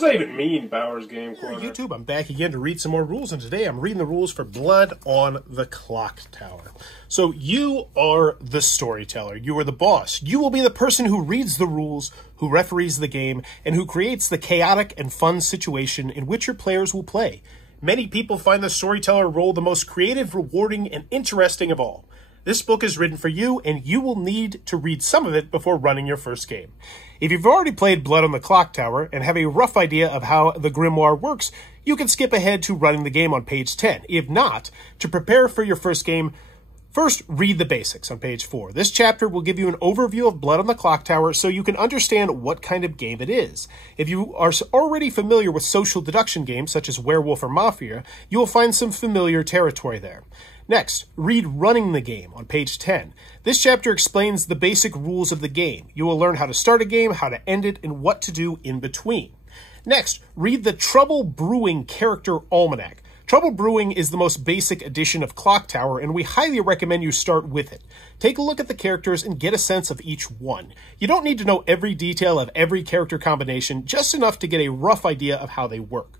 does that even mean, Bowers Game Corner? YouTube, I'm back again to read some more rules, and today I'm reading the rules for Blood on the Clocktower. So you are the storyteller. You are the boss. You will be the person who reads the rules, who referees the game, and who creates the chaotic and fun situation in which your players will play. Many people find the storyteller role the most creative, rewarding, and interesting of all. This book is written for you, and you will need to read some of it before running your first game. If you've already played Blood on the Clocktower and have a rough idea of how the Grimoire works, you can skip ahead to running the game on page 10. If not, to prepare for your first game, first read the basics on page 4. This chapter will give you an overview of Blood on the Clocktower so you can understand what kind of game it is. If you are already familiar with social deduction games such as Werewolf or Mafia, you will find some familiar territory there. Next, read Running the Game on page 10. This chapter explains the basic rules of the game. You will learn how to start a game, how to end it, and what to do in between. Next, read the Trouble Brewing Character Almanac. Trouble Brewing is the most basic edition of Clocktower, and we highly recommend you start with it. Take a look at the characters and get a sense of each one. You don't need to know every detail of every character combination, just enough to get a rough idea of how they work.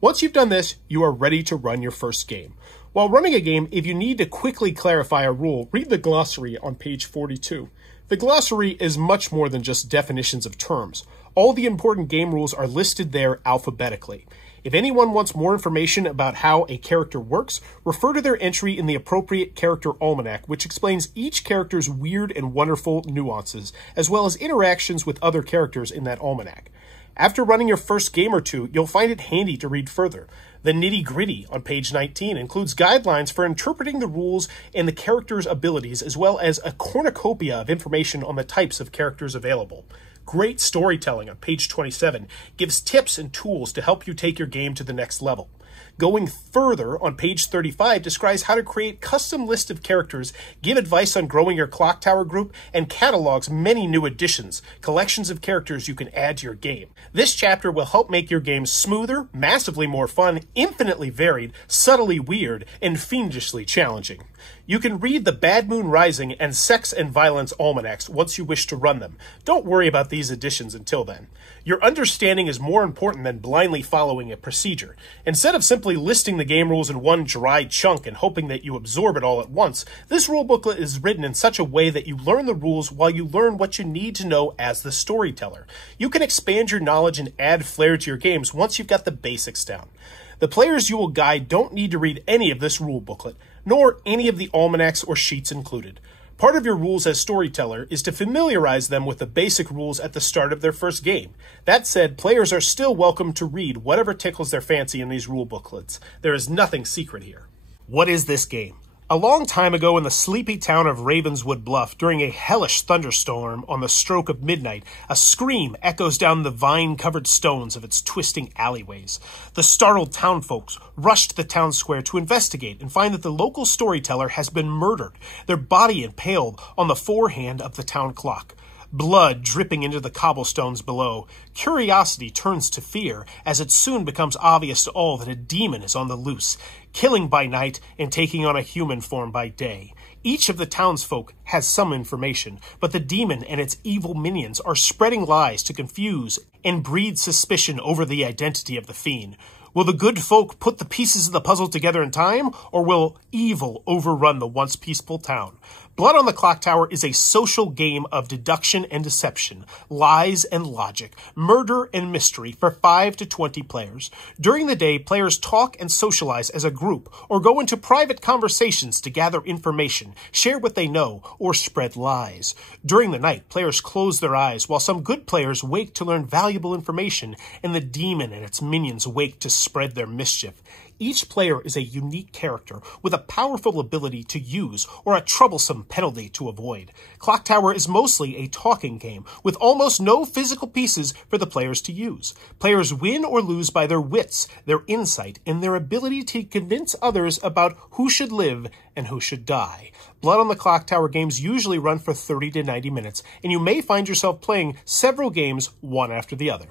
Once you've done this, you are ready to run your first game. While running a game, if you need to quickly clarify a rule, read the glossary on page 42. The glossary is much more than just definitions of terms. All the important game rules are listed there alphabetically. If anyone wants more information about how a character works, refer to their entry in the appropriate character almanac, which explains each character's weird and wonderful nuances, as well as interactions with other characters in that almanac. After running your first game or two, you'll find it handy to read further. The nitty-gritty on page 19 includes guidelines for interpreting the rules and the characters' abilities, as well as a cornucopia of information on the types of characters available. Great storytelling on page 27 gives tips and tools to help you take your game to the next level. Going further on page 35 describes how to create custom lists of characters, give advice on growing your Clocktower group, and catalogs many new additions, collections of characters you can add to your game. This chapter will help make your game smoother, massively more fun, infinitely varied, subtly weird, and fiendishly challenging. You can read the Bad Moon Rising and Sex and Violence almanacs once you wish to run them. Don't worry about these additions until then. Your understanding is more important than blindly following a procedure. Instead of simply listing the game rules in one dry chunk and hoping that you absorb it all at once, this rule booklet is written in such a way that you learn the rules while you learn what you need to know as the storyteller. You can expand your knowledge and add flair to your games once you've got the basics down. The players you will guide don't need to read any of this rule booklet, nor any of the almanacs or sheets included. Part of your rules as storyteller is to familiarize them with the basic rules at the start of their first game. That said, players are still welcome to read whatever tickles their fancy in these rule booklets. There is nothing secret here. What is this game? A long time ago in the sleepy town of Ravenswood Bluff, during a hellish thunderstorm on the stroke of midnight, a scream echoes down the vine-covered stones of its twisting alleyways. The startled townfolk rush to the town square to investigate and find that the local storyteller has been murdered, their body impaled on the forehand of the town clock. Blood dripping into the cobblestones below. Curiosity turns to fear as it soon becomes obvious to all that a demon is on the loose, killing by night and taking on a human form by day. Each of the townsfolk has some information, but the demon and its evil minions are spreading lies to confuse and breed suspicion over the identity of the fiend. Will the good folk put the pieces of the puzzle together in time, or will evil overrun the once peaceful town? Blood on the Clocktower is a social game of deduction and deception, lies and logic, murder and mystery for 5 to 20 players. During the day, players talk and socialize as a group, or go into private conversations to gather information, share what they know, or spread lies. During the night, players close their eyes, while some good players wake to learn valuable information, and the demon and its minions wake to spread their mischief. Each player is a unique character with a powerful ability to use or a troublesome penalty to avoid. Clocktower is mostly a talking game with almost no physical pieces for the players to use. Players win or lose by their wits, their insight, and their ability to convince others about who should live and who should die. Blood on the Clocktower games usually run for 30 to 90 minutes, and you may find yourself playing several games one after the other.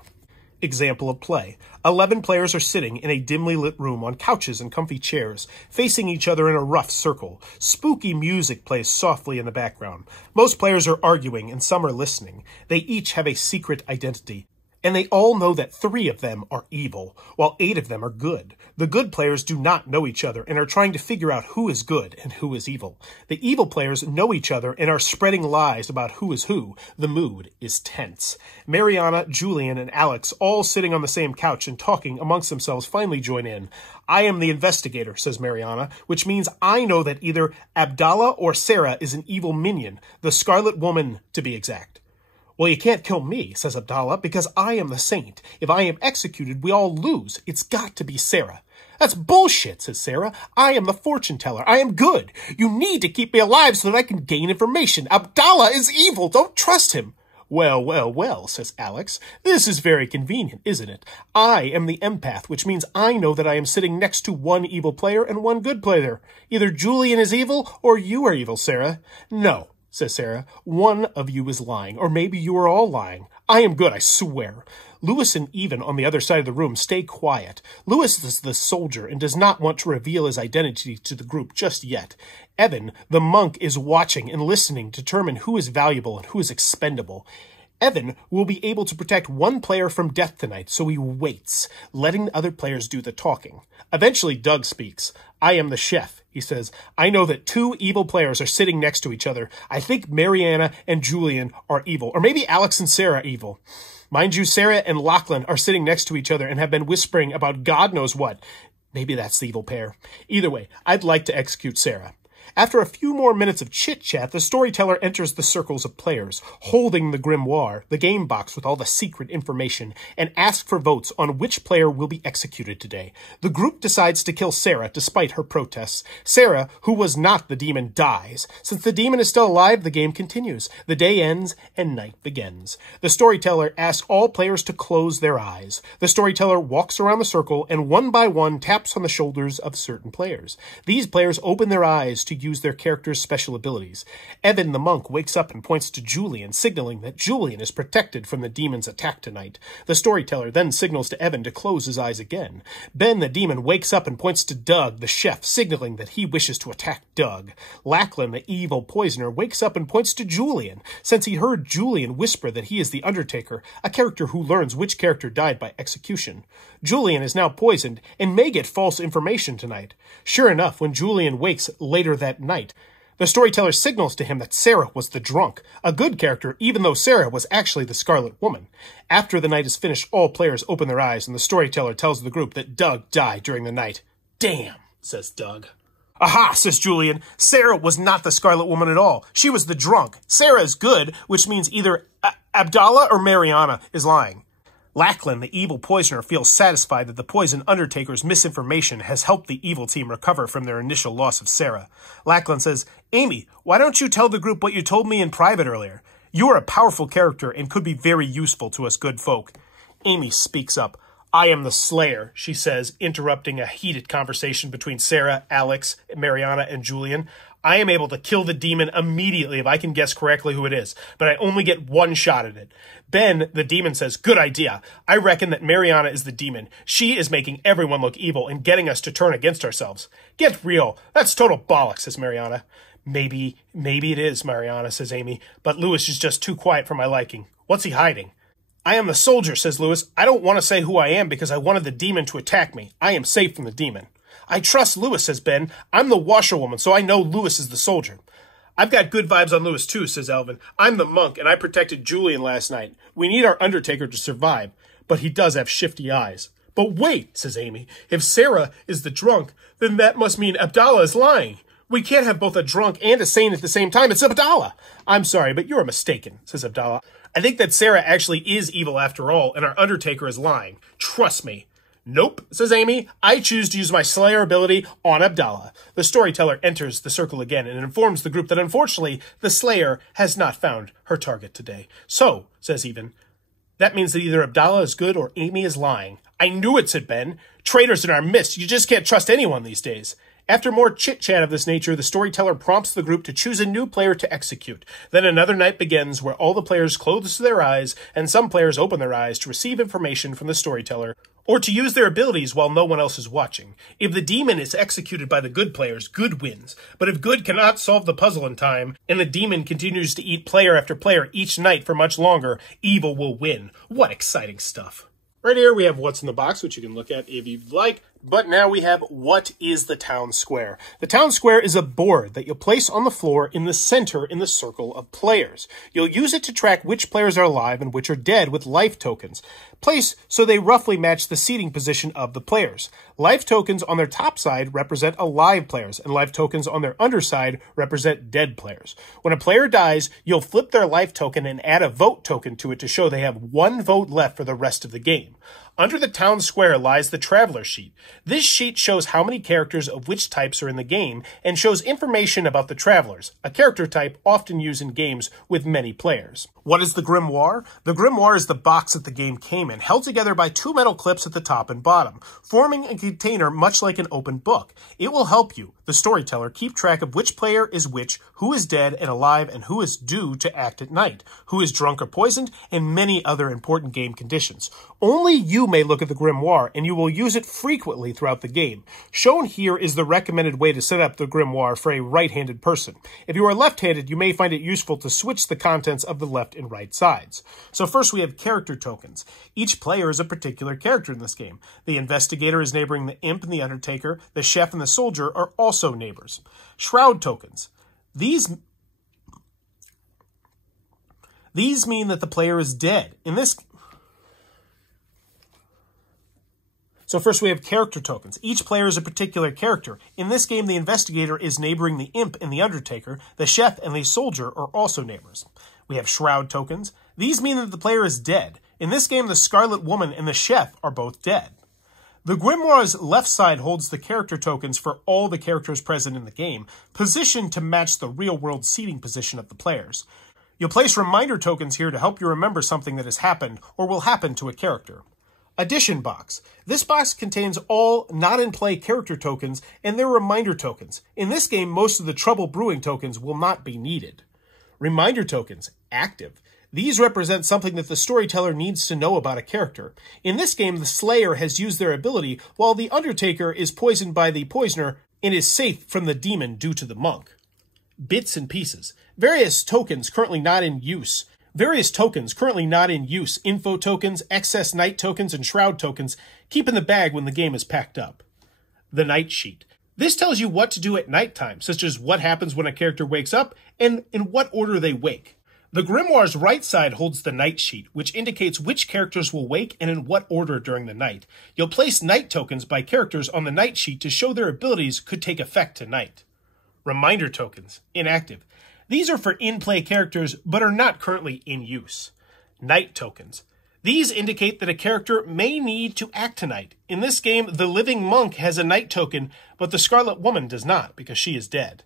Example of play. 11 players are sitting in a dimly lit room on couches and comfy chairs, facing each other in a rough circle. Spooky music plays softly in the background. Most players are arguing and some are listening. They each have a secret identity. and they all know that 3 of them are evil, while 8 of them are good. The good players do not know each other and are trying to figure out who is good and who is evil. The evil players know each other and are spreading lies about who is who. The mood is tense. Mariana, Julian, and Alex, all sitting on the same couch and talking amongst themselves, finally join in. I am the investigator, says Mariana, which means I know that either Abdallah or Sarah is an evil minion, the Scarlet Woman, to be exact. Well, you can't kill me, says Abdallah, because I am the saint. If I am executed, we all lose. It's got to be Sarah. That's bullshit, says Sarah. I am the fortune teller. I am good. You need to keep me alive so that I can gain information. Abdallah is evil. Don't trust him. Well, well, well, says Alex. This is very convenient, isn't it? I am the empath, which means I know that I am sitting next to one evil player and one good player. Either Julian is evil or you are evil, Sarah. No, says Sarah. One of you is lying, or maybe you are all lying. I am good, I swear. Lewis and Even on the other side of the room stay quiet. Lewis is the soldier and does not want to reveal his identity to the group just yet. Evan, the monk, is watching and listening to determine who is valuable and who is expendable. Evan will be able to protect one player from death tonight, so he waits, letting other players do the talking. Eventually, Doug speaks. I am the chef, he says. I know that 2 evil players are sitting next to each other. I think Mariana and Julian are evil, or maybe Alex and Sarah are evil. Mind you, Sarah and Lachlan are sitting next to each other and have been whispering about God knows what. Maybe that's the evil pair. Either way, I'd like to execute Sarah. After a few more minutes of chit-chat, the storyteller enters the circles of players, holding the Grimoire, the game box with all the secret information, and asks for votes on which player will be executed today. The group decides to kill Sarah, despite her protests. Sarah, who was not the demon, dies. Since the demon is still alive, the game continues. The day ends, and night begins. The storyteller asks all players to close their eyes. The storyteller walks around the circle, and one by one taps on the shoulders of certain players. These players open their eyes to use their character's special abilities. Evan the monk wakes up and points to Julian, signaling that Julian is protected from the demon's attack tonight. The storyteller then signals to Evan to close his eyes again. Ben the demon wakes up and points to Doug, the chef, signaling that he wishes to attack Doug. Lachlan, the evil poisoner, wakes up and points to Julian, since he heard Julian whisper that he is the Undertaker, a character who learns which character died by execution. Julian is now poisoned and may get false information tonight. Sure enough, when Julian wakes later that night, the storyteller signals to him that Sarah was the drunk, a good character even though Sarah was actually the Scarlet Woman. After the night is finished, all players open their eyes and the storyteller tells the group that Doug died during the night. Damn, says Doug. Aha, says Julian. Sarah was not the Scarlet Woman at all. She was the drunk. Sarah is good, which means either Abdallah or Mariana is lying. Lachlan, the evil poisoner, feels satisfied that the poison Undertaker's misinformation has helped the evil team recover from their initial loss of Sarah. Lachlan says, Amy, why don't you tell the group what you told me in private earlier? You are a powerful character and could be very useful to us good folk. Amy speaks up. I am the Slayer, she says, interrupting a heated conversation between Sarah, Alex, Mariana, and Julian. I am able to kill the demon immediately if I can guess correctly who it is, but I only get one shot at it. Ben, the demon, says, good idea. I reckon that Mariana is the demon. She is making everyone look evil and getting us to turn against ourselves. Get real. That's total bollocks, says Mariana. Maybe it is, Mariana, says Amy, but Lewis is just too quiet for my liking. What's he hiding? I am the soldier, says Lewis. I don't want to say who I am because I wanted the demon to attack me. I am safe from the demon. I trust Lewis, says Ben. I'm the washerwoman, so I know Lewis is the soldier. I've got good vibes on Lewis too, says Elvin. I'm the monk, and I protected Julian last night. We need our Undertaker to survive, but he does have shifty eyes. But wait, says Amy. If Sarah is the drunk, then that must mean Abdallah is lying. We can't have both a drunk and a saint at the same time. It's Abdallah. I'm sorry, but you're mistaken, says Abdallah. I think that Sarah actually is evil after all, and our Undertaker is lying. Trust me. Nope, says Amy. I choose to use my Slayer ability on Abdallah. The storyteller enters the circle again and informs the group that unfortunately the Slayer has not found her target today. So, says Even, that means that either Abdallah is good or Amy is lying. I knew it, said Ben. Traitors in our midst. You just can't trust anyone these days. After more chit-chat of this nature, the storyteller prompts the group to choose a new player to execute. Then another night begins where all the players close their eyes and some players open their eyes to receive information from the storyteller or to use their abilities while no one else is watching. If the demon is executed by the good players, good wins. But if good cannot solve the puzzle in time, and the demon continues to eat player after player each night for much longer, evil will win. What exciting stuff. Right here we have what's in the box, which you can look at if you'd like. But now we have what is the town square. The town square is a board that you'll place on the floor in the center in the circle of players. You'll use it to track which players are alive and which are dead with life tokens. Place so they roughly match the seating position of the players. Life tokens on their top side represent alive players, and life tokens on their underside represent dead players. When a player dies, you'll flip their life token and add a vote token to it to show they have one vote left for the rest of the game. Under the town square lies the traveler sheet. This sheet shows how many characters of which types are in the game and shows information about the travelers, a character type often used in games with many players. What is the Grimoire? The Grimoire is the box that the game came in, held together by two metal clips at the top and bottom, forming a container much like an open book. It will help you, the storyteller, keep track of which player is which, who is dead and alive, and who is due to act at night, who is drunk or poisoned, and many other important game conditions. Only you may look at the Grimoire, and you will use it frequently throughout the game. Shown here is the recommended way to set up the Grimoire for a right-handed person. If you are left-handed, you may find it useful to switch the contents of the left and right sides. So first we have character tokens. Each player is a particular character in this game. The investigator is neighboring the imp and the undertaker. The chef and the soldier are also neighbors. Shroud tokens. These mean that the player is dead. So first we have character tokens. Each player is a particular character. In this game, the investigator is neighboring the imp and the undertaker. The chef and the soldier are also neighbors. We have shroud tokens. These mean that the player is dead. In this game, the Scarlet Woman and the chef are both dead. The Grimoire's left side holds the character tokens for all the characters present in the game, positioned to match the real-world seating position of the players. You'll place reminder tokens here to help you remember something that has happened or will happen to a character. Addition box. This box contains all not-in-play character tokens and their reminder tokens. In this game, most of the trouble brewing tokens will not be needed. Reminder tokens. Active. These represent something that the storyteller needs to know about a character. In this game, the Slayer has used their ability, while the Undertaker is poisoned by the Poisoner and is safe from the demon due to the monk. Bits and pieces. Various tokens currently not in use. Info tokens, excess night tokens, and shroud tokens keep in the bag when the game is packed up. The night sheet. This tells you what to do at nighttime, such as what happens when a character wakes up and in what order they wake. The Grimoire's right side holds the night sheet, which indicates which characters will wake and in what order during the night. You'll place night tokens by characters on the night sheet to show their abilities could take effect tonight. Reminder tokens. Inactive. These are for in-play characters, but are not currently in use. Night tokens. These indicate that a character may need to act tonight. In this game, the living monk has a night token, but the Scarlet Woman does not, because she is dead.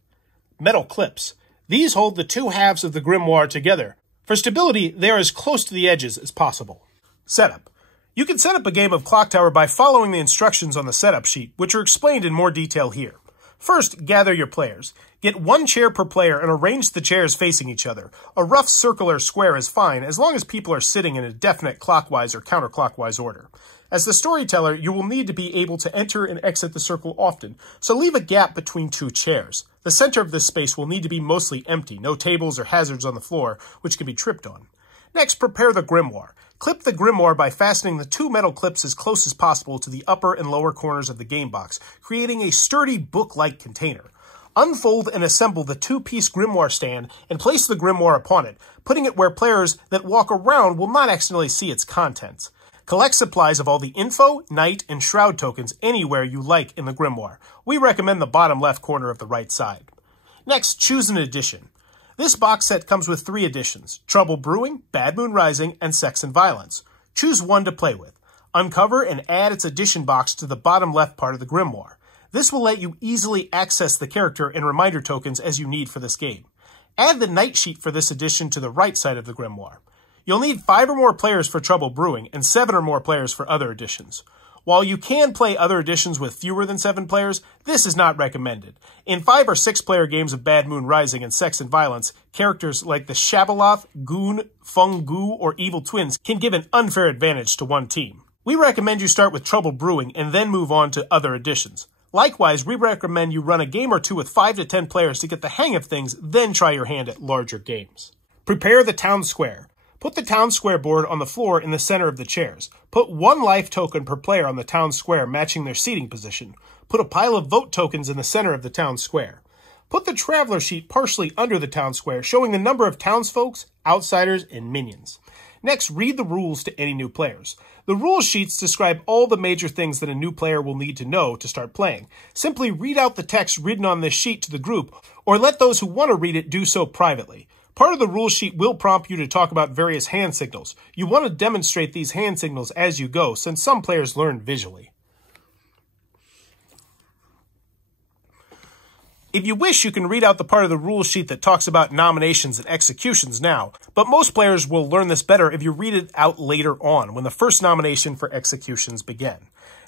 Metal clips. These hold the two halves of the Grimoire together. For stability, they are as close to the edges as possible. Setup. You can set up a game of Clocktower by following the instructions on the setup sheet, which are explained in more detail here. First, gather your players. Get one chair per player and arrange the chairs facing each other. A rough circular square is fine as long as people are sitting in a definite clockwise or counterclockwise order. As the storyteller, you will need to be able to enter and exit the circle often, so leave a gap between two chairs. The center of this space will need to be mostly empty, no tables or hazards on the floor, which can be tripped on. Next, prepare the Grimoire. Clip the Grimoire by fastening the two metal clips as close as possible to the upper and lower corners of the game box, creating a sturdy book-like container. Unfold and assemble the two-piece Grimoire stand and place the Grimoire upon it, putting it where players that walk around will not accidentally see its contents. Collect supplies of all the info, night, and shroud tokens anywhere you like in the Grimoire. We recommend the bottom left corner of the right side. Next, choose an edition. This box set comes with 3 editions: Trouble Brewing, Bad Moon Rising, and Sex and Violence. Choose one to play with. Uncover and add its edition box to the bottom left part of the Grimoire. This will let you easily access the character and reminder tokens as you need for this game. Add the night sheet for this edition to the right side of the Grimoire. You'll need 5 or more players for Trouble Brewing and 7 or more players for other editions. While you can play other editions with fewer than 7 players, this is not recommended. In 5 or 6 player games of Bad Moon Rising and Sex and Violence, characters like the Shabaloth, Goon, Fung Gu, or Evil Twins can give an unfair advantage to one team. We recommend you start with Trouble Brewing and then move on to other editions. Likewise, we recommend you run a game or two with 5 to 10 players to get the hang of things, then try your hand at larger games. Prepare the town square. Put the town square board on the floor in the center of the chairs. Put 1 life token per player on the town square matching their seating position. Put a pile of vote tokens in the center of the town square. Put the traveler sheet partially under the town square, showing the number of townsfolk, outsiders, and minions. Next, read the rules to any new players. The rule sheets describe all the major things that a new player will need to know to start playing. Simply read out the text written on this sheet to the group, or let those who want to read it do so privately. Part of the rule sheet will prompt you to talk about various hand signals. You want to demonstrate these hand signals as you go, since some players learn visually. If you wish, you can read out the part of the rule sheet that talks about nominations and executions now, but most players will learn this better if you read it out later on, when the first nomination for executions begin.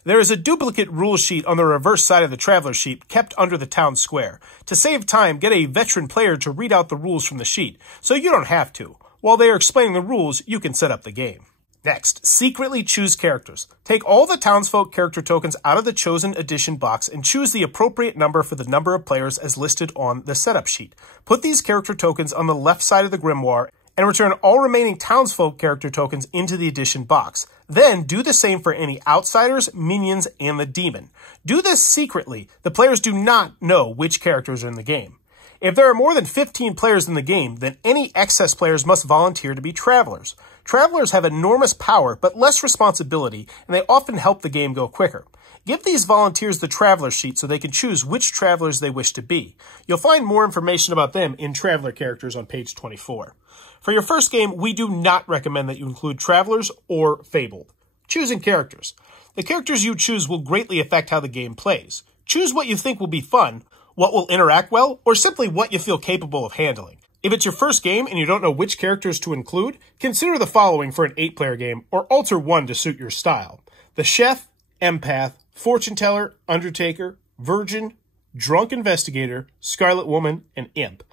There is a duplicate rule sheet on the reverse side of the traveler sheet kept under the town square. To save time, get a veteran player to read out the rules from the sheet, so you don't have to. While they are explaining the rules, you can set up the game. Next, secretly choose characters. Take all the townsfolk character tokens out of the chosen edition box and choose the appropriate number for the number of players as listed on the setup sheet. Put these character tokens on the left side of the Grimoire and return all remaining townsfolk character tokens into the edition box. Then do the same for any outsiders, minions, and the demon. Do this secretly. The players do not know which characters are in the game. If there are more than 15 players in the game, then any excess players must volunteer to be travelers. Travelers have enormous power, but less responsibility, and they often help the game go quicker. Give these volunteers the traveler sheet so they can choose which travelers they wish to be. You'll find more information about them in Traveler Characters on page 24. For your first game, we do not recommend that you include travelers or fabled. Choosing characters. The characters you choose will greatly affect how the game plays. Choose what you think will be fun, what will interact well, or simply what you feel capable of handling. If it's your first game and you don't know which characters to include, consider the following for an 8-player game, or alter one to suit your style. The Chef, Empath, Fortune Teller, Undertaker, Virgin, Drunk Investigator, Scarlet Woman, and Imp.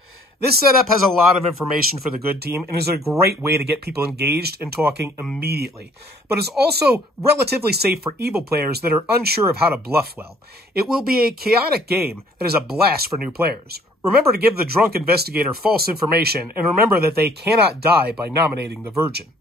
This setup has a lot of information for the good team and is a great way to get people engaged and talking immediately, but is also relatively safe for evil players that are unsure of how to bluff well. It will be a chaotic game that is a blast for new players. Remember to give the Drunk Investigator false information, and remember that they cannot die by nominating the Virgin.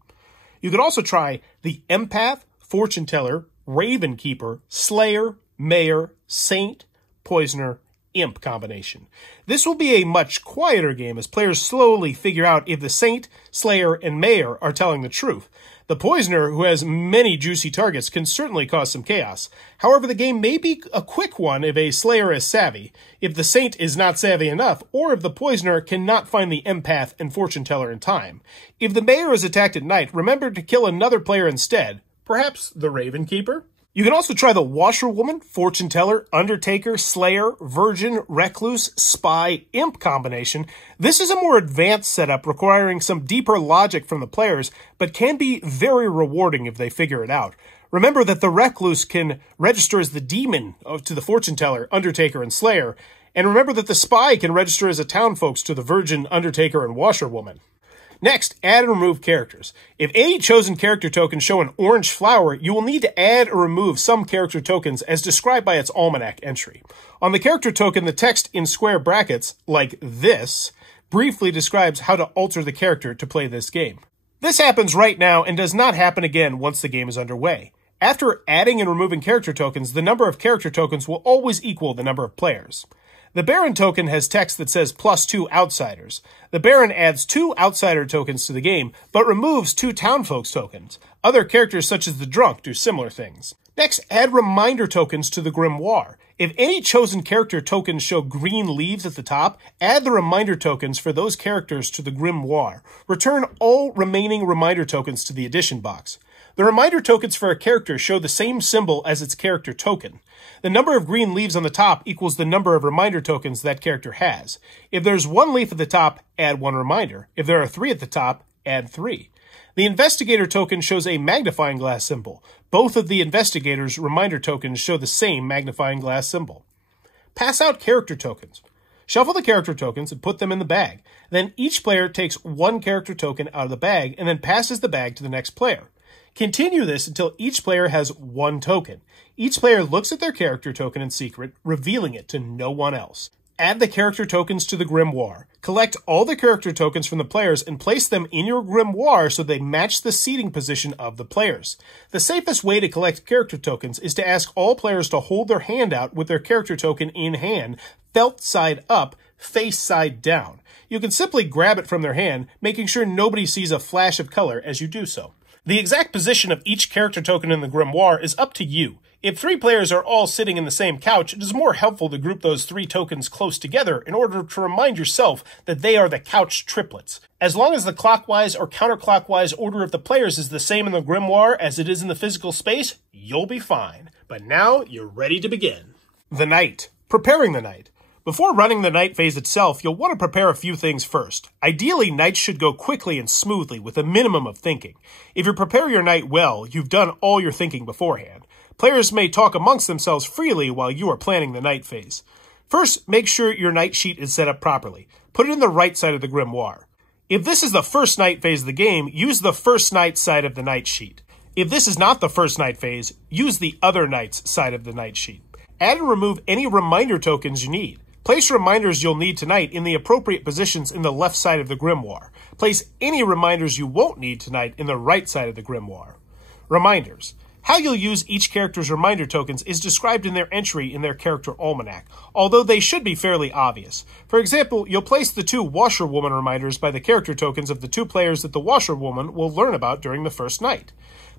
You could also try the Empath, Fortune Teller, Raven Keeper, Slayer, Mayor, Saint, Poisoner, Imp combination. This will be a much quieter game as players slowly figure out if the Saint, Slayer, and Mayor are telling the truth. The Poisoner, who has many juicy targets, can certainly cause some chaos. However, the game may be a quick one if a Slayer is savvy, if the Saint is not savvy enough, or if the Poisoner cannot find the Empath and Fortune Teller in time. If the Mayor is attacked at night, remember to kill another player instead, perhaps the Raven Keeper. You can also try the Washerwoman, Fortune Teller, Undertaker, Slayer, Virgin, Recluse, Spy, Imp combination. This is a more advanced setup requiring some deeper logic from the players, but can be very rewarding if they figure it out. Remember that the Recluse can register as the demon to the Fortune Teller, Undertaker, and Slayer, and remember that the Spy can register as a townfolk to the Virgin, Undertaker, and Washerwoman. Next, add and remove characters. If any chosen character tokens show an orange flower, you will need to add or remove some character tokens as described by its Almanac entry. On the character token, the text in square brackets, like this, briefly describes how to alter the character to play this game. This happens right now and does not happen again once the game is underway. After adding and removing character tokens, the number of character tokens will always equal the number of players. The Baron token has text that says +2 outsiders. The Baron adds 2 outsider tokens to the game, but removes 2 townfolk tokens. Other characters such as the Drunk do similar things. Next, add reminder tokens to the Grimoire. If any chosen character tokens show green leaves at the top, add the reminder tokens for those characters to the Grimoire. Return all remaining reminder tokens to the addition box. The reminder tokens for a character show the same symbol as its character token. The number of green leaves on the top equals the number of reminder tokens that character has. If there's 1 leaf at the top, add 1 reminder. If there are 3 at the top, add 3. The investigator token shows a magnifying glass symbol. Both of the investigator's reminder tokens show the same magnifying glass symbol. Pass out character tokens. Shuffle the character tokens and put them in the bag. Then each player takes 1 character token out of the bag and then passes the bag to the next player. Continue this until each player has 1 token. Each player looks at their character token in secret, revealing it to no one else. Add the character tokens to the Grimoire. Collect all the character tokens from the players and place them in your Grimoire so they match the seating position of the players. The safest way to collect character tokens is to ask all players to hold their hand out with their character token in hand, felt side up, face side down. You can simply grab it from their hand, making sure nobody sees a flash of color as you do so. The exact position of each character token in the Grimoire is up to you. If 3 players are all sitting in the same couch, it is more helpful to group those 3 tokens close together in order to remind yourself that they are the couch triplets. As long as the clockwise or counterclockwise order of the players is the same in the Grimoire as it is in the physical space, you'll be fine. But now you're ready to begin. The night. Preparing the night. Before running the night phase itself, you'll want to prepare a few things first. Ideally, nights should go quickly and smoothly with a minimum of thinking. If you prepare your night well, you've done all your thinking beforehand. Players may talk amongst themselves freely while you are planning the night phase. First, make sure your night sheet is set up properly. Put it in the right side of the Grimoire. If this is the first night phase of the game, use the first night side of the night sheet. If this is not the first night phase, use the other night's side of the night sheet. Add and remove any reminder tokens you need. Place reminders you'll need tonight in the appropriate positions in the left side of the Grimoire. Place any reminders you won't need tonight in the right side of the Grimoire. Reminders. How you'll use each character's reminder tokens is described in their entry in their character Almanac, although they should be fairly obvious. For example, you'll place the 2 washerwoman reminders by the character tokens of the 2 players that the washerwoman will learn about during the first night.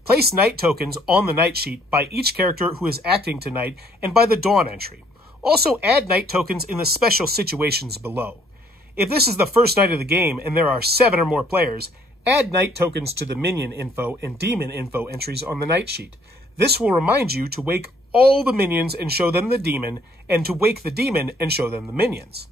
Place night tokens on the night sheet by each character who is acting tonight and by the dawn entry. Also add night tokens in the special situations below. If this is the first night of the game and there are 7 or more players, add night tokens to the minion info and demon info entries on the night sheet. This will remind you to wake all the minions and show them the demon, and to wake the demon and show them the minions.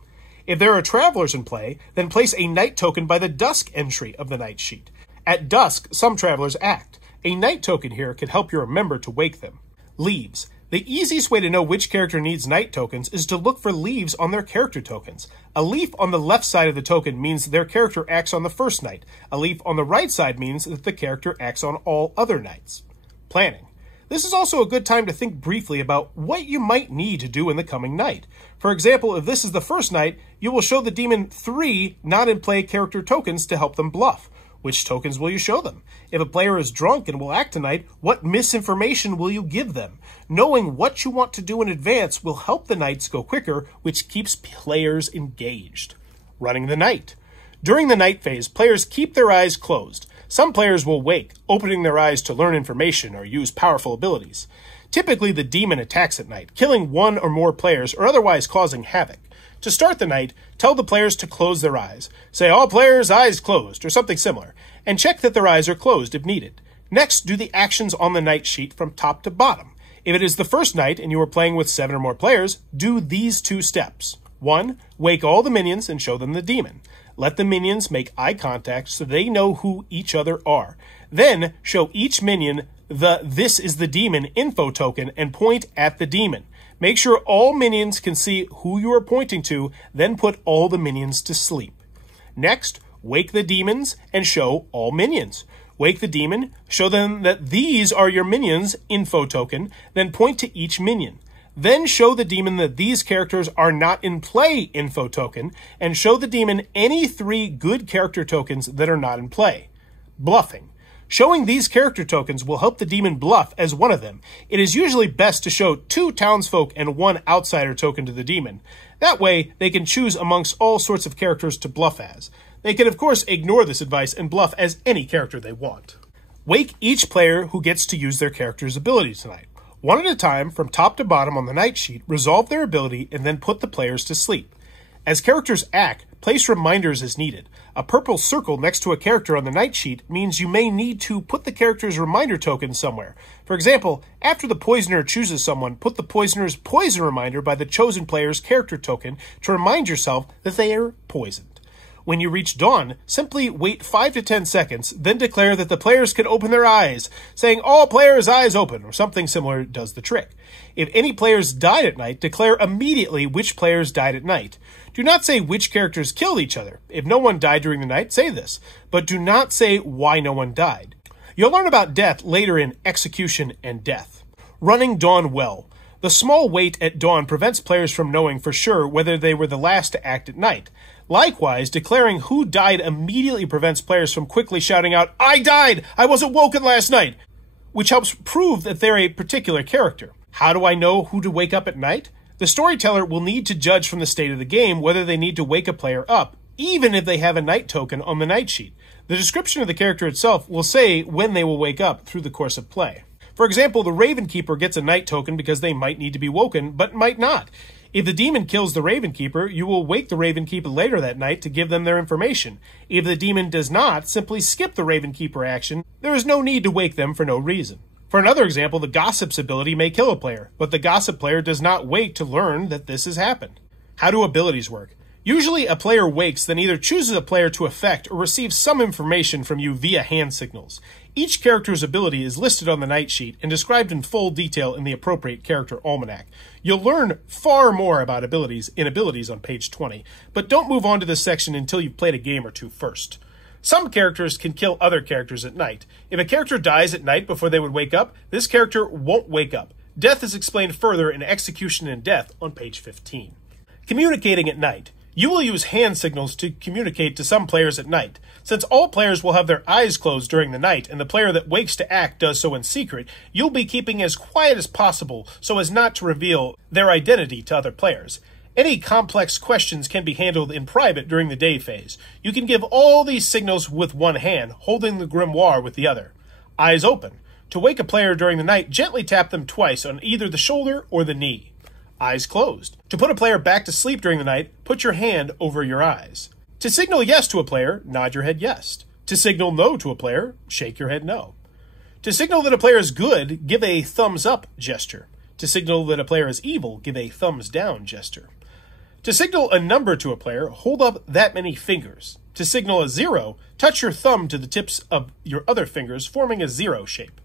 If there are travelers in play, then place a night token by the dusk entry of the night sheet. At dusk, some travelers act. A night token here can help you remember to wake them. Leaves. The easiest way to know which character needs night tokens is to look for leaves on their character tokens. A leaf on the left side of the token means their character acts on the first night. A leaf on the right side means that the character acts on all other nights. Planning. This is also a good time to think briefly about what you might need to do in the coming night. For example, if this is the first night, you will show the demon 3 not-in-play character tokens to help them bluff. Which tokens will you show them? If a player is drunk and will act tonight, what misinformation will you give them? Knowing what you want to do in advance will help the nights go quicker, which keeps players engaged. Running the night. During the night phase, players keep their eyes closed. Some players will wake, opening their eyes to learn information or use powerful abilities. Typically, the demon attacks at night, killing 1 or more players or otherwise causing havoc. To start the night, tell the players to close their eyes. Say, all players' eyes closed, or something similar, and check that their eyes are closed if needed. Next, do the actions on the night sheet from top to bottom. If it is the first night and you are playing with 7 or more players, do these 2 steps. 1. Wake all the minions and show them the demon. Let the minions make eye contact so they know who each other are. Then, show each minion the "This is the Demon" info token and point at the demon. Make sure all minions can see who you are pointing to, then put all the minions to sleep. Next, wake the demons and show all minions. Wake the demon, show them that these are your minions info token, then point to each minion. Then show the demon that these characters are not in play info token, and show the demon any 3 good character tokens that are not in play. Bluffing. Showing these character tokens will help the demon bluff as one of them. It is usually best to show 2 townsfolk and 1 outsider token to the demon. That way, they can choose amongst all sorts of characters to bluff as. They can, of course, ignore this advice and bluff as any character they want. Wake each player who gets to use their character's ability tonight. 1 at a time, from top to bottom on the night sheet, resolve their ability and then put the players to sleep. As characters act, place reminders as needed. A purple circle next to a character on the night sheet means you may need to put the character's reminder token somewhere. For example, after the poisoner chooses someone, put the poisoner's poison reminder by the chosen player's character token to remind yourself that they are poisoned. When you reach dawn, simply wait 5 to 10 seconds, then declare that the players can open their eyes, saying all players' eyes open, or something similar does the trick. If any players died at night, declare immediately which players died at night. Do not say which characters killed each other. If no one died during the night, say this, but do not say why no one died. You'll learn about death later in Execution and Death. Running dawn well. The small wait at dawn prevents players from knowing for sure whether they were the last to act at night. Likewise, declaring who died immediately prevents players from quickly shouting out, "I died! I wasn't woken last night!" which helps prove that they're a particular character. How do I know who to wake up at night? The storyteller will need to judge from the state of the game whether they need to wake a player up, even if they have a night token on the night sheet. The description of the character itself will say when they will wake up through the course of play. For example, the Ravenkeeper gets a night token because they might need to be woken, but might not. If the demon kills the Ravenkeeper, you will wake the Ravenkeeper later that night to give them their information. If the demon does not, simply skip the Ravenkeeper action. There is no need to wake them for no reason. For another example, the Gossip's ability may kill a player, but the Gossip player does not wait to learn that this has happened. How do abilities work? Usually a player wakes, then either chooses a player to affect or receives some information from you via hand signals. Each character's ability is listed on the night sheet and described in full detail in the appropriate character almanac. You'll learn far more about abilities in Abilities on page 20, but don't move on to this section until you've played a game or two first. Some characters can kill other characters at night. If a character dies at night before they would wake up, this character won't wake up. Death is explained further in Execution and Death on page 15. Communicating at night. You will use hand signals to communicate to some players at night. Since all players will have their eyes closed during the night, and the player that wakes to act does so in secret, you'll be keeping as quiet as possible so as not to reveal their identity to other players. Any complex questions can be handled in private during the day phase. You can give all these signals with one hand, holding the grimoire with the other. Eyes open. To wake a player during the night, gently tap them twice on either the shoulder or the knee. Eyes closed. To put a player back to sleep during the night, put your hand over your eyes. To signal yes to a player, nod your head yes. To signal no to a player, shake your head no. To signal that a player is good, give a thumbs up gesture. To signal that a player is evil, give a thumbs down gesture. To signal a number to a player, hold up that many fingers. To signal a 0, touch your thumb to the tips of your other fingers, forming a 0 shape.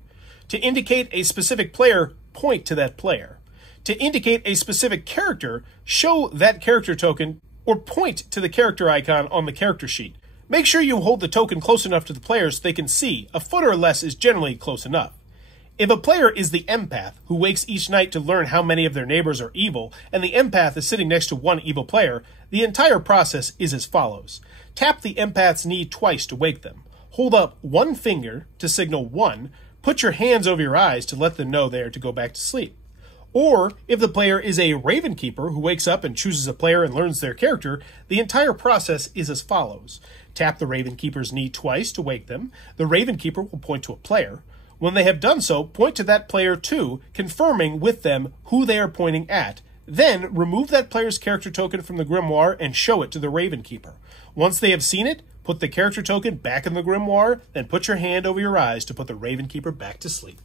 To indicate a specific player, point to that player. To indicate a specific character, show that character token or point to the character icon on the character sheet. Make sure you hold the token close enough to the player so they can see. A foot or less is generally close enough. If a player is the empath, who wakes each night to learn how many of their neighbors are evil, and the empath is sitting next to one evil player, the entire process is as follows. Tap the empath's knee twice to wake them. Hold up one finger to signal 1. Put your hands over your eyes to let them know they are to go back to sleep. Or, if the player is a Ravenkeeper who wakes up and chooses a player and learns their character, the entire process is as follows. Tap the Ravenkeeper's knee twice to wake them. The Ravenkeeper will point to a player. When they have done so, point to that player too, confirming with them who they are pointing at. Then, remove that player's character token from the grimoire and show it to the Ravenkeeper. Once they have seen it, put the character token back in the grimoire, then put your hand over your eyes to put the Ravenkeeper back to sleep.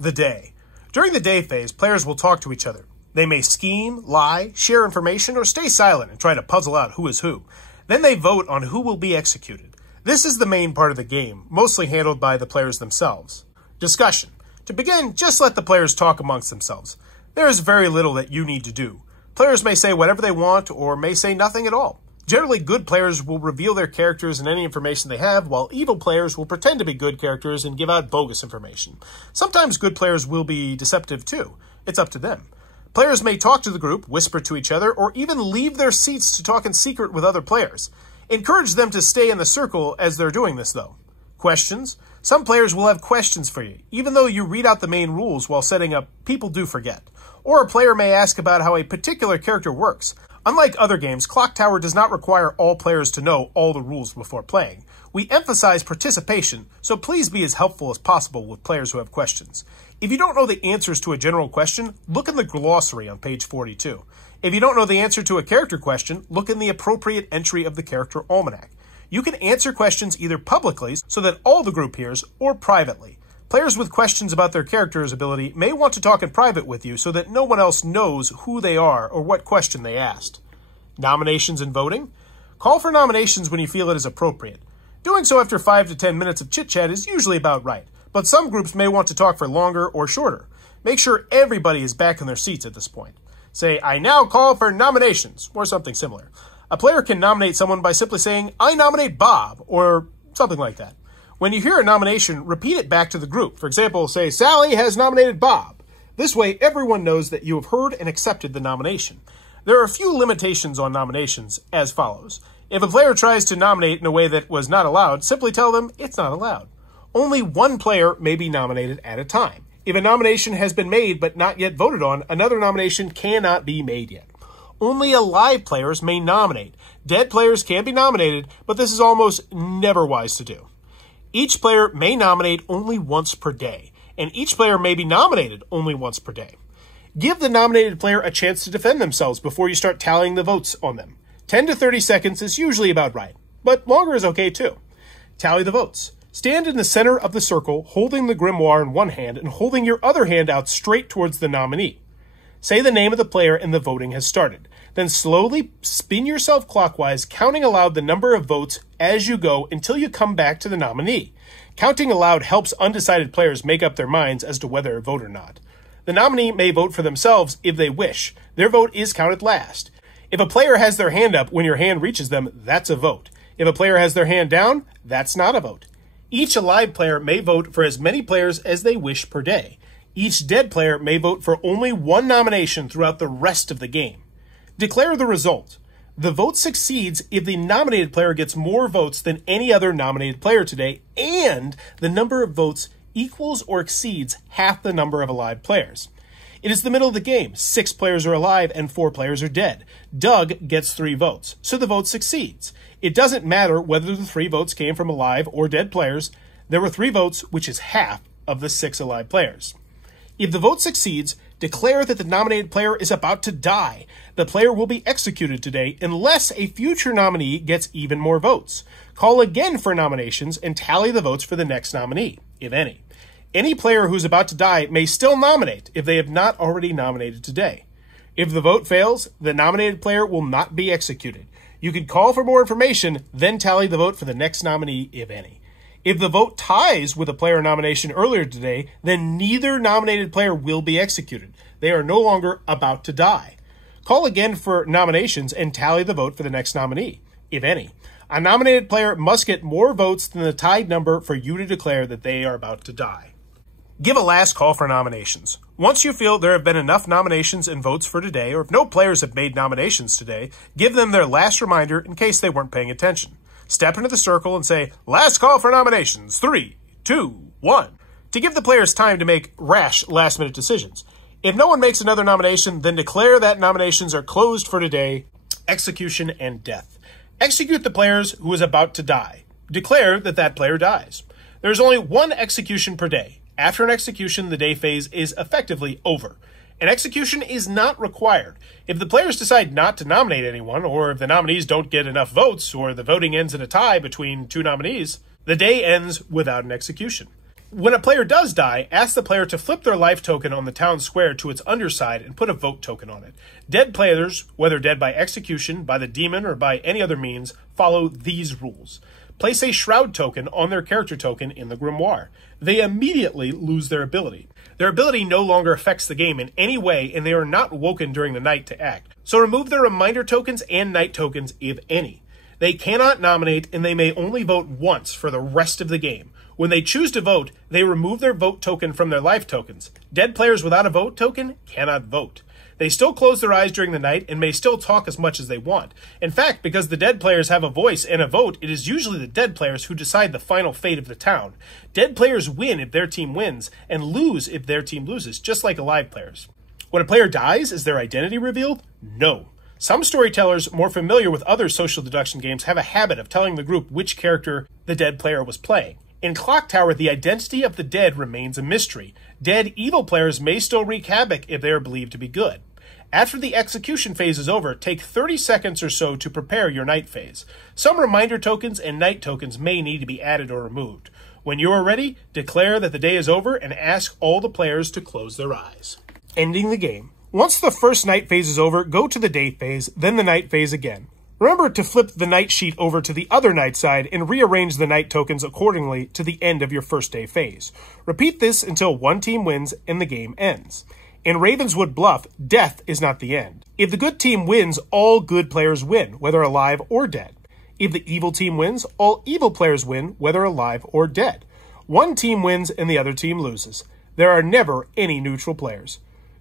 The day. During the day phase, players will talk to each other. They may scheme, lie, share information, or stay silent and try to puzzle out who is who. Then they vote on who will be executed. This is the main part of the game, mostly handled by the players themselves. Discussion. To begin, just let the players talk amongst themselves. There is very little that you need to do. Players may say whatever they want or may say nothing at all. Generally, good players will reveal their characters and any information they have, while evil players will pretend to be good characters and give out bogus information. Sometimes good players will be deceptive too. It's up to them. Players may talk to the group, whisper to each other, or even leave their seats to talk in secret with other players. Encourage them to stay in the circle as they're doing this, though. Questions? Some players will have questions for you. Even though you read out the main rules while setting up, people do forget. Or a player may ask about how a particular character works. Unlike other games, Clocktower does not require all players to know all the rules before playing. We emphasize participation, so please be as helpful as possible with players who have questions. If you don't know the answers to a general question, look in the glossary on page 42. If you don't know the answer to a character question, look in the appropriate entry of the character almanac. You can answer questions either publicly, so that all the group hears, or privately. Players with questions about their character's ability may want to talk in private with you so that no one else knows who they are or what question they asked. Nominations and voting? Call for nominations when you feel it is appropriate. Doing so after 5 to 10 minutes of chit-chat is usually about right, but some groups may want to talk for longer or shorter. Make sure everybody is back in their seats at this point. Say, "I now call for nominations," or something similar. A player can nominate someone by simply saying, "I nominate Bob," or something like that. When you hear a nomination, repeat it back to the group. For example, say, Sally has nominated Bob. This way, everyone knows that you have heard and accepted the nomination. There are a few limitations on nominations, as follows. If a player tries to nominate in a way that was not allowed, simply tell them it's not allowed. Only one player may be nominated at a time. If a nomination has been made but not yet voted on, another nomination cannot be made yet. Only alive players may nominate. Dead players can be nominated, but this is almost never wise to do. Each player may nominate only once per day, and each player may be nominated only once per day. Give the nominated player a chance to defend themselves before you start tallying the votes on them. 10 to 30 seconds is usually about right, but longer is okay too. Tally the votes. Stand in the center of the circle, holding the grimoire in one hand and holding your other hand out straight towards the nominee. Say the name of the player and the voting has started. Then slowly spin yourself clockwise, counting aloud the number of votes as you go until you come back to the nominee. Counting aloud helps undecided players make up their minds as to whether to vote or not. The nominee may vote for themselves if they wish. Their vote is counted last. If a player has their hand up when your hand reaches them, that's a vote. If a player has their hand down, that's not a vote. Each alive player may vote for as many players as they wish per day. Each dead player may vote for only one nomination throughout the rest of the game. Declare the result. The vote succeeds if the nominated player gets more votes than any other nominated player today, and the number of votes equals or exceeds half the number of alive players. It is the middle of the game. 6 players are alive and 4 players are dead. Doug gets 3 votes, so the vote succeeds. It doesn't matter whether the 3 votes came from alive or dead players. There were 3 votes, which is half of the 6 alive players. If the vote succeeds, declare that the nominated player is about to die. The player will be executed today unless a future nominee gets even more votes. Call again for nominations and tally the votes for the next nominee, if any. Any player who's about to die may still nominate if they have not already nominated today. If the vote fails, the nominated player will not be executed. You can call for more information, then tally the vote for the next nominee, if any. If the vote ties with a player nomination earlier today, then neither nominated player will be executed. They are no longer about to die. Call again for nominations and tally the vote for the next nominee, if any. A nominated player must get more votes than the tied number for you to declare that they are about to die. Give a last call for nominations. Once you feel there have been enough nominations and votes for today, or if no players have made nominations today, give them their last reminder in case they weren't paying attention. Step into the circle and say, last call for nominations, 3, 2, 1, to give the players time to make rash last-minute decisions. If no one makes another nomination, then declare that nominations are closed for today, execution and death. Execute the players who is about to die. Declare that that player dies. There is only one execution per day. After an execution, the day phase is effectively over. An execution is not required. If the players decide not to nominate anyone, or if the nominees don't get enough votes, or the voting ends in a tie between 2 nominees, the day ends without an execution. When a player does die, ask the player to flip their life token on the town square to its underside and put a vote token on it. Dead players, whether dead by execution, by the demon, or by any other means, follow these rules. Place a Shroud token on their character token in the Grimoire. They immediately lose their ability. Their ability no longer affects the game in any way, and they are not woken during the night to act. So remove their reminder tokens and night tokens, if any. They cannot nominate, and they may only vote once for the rest of the game. When they choose to vote, they remove their vote token from their life tokens. Dead players without a vote token cannot vote. They still close their eyes during the night and may still talk as much as they want. In fact, because the dead players have a voice and a vote, it is usually the dead players who decide the final fate of the town. Dead players win if their team wins, and lose if their team loses, just like alive players. When a player dies, is their identity revealed? No. Some storytellers more familiar with other social deduction games have a habit of telling the group which character the dead player was playing. In Clocktower, the identity of the dead remains a mystery. Dead evil players may still wreak havoc if they are believed to be good. After the execution phase is over, take 30 seconds or so to prepare your night phase. Some reminder tokens and night tokens may need to be added or removed. When you are ready, declare that the day is over and ask all the players to close their eyes. Ending the game. Once the first night phase is over, go to the day phase, then the night phase again. Remember to flip the night sheet over to the other night side and rearrange the night tokens accordingly to the end of your first day phase. Repeat this until one team wins and the game ends. In Ravenswood Bluff, death is not the end. If the good team wins, all good players win, whether alive or dead. If the evil team wins, all evil players win, whether alive or dead. One team wins and the other team loses. There are never any neutral players.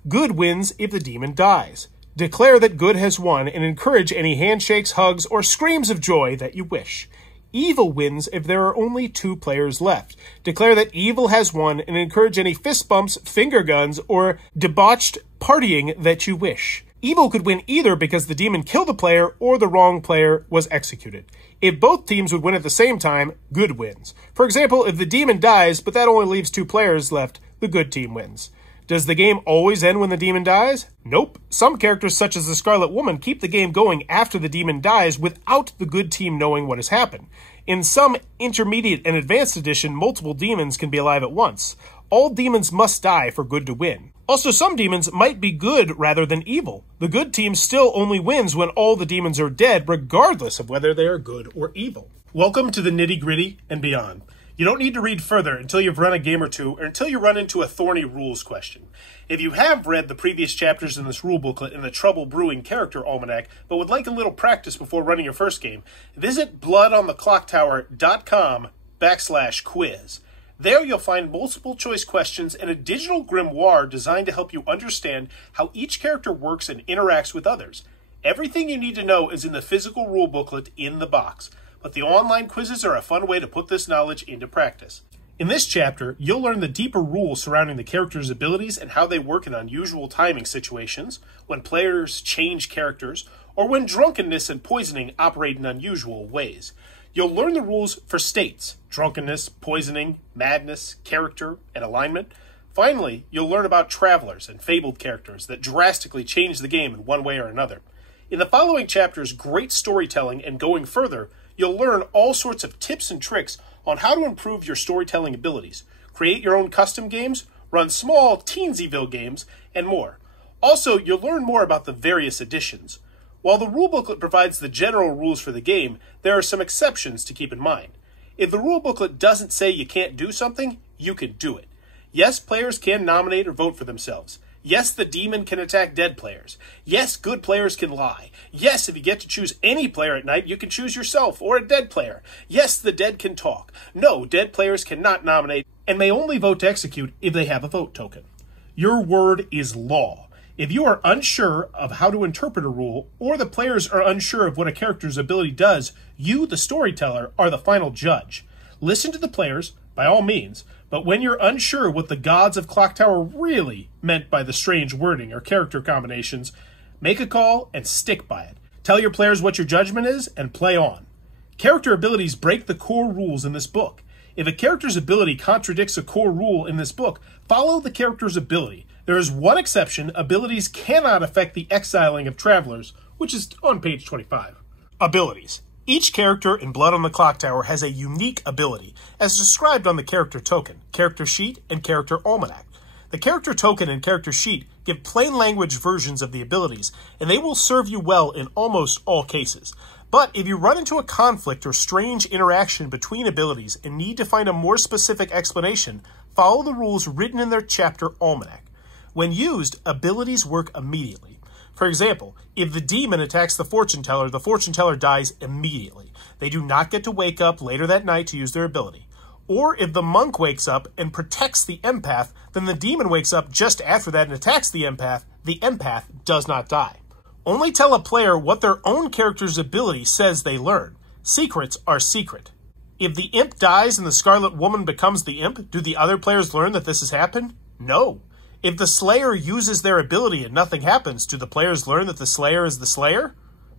Good wins if the demon dies. Declare that good has won and encourage any handshakes, hugs, or screams of joy that you wish. Evil wins if there are only 2 players left. Declare that evil has won and encourage any fist bumps, finger guns, or debauched partying that you wish. Evil could win either because the demon killed a player or the wrong player was executed. If both teams would win at the same time, good wins. For example, if the demon dies, but that only leaves 2 players left, the good team wins. Does the game always end when the demon dies? Nope. Some characters, such as the Scarlet Woman, keep the game going after the demon dies without the good team knowing what has happened. In some intermediate and advanced edition, multiple demons can be alive at once. All demons must die for good to win. Also, some demons might be good rather than evil. The good team still only wins when all the demons are dead, regardless of whether they are good or evil. Welcome to the nitty-gritty and beyond. You don't need to read further until you've run a game or two, or until you run into a thorny rules question. If you have read the previous chapters in this rule booklet in the Trouble Brewing Character Almanac, but would like a little practice before running your first game, visit bloodontheclocktower.com/quiz. There you'll find multiple choice questions and a digital grimoire designed to help you understand how each character works and interacts with others. Everything you need to know is in the physical rule booklet in the box, but the online quizzes are a fun way to put this knowledge into practice. In this chapter, you'll learn the deeper rules surrounding the character's abilities and how they work in unusual timing situations, when players change characters, or when drunkenness and poisoning operate in unusual ways. You'll learn the rules for states: drunkenness, poisoning, madness, character, and alignment. Finally, you'll learn about travelers and fabled characters that drastically change the game in one way or another. In the following chapters, Great Storytelling and Going Further, you'll learn all sorts of tips and tricks on how to improve your storytelling abilities, create your own custom games, run small teensyville games, and more. Also, you'll learn more about the various editions. While the rule booklet provides the general rules for the game, there are some exceptions to keep in mind. If the rule booklet doesn't say you can't do something, you can do it. Yes, players can nominate or vote for themselves. Yes, the demon can attack dead players. Yes, good players can lie. Yes, if you get to choose any player at night, you can choose yourself or a dead player. Yes, the dead can talk. No, dead players cannot nominate and may only vote to execute if they have a vote token. Your word is law. If you are unsure of how to interpret a rule, or the players are unsure of what a character's ability does, you, the storyteller, are the final judge. Listen to the players, by all means, but when you're unsure what the gods of Clocktower really meant by the strange wording or character combinations, make a call and stick by it. Tell your players what your judgment is and play on. Character abilities break the core rules in this book. If a character's ability contradicts a core rule in this book, follow the character's ability. There is one exception: abilities cannot affect the exiling of travelers, which is on page 25. Abilities. Each character in Blood on the Clocktower has a unique ability, as described on the character token, character sheet, and character almanac. The character token and character sheet give plain language versions of the abilities, and they will serve you well in almost all cases. But if you run into a conflict or strange interaction between abilities and need to find a more specific explanation, follow the rules written in their chapter almanac. When used, abilities work immediately. For example, if the demon attacks the fortune teller dies immediately. They do not get to wake up later that night to use their ability. Or if the monk wakes up and protects the empath, then the demon wakes up just after that and attacks the empath does not die. Only tell a player what their own character's ability says they learn. Secrets are secret. If the imp dies and the Scarlet Woman becomes the imp, do the other players learn that this has happened? No. If the Slayer uses their ability and nothing happens, do the players learn that the Slayer is the Slayer?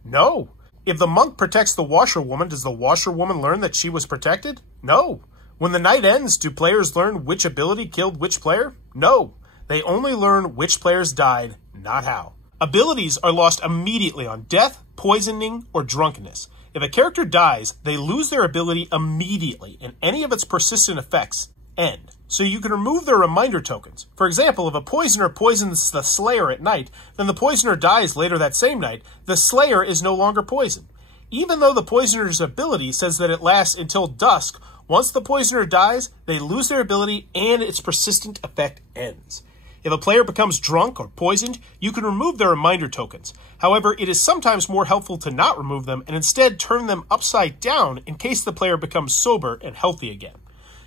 No. If the monk protects the washerwoman, does the washerwoman learn that she was protected? No. When the night ends, do players learn which ability killed which player? No. They only learn which players died, not how. Abilities are lost immediately on death, poisoning, or drunkenness. If a character dies, they lose their ability immediately, and any of its persistent effects end. So you can remove their reminder tokens. For example, if a poisoner poisons the Slayer at night, then the poisoner dies later that same night, the Slayer is no longer poisoned. Even though the poisoner's ability says that it lasts until dusk, once the poisoner dies, they lose their ability and its persistent effect ends. If a player becomes drunk or poisoned, you can remove their reminder tokens. However, it is sometimes more helpful to not remove them and instead turn them upside down in case the player becomes sober and healthy again.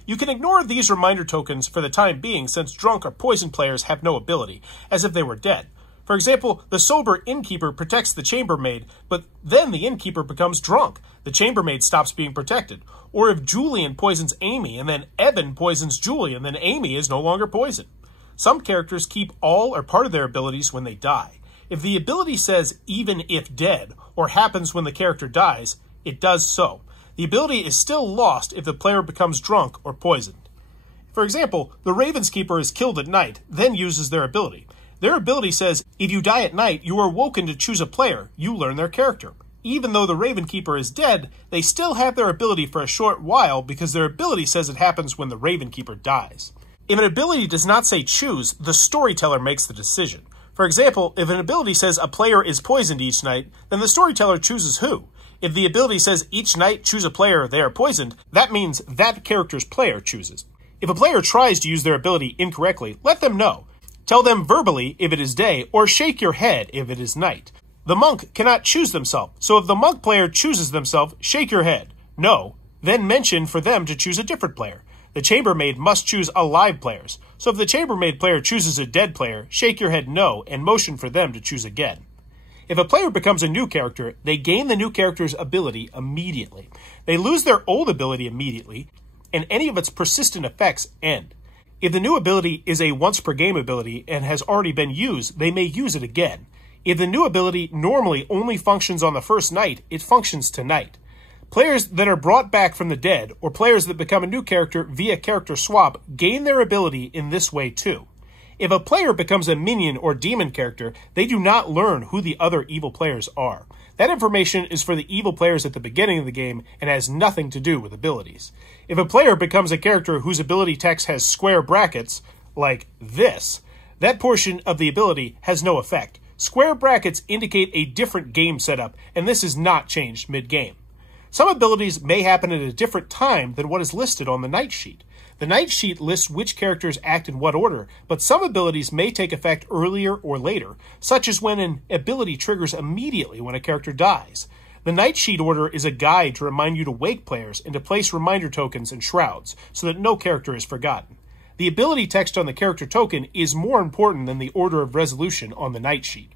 You can ignore these reminder tokens for the time being since drunk or poisoned players have no ability, as if they were dead. For example, the sober innkeeper protects the chambermaid, but then the innkeeper becomes drunk. The chambermaid stops being protected. Or if Julian poisons Amy and then Evan poisons Julian, then Amy is no longer poisoned. Some characters keep all or part of their abilities when they die. If the ability says even if dead or happens when the character dies, it does so. The ability is still lost if the player becomes drunk or poisoned. For example, the Ravenskeeper is killed at night, then uses their ability. Their ability says, if you die at night, you are woken to choose a player. You learn their character. Even though the Ravenkeeper is dead, they still have their ability for a short while because their ability says it happens when the Ravenkeeper dies. If an ability does not say choose, the storyteller makes the decision. For example, if an ability says a player is poisoned each night, then the storyteller chooses who. If the ability says each night choose a player they are poisoned, that means that character's player chooses. If a player tries to use their ability incorrectly, let them know. Tell them verbally if it is day, or shake your head if it is night. The monk cannot choose themselves, so if the monk player chooses themselves, shake your head. No. Then mention for them to choose a different player. The chambermaid must choose alive players, so if the chambermaid player chooses a dead player, shake your head no and motion for them to choose again. If a player becomes a new character, they gain the new character's ability immediately. They lose their old ability immediately, and any of its persistent effects end. If the new ability is a once-per-game ability and has already been used, they may use it again. If the new ability normally only functions on the first night, it functions tonight. Players that are brought back from the dead, or players that become a new character via character swap, gain their ability in this way too. If a player becomes a minion or demon character, they do not learn who the other evil players are. That information is for the evil players at the beginning of the game and has nothing to do with abilities. If a player becomes a character whose ability text has square brackets, like this, that portion of the ability has no effect. Square brackets indicate a different game setup, and this is not changed mid-game. Some abilities may happen at a different time than what is listed on the night sheet. The night sheet lists which characters act in what order, but some abilities may take effect earlier or later, such as when an ability triggers immediately when a character dies. The night sheet order is a guide to remind you to wake players and to place reminder tokens and shrouds, so that no character is forgotten. The ability text on the character token is more important than the order of resolution on the night sheet.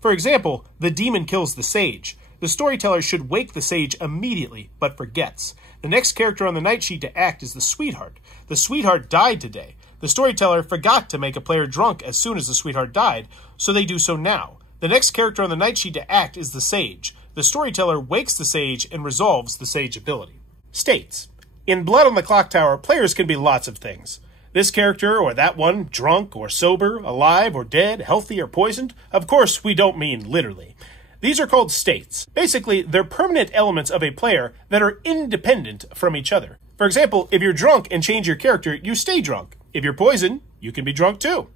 For example, the demon kills the sage. The storyteller should wake the sage immediately, but forgets. The next character on the night sheet to act is the sweetheart. The sweetheart died today. The storyteller forgot to make a player drunk as soon as the sweetheart died, so they do so now. The next character on the night sheet to act is the sage. The storyteller wakes the sage and resolves the sage ability. States. In Blood on the Clocktower, players can be lots of things. This character or that one, drunk or sober, alive or dead, healthy or poisoned. Of course, we don't mean literally. These are called states. Basically, they're permanent elements of a player that are independent from each other. For example, if you're drunk and change your character, you stay drunk. If you're poisoned, you can be drunk too.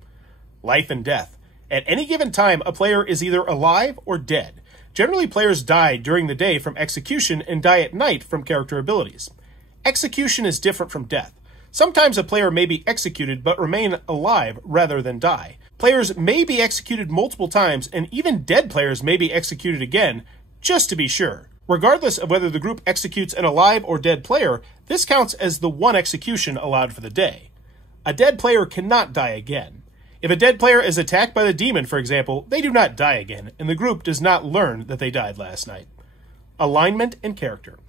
Life and death. At any given time, a player is either alive or dead. Generally, players die during the day from execution and die at night from character abilities. Execution is different from death. Sometimes a player may be executed but remain alive rather than die. Players may be executed multiple times, and even dead players may be executed again, just to be sure. Regardless of whether the group executes an alive or dead player, this counts as the one execution allowed for the day. A dead player cannot die again. If a dead player is attacked by the demon, for example, they do not die again, and the group does not learn that they died last night. Alignment and character.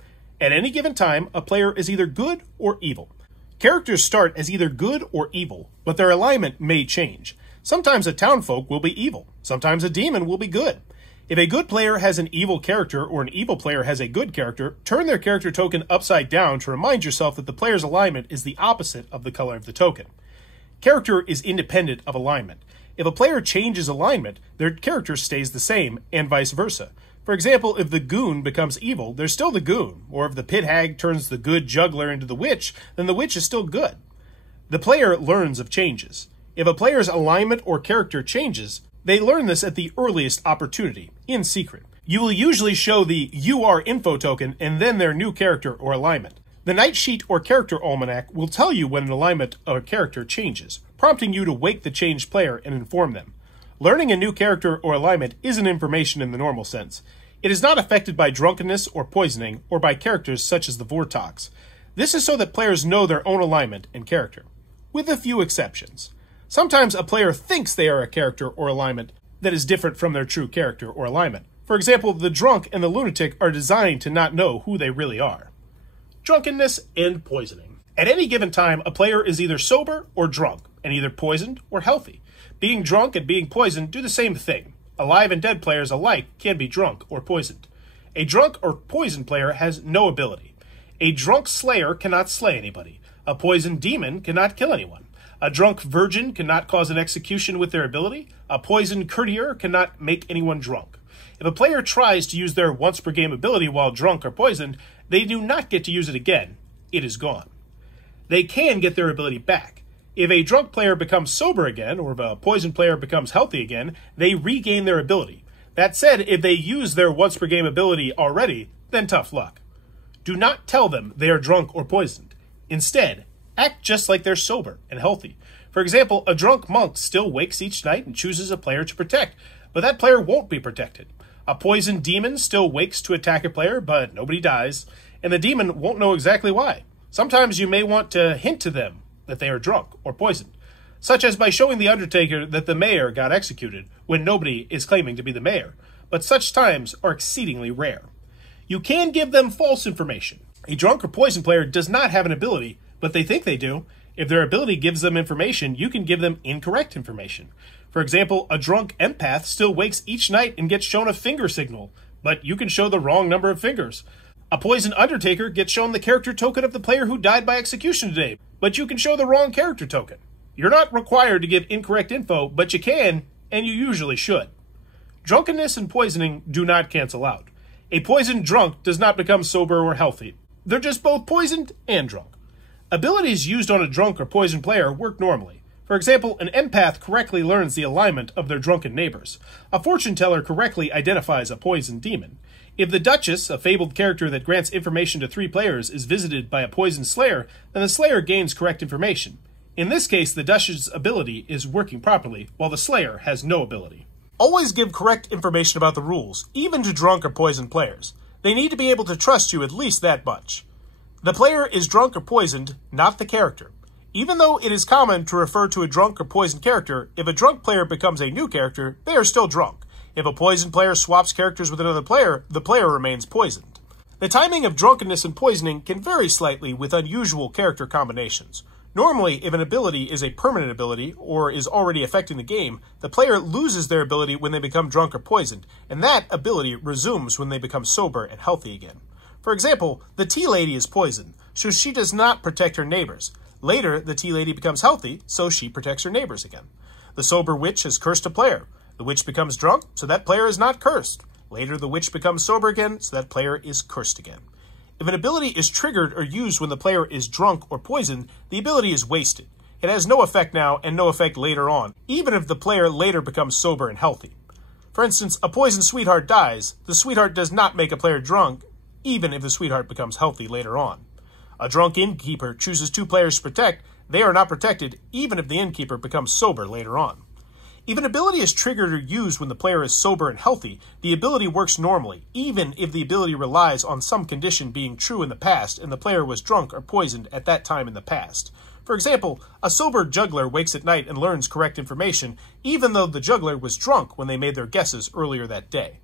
At any given time, a player is either good or evil. Characters start as either good or evil, but their alignment may change. Sometimes a townsfolk will be evil. Sometimes a demon will be good. If a good player has an evil character or an evil player has a good character, turn their character token upside down to remind yourself that the player's alignment is the opposite of the color of the token. Character is independent of alignment. If a player changes alignment, their character stays the same, and vice versa. For example, if the goon becomes evil, they're still the goon, or if the pit hag turns the good juggler into the witch, then the witch is still good. The player learns of changes. If a player's alignment or character changes, they learn this at the earliest opportunity, in secret. You will usually show the "You Are" info token and then their new character or alignment. The night sheet or character almanac will tell you when an alignment of a character changes, prompting you to wake the changed player and inform them. Learning a new character or alignment isn't information in the normal sense. It is not affected by drunkenness or poisoning or by characters such as the Vortox. This is so that players know their own alignment and character, with a few exceptions. Sometimes a player thinks they are a character or alignment that is different from their true character or alignment. For example, the drunk and the lunatic are designed to not know who they really are. Drunkenness and poisoning. At any given time, a player is either sober or drunk, and either poisoned or healthy. Being drunk and being poisoned do the same thing. Alive and dead players alike can be drunk or poisoned. A drunk or poisoned player has no ability. A drunk slayer cannot slay anybody. A poisoned demon cannot kill anyone. A drunk virgin cannot cause an execution with their ability. A poisoned courtier cannot make anyone drunk. If a player tries to use their once-per-game ability while drunk or poisoned, they do not get to use it again. It is gone. They can get their ability back. If a drunk player becomes sober again, or if a poisoned player becomes healthy again, they regain their ability. That said, if they use their once-per-game ability already, then tough luck. Do not tell them they are drunk or poisoned. Instead, act just like they're sober and healthy. For example, a drunk monk still wakes each night and chooses a player to protect, but that player won't be protected. A poisoned demon still wakes to attack a player, but nobody dies, and the demon won't know exactly why. Sometimes you may want to hint to them that they are drunk or poisoned, such as by showing the Undertaker that the mayor got executed when nobody is claiming to be the mayor, but such times are exceedingly rare. You can give them false information. A drunk or poisoned player does not have an ability, but they think they do. If their ability gives them information, you can give them incorrect information. For example, a drunk empath still wakes each night and gets shown a finger signal, but you can show the wrong number of fingers. A poisoned Undertaker gets shown the character token of the player who died by execution today, but you can show the wrong character token. You're not required to give incorrect info, but you can, and you usually should. Drunkenness and poisoning do not cancel out. A poisoned drunk does not become sober or healthy. They're just both poisoned and drunk. Abilities used on a drunk or poisoned player work normally. For example, an empath correctly learns the alignment of their drunken neighbors. A fortune teller correctly identifies a poisoned demon. If the Duchess, a fabled character that grants information to 3 players, is visited by a poisoned slayer, then the slayer gains correct information. In this case, the Duchess' ability is working properly, while the slayer has no ability. Always give correct information about the rules, even to drunk or poisoned players. They need to be able to trust you at least that much. The player is drunk or poisoned, not the character. Even though it is common to refer to a drunk or poisoned character, if a drunk player becomes a new character, they are still drunk. If a poisoned player swaps characters with another player, the player remains poisoned. The timing of drunkenness and poisoning can vary slightly with unusual character combinations. Normally, if an ability is a permanent ability or is already affecting the game, the player loses their ability when they become drunk or poisoned, and that ability resumes when they become sober and healthy again. For example, the tea lady is poisoned, so she does not protect her neighbors. Later, the tea lady becomes healthy, so she protects her neighbors again. The sober witch has cursed a player. The witch becomes drunk, so that player is not cursed. Later, the witch becomes sober again, so that player is cursed again. If an ability is triggered or used when the player is drunk or poisoned, the ability is wasted. It has no effect now and no effect later on, even if the player later becomes sober and healthy. For instance, a poisoned sweetheart dies. The sweetheart does not make a player drunk, even if the sweetheart becomes healthy later on. A drunk innkeeper chooses 2 players to protect. They are not protected, even if the innkeeper becomes sober later on. If an ability is triggered or used when the player is sober and healthy, the ability works normally, even if the ability relies on some condition being true in the past and the player was drunk or poisoned at that time in the past. For example, a sober juggler wakes at night and learns correct information, even though the juggler was drunk when they made their guesses earlier that day.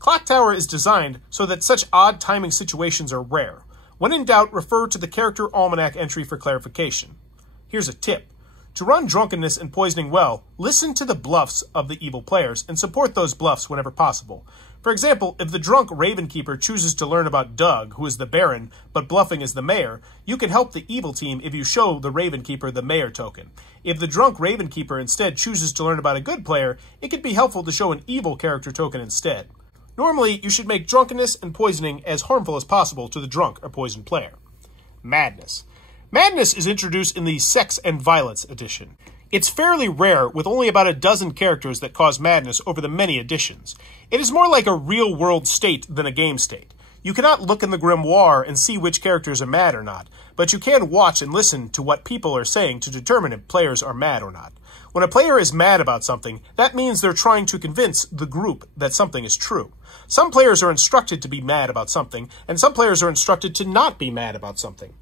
Clocktower is designed so that such odd timing situations are rare. When in doubt, refer to the character almanac entry for clarification. Here's a tip. To run drunkenness and poisoning well, listen to the bluffs of the evil players and support those bluffs whenever possible. For example, if the drunk Ravenkeeper chooses to learn about Doug, who is the Baron, but bluffing is the Mayor, you can help the evil team if you show the Ravenkeeper the Mayor token. If the drunk Ravenkeeper instead chooses to learn about a good player, it could be helpful to show an evil character token instead. Normally, you should make drunkenness and poisoning as harmful as possible to the drunk or poisoned player. Madness. Madness is introduced in the Sex and Violence edition. It's fairly rare, with only about a dozen characters that cause madness over the many editions. It is more like a real-world state than a game state. You cannot look in the Grimoire and see which characters are mad or not, but you can watch and listen to what people are saying to determine if players are mad or not. When a player is mad about something, that means they're trying to convince the group that something is true. Some players are instructed to be mad about something, and some players are instructed to not be mad about something.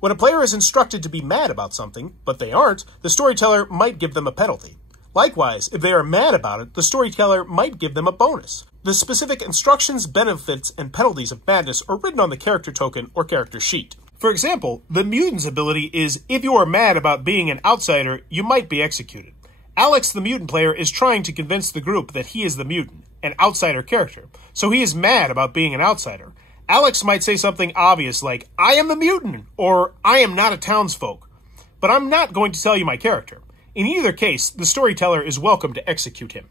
When a player is instructed to be mad about something, but they aren't, the storyteller might give them a penalty. Likewise, if they are mad about it, the storyteller might give them a bonus. The specific instructions, benefits, and penalties of madness are written on the character token or character sheet. For example, the mutant's ability is, if you are mad about being an outsider, you might be executed. Alex, the mutant player, is trying to convince the group that he is the mutant, an outsider character, so he is mad about being an outsider. Alex might say something obvious like, I am the mutant, or I am not a townsfolk, but I'm not going to tell you my character. In either case, the storyteller is welcome to execute him.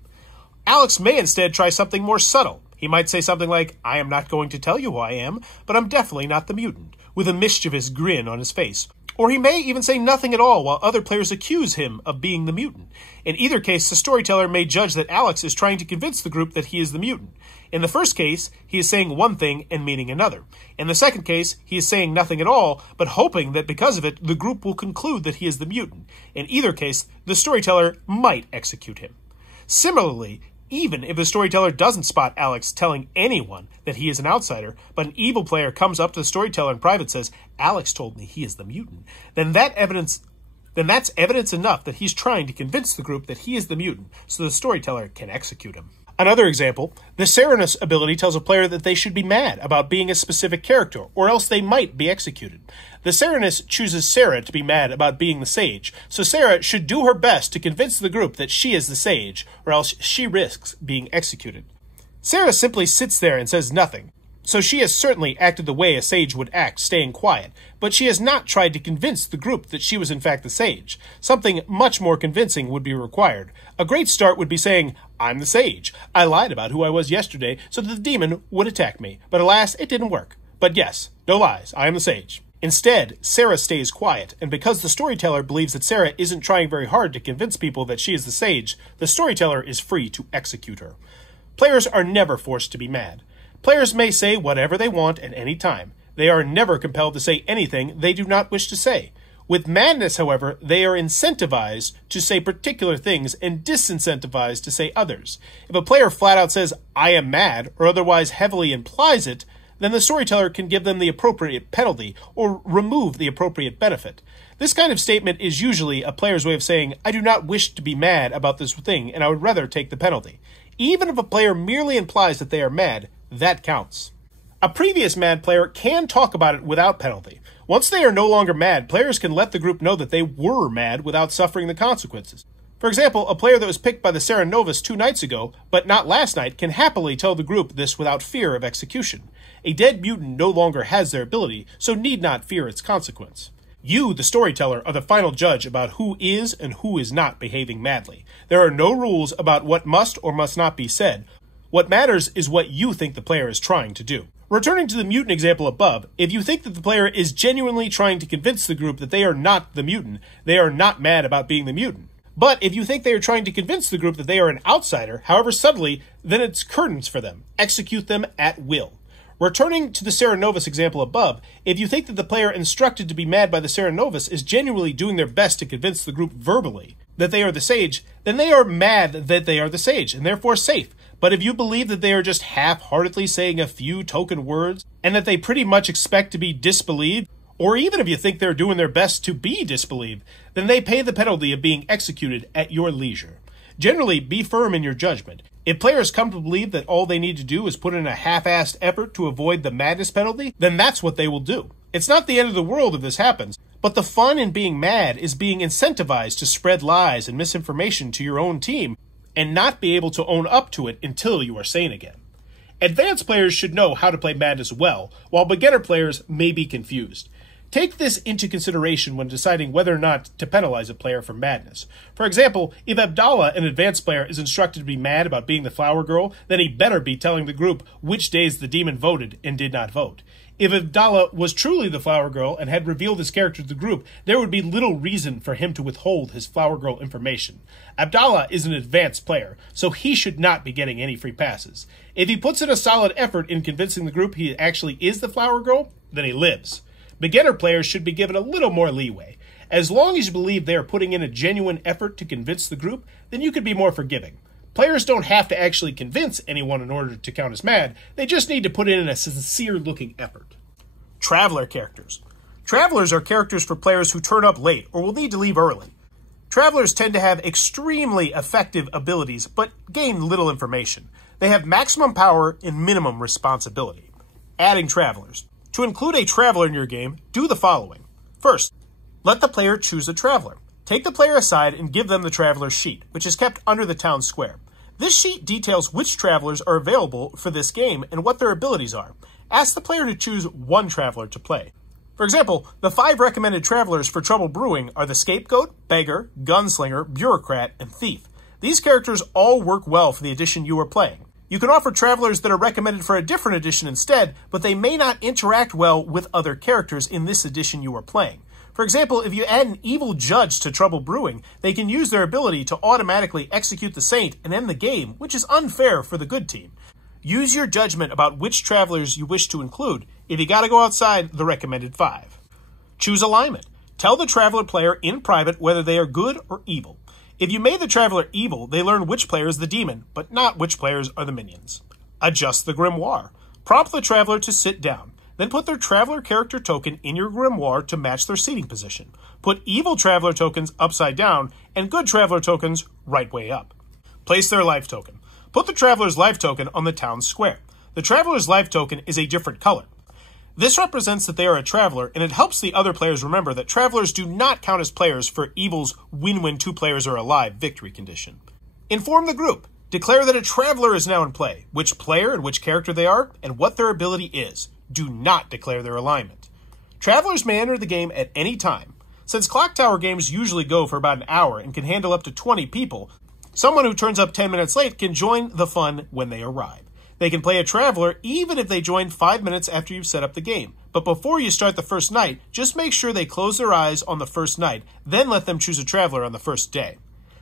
Alex may instead try something more subtle. He might say something like, I am not going to tell you who I am, but I'm definitely not the mutant, with a mischievous grin on his face. Or he may even say nothing at all while other players accuse him of being the mutant. In either case, the storyteller may judge that Alex is trying to convince the group that he is the mutant. In the first case, he is saying one thing and meaning another. In the second case, he is saying nothing at all, but hoping that because of it, the group will conclude that he is the mutant. In either case, the storyteller might execute him. Similarly, even if the storyteller doesn't spot Alex telling anyone that he is an outsider, but an evil player comes up to the storyteller in private and says, Alex told me he is the mutant, then that's evidence enough that he's trying to convince the group that he is the mutant, so the storyteller can execute him. Another example, the Serenus ability tells a player that they should be mad about being a specific character, or else they might be executed. The Serenus chooses Sarah to be mad about being the sage, so Sarah should do her best to convince the group that she is the sage, or else she risks being executed. Sarah simply sits there and says nothing, so she has certainly acted the way a sage would act, staying quiet, but she has not tried to convince the group that she was in fact the sage. Something much more convincing would be required. A great start would be saying, I'm the sage. I lied about who I was yesterday so that the demon would attack me, but alas, it didn't work. But yes, no lies, I am the sage. Instead, Sarah stays quiet, and because the storyteller believes that Sarah isn't trying very hard to convince people that she is the sage, the storyteller is free to execute her. Players are never forced to be mad. Players may say whatever they want at any time. They are never compelled to say anything they do not wish to say. With madness, however, they are incentivized to say particular things and disincentivized to say others. If a player flat out says, I am mad, or otherwise heavily implies it, then the storyteller can give them the appropriate penalty or remove the appropriate benefit. This kind of statement is usually a player's way of saying, I do not wish to be mad about this thing and I would rather take the penalty. Even if a player merely implies that they are mad, that counts. A previous mad player can talk about it without penalty. Once they are no longer mad, players can let the group know that they were mad without suffering the consequences. For example, a player that was picked by the Serenovus 2 nights ago, but not last night, can happily tell the group this without fear of execution. A dead mutant no longer has their ability, so need not fear its consequence. You, the storyteller, are the final judge about who is and who is not behaving madly. There are no rules about what must or must not be said. What matters is what you think the player is trying to do. Returning to the mutant example above, if you think that the player is genuinely trying to convince the group that they are not the mutant, they are not mad about being the mutant. But if you think they are trying to convince the group that they are an outsider, however subtly, then it's curtains for them. Execute them at will. Returning to the Serenovus example above, if you think that the player instructed to be mad by the Serenovus is genuinely doing their best to convince the group verbally that they are the sage, then they are mad that they are the sage, and therefore safe. But if you believe that they are just half-heartedly saying a few token words, and that they pretty much expect to be disbelieved, or even if you think they're doing their best to be disbelieved, then they pay the penalty of being executed at your leisure. Generally, be firm in your judgment. If players come to believe that all they need to do is put in a half-assed effort to avoid the madness penalty, then that's what they will do. It's not the end of the world if this happens, but the fun in being mad is being incentivized to spread lies and misinformation to your own team, and not be able to own up to it until you are sane again. Advanced players should know how to play madness well, while beginner players may be confused. Take this into consideration when deciding whether or not to penalize a player for madness. For example, if Abdallah, an advanced player, is instructed to be mad about being the flower girl, then he better be telling the group which days the demon voted and did not vote. If Abdallah was truly the Flower Girl and had revealed his character to the group, there would be little reason for him to withhold his Flower Girl information. Abdallah is an advanced player, so he should not be getting any free passes. If he puts in a solid effort in convincing the group he actually is the Flower Girl, then he lives. Beginner players should be given a little more leeway. As long as you believe they are putting in a genuine effort to convince the group, then you could be more forgiving. Players don't have to actually convince anyone in order to count as mad, they just need to put in a sincere-looking effort. Traveler characters. Travelers are characters for players who turn up late or will need to leave early. Travelers tend to have extremely effective abilities, but gain little information. They have maximum power and minimum responsibility. Adding travelers. To include a traveler in your game, do the following. First, let the player choose a traveler. Take the player aside and give them the traveler sheet, which is kept under the town square. This sheet details which travelers are available for this game and what their abilities are. Ask the player to choose one traveler to play. For example, the 5 recommended travelers for Trouble Brewing are the Scapegoat, Beggar, Gunslinger, Bureaucrat, and Thief. These characters all work well for the edition you are playing. You can offer travelers that are recommended for a different edition instead, but they may not interact well with other characters in this edition you are playing. For example, if you add an evil judge to Trouble Brewing, they can use their ability to automatically execute the saint and end the game, which is unfair for the good team. Use your judgment about which travelers you wish to include. If you gotta go outside the recommended 5. Choose alignment. Tell the traveler player in private whether they are good or evil. If you made the traveler evil, they learn which player is the demon, but not which players are the minions. Adjust the Grimoire. Prompt the traveler to sit down. Then put their traveler character token in your grimoire to match their seating position. Put evil traveler tokens upside down and good traveler tokens right way up. Place their life token. Put the traveler's life token on the town square. The traveler's life token is a different color. This represents that they are a traveler, and it helps the other players remember that travelers do not count as players for evil's win when 2 players are alive victory condition. Inform the group. Declare that a traveler is now in play, which player and which character they are, and what their ability is. Do not declare their alignment. Travelers may enter the game at any time. Since Clocktower games usually go for about an hour and can handle up to 20 people, someone who turns up 10 minutes late can join the fun when they arrive. They can play a traveler even if they join 5 minutes after you've set up the game. But before you start the first night, just make sure they close their eyes on the first night, then let them choose a traveler on the first day.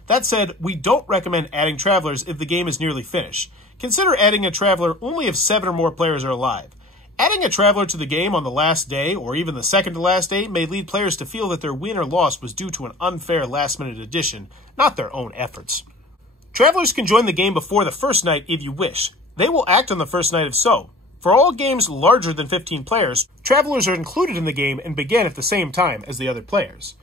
That said, we don't recommend adding travelers if the game is nearly finished. Consider adding a traveler only if 7 or more players are alive. Adding a traveler to the game on the last day, or even the second to last day, may lead players to feel that their win or loss was due to an unfair last-minute addition, not their own efforts. Travelers can join the game before the first night if you wish. They will act on the first night if so. For all games larger than 15 players, travelers are included in the game and begin at the same time as the other players.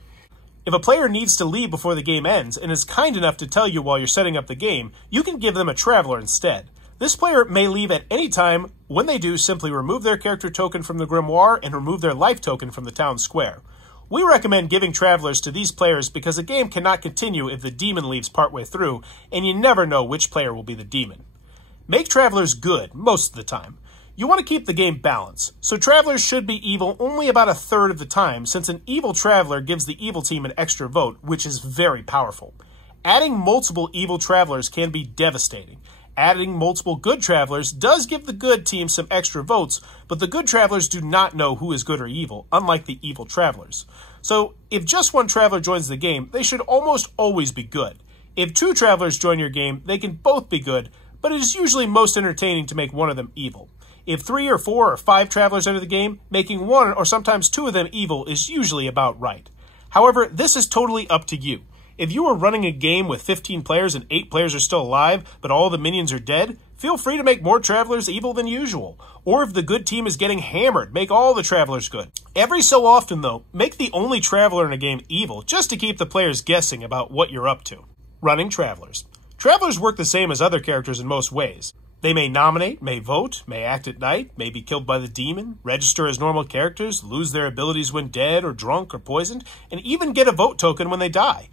If a player needs to leave before the game ends and is kind enough to tell you while you're setting up the game, you can give them a traveler instead. This player may leave at any time. When they do, simply remove their character token from the grimoire and remove their life token from the town square. We recommend giving travelers to these players because a game cannot continue if the demon leaves partway through, and you never know which player will be the demon. Make travelers good most of the time. You want to keep the game balanced, so travelers should be evil only about a third of the time, since an evil traveler gives the evil team an extra vote, which is very powerful. Adding multiple evil travelers can be devastating. Adding multiple good travelers does give the good team some extra votes, but the good travelers do not know who is good or evil, unlike the evil travelers. So, if just one traveler joins the game, they should almost always be good. If 2 travelers join your game, they can both be good, but it is usually most entertaining to make one of them evil. If 3 or 4 or 5 travelers enter the game, making 1 or sometimes 2 of them evil is usually about right. However, this is totally up to you. If you are running a game with 15 players and 8 players are still alive, but all the minions are dead, feel free to make more travelers evil than usual. Or if the good team is getting hammered, make all the travelers good. Every so often, though, make the only traveler in a game evil, just to keep the players guessing about what you're up to. Running travelers. Travelers work the same as other characters in most ways. They may nominate, may vote, may act at night, may be killed by the demon, register as normal characters, lose their abilities when dead or drunk or poisoned, and even get a vote token when they die.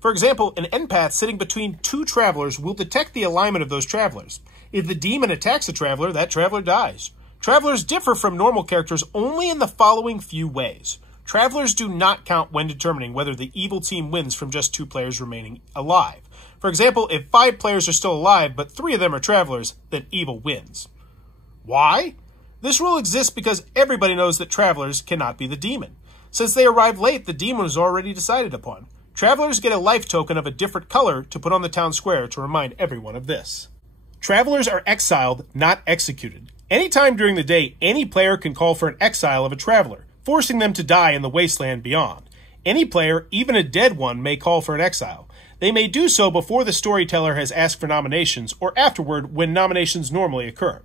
For example, an empath sitting between 2 travelers will detect the alignment of those travelers. If the demon attacks a traveler, that traveler dies. Travelers differ from normal characters only in the following few ways. Travelers do not count when determining whether the evil team wins from just 2 players remaining alive. For example, if 5 players are still alive but 3 of them are travelers, then evil wins. Why? This rule exists because everybody knows that travelers cannot be the demon. Since they arrived late, the demon was already decided upon. Travelers get a life token of a different color to put on the town square to remind everyone of this. Travelers are exiled, not executed. Anytime during the day, any player can call for an exile of a traveler, forcing them to die in the wasteland beyond. Any player, even a dead one, may call for an exile. They may do so before the storyteller has asked for nominations, or afterward when nominations normally occur.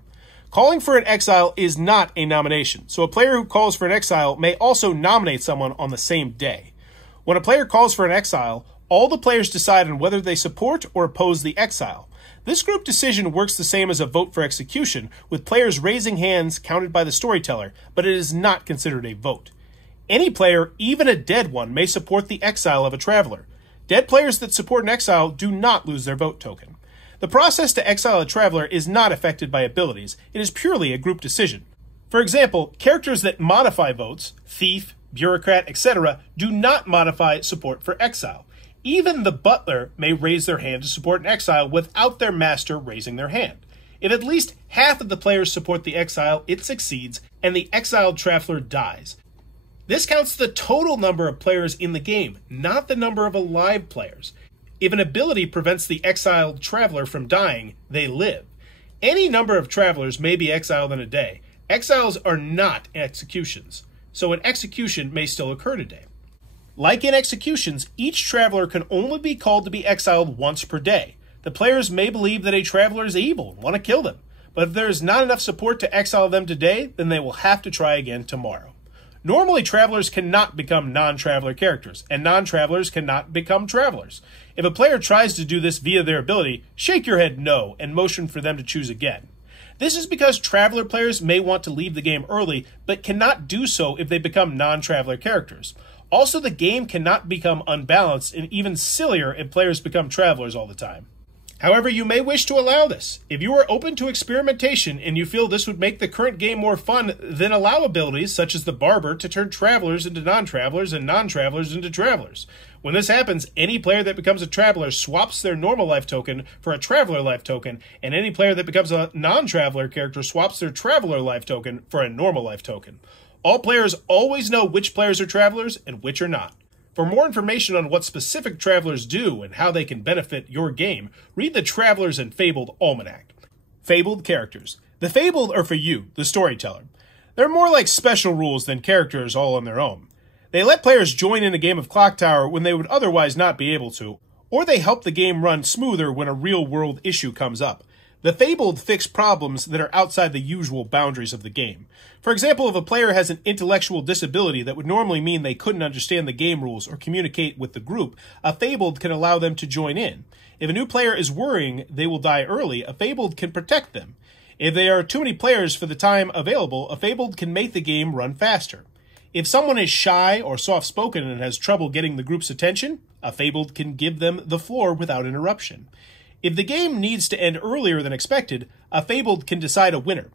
Calling for an exile is not a nomination, so a player who calls for an exile may also nominate someone on the same day. When a player calls for an exile, all the players decide on whether they support or oppose the exile. This group decision works the same as a vote for execution, with players raising hands counted by the storyteller, but it is not considered a vote. Any player, even a dead one, may support the exile of a traveler. Dead players that support an exile do not lose their vote token. The process to exile a traveler is not affected by abilities, it is purely a group decision. For example, characters that modify votes, thief, bureaucrat, etc., do not modify support for exile. Even the butler may raise their hand to support an exile without their master raising their hand. If at least half of the players support the exile, it succeeds, and the exiled traveler dies. This counts the total number of players in the game, not the number of alive players. If an ability prevents the exiled traveler from dying, they live. Any number of travelers may be exiled in a day. Exiles are not executions, so an execution may still occur today. Like in executions, each traveler can only be called to be exiled once per day. The players may believe that a traveler is evil and want to kill them, but if there is not enough support to exile them today, then they will have to try again tomorrow. Normally, travelers cannot become non-traveler characters, and non-travelers cannot become travelers. If a player tries to do this via their ability, shake your head no and motion for them to choose again. This is because traveler players may want to leave the game early, but cannot do so if they become non-traveler characters. Also, the game cannot become unbalanced, and even sillier if players become travelers all the time. However, you may wish to allow this. If you are open to experimentation and you feel this would make the current game more fun, then allow abilities such as the barber to turn travelers into non-travelers and non-travelers into travelers. When this happens, any player that becomes a traveler swaps their normal life token for a traveler life token, and any player that becomes a non-traveler character swaps their traveler life token for a normal life token. All players always know which players are travelers and which are not. For more information on what specific travelers do and how they can benefit your game, read the Travelers and Fabled Almanac. Fabled characters. The Fabled are for you, the storyteller. They're more like special rules than characters all on their own. They let players join in a game of Clocktower when they would otherwise not be able to, or they help the game run smoother when a real-world issue comes up. The Fabled fix problems that are outside the usual boundaries of the game. For example, if a player has an intellectual disability that would normally mean they couldn't understand the game rules or communicate with the group, a Fabled can allow them to join in. If a new player is worrying they will die early, a Fabled can protect them. If there are too many players for the time available, a Fabled can make the game run faster. If someone is shy or soft-spoken and has trouble getting the group's attention, a Fabled can give them the floor without interruption. If the game needs to end earlier than expected, a Fabled can decide a winner.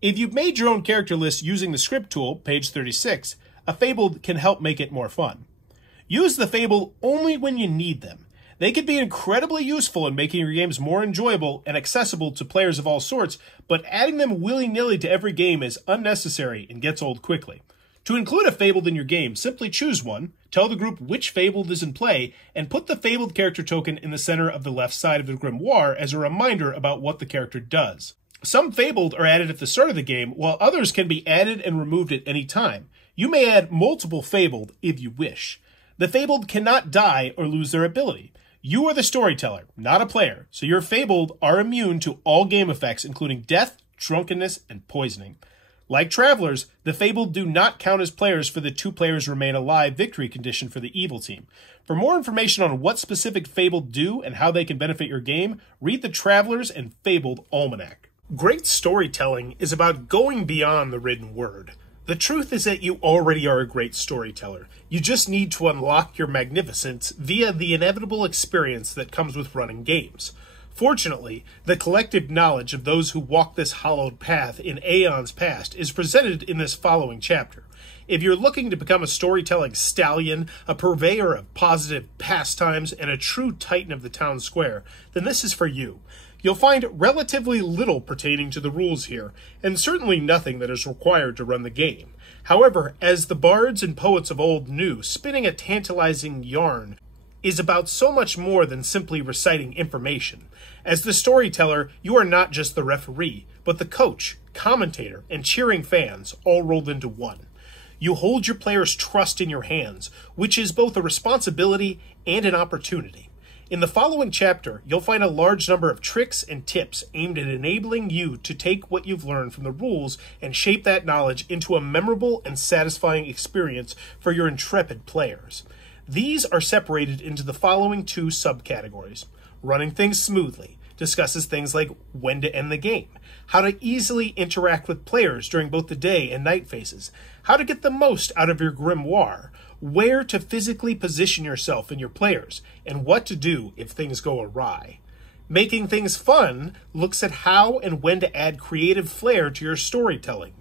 If you've made your own character list using the script tool, page 36, a Fabled can help make it more fun. Use the Fabled only when you need them. They can be incredibly useful in making your games more enjoyable and accessible to players of all sorts, but adding them willy-nilly to every game is unnecessary and gets old quickly. To include a Fabled in your game, simply choose one, tell the group which Fabled is in play, and put the Fabled character token in the center of the left side of the Grimoire as a reminder about what the character does. Some Fabled are added at the start of the game, while others can be added and removed at any time. You may add multiple Fabled if you wish. The Fabled cannot die or lose their ability. You are the storyteller, not a player, so your Fabled are immune to all game effects, including death, drunkenness, and poisoning. Like travelers, the Fabled do not count as players for the 2 players remain alive victory condition for the evil team. For more information on what specific Fabled do and how they can benefit your game, read the Travelers and Fabled Almanac. Great storytelling is about going beyond the written word. The truth is that you already are a great storyteller. You just need to unlock your magnificence via the inevitable experience that comes with running games. Fortunately, the collective knowledge of those who walk this hallowed path in aeons past is presented in this following chapter. If you're looking to become a storytelling stallion, a purveyor of positive pastimes, and a true titan of the town square, then this is for you. You'll find relatively little pertaining to the rules here, and certainly nothing that is required to run the game. However, as the bards and poets of old knew, spinning a tantalizing yarn is about so much more than simply reciting information. As the storyteller, you are not just the referee, but the coach, commentator, and cheering fans all rolled into one. You hold your players' trust in your hands, which is both a responsibility and an opportunity. In the following chapter, you'll find a large number of tricks and tips aimed at enabling you to take what you've learned from the rules and shape that knowledge into a memorable and satisfying experience for your intrepid players. These are separated into the following two subcategories. Running things smoothly discusses things like when to end the game, how to easily interact with players during both the day and night phases, how to get the most out of your grimoire, where to physically position yourself and your players, and what to do if things go awry. Making things fun looks at how and when to add creative flair to your storytelling.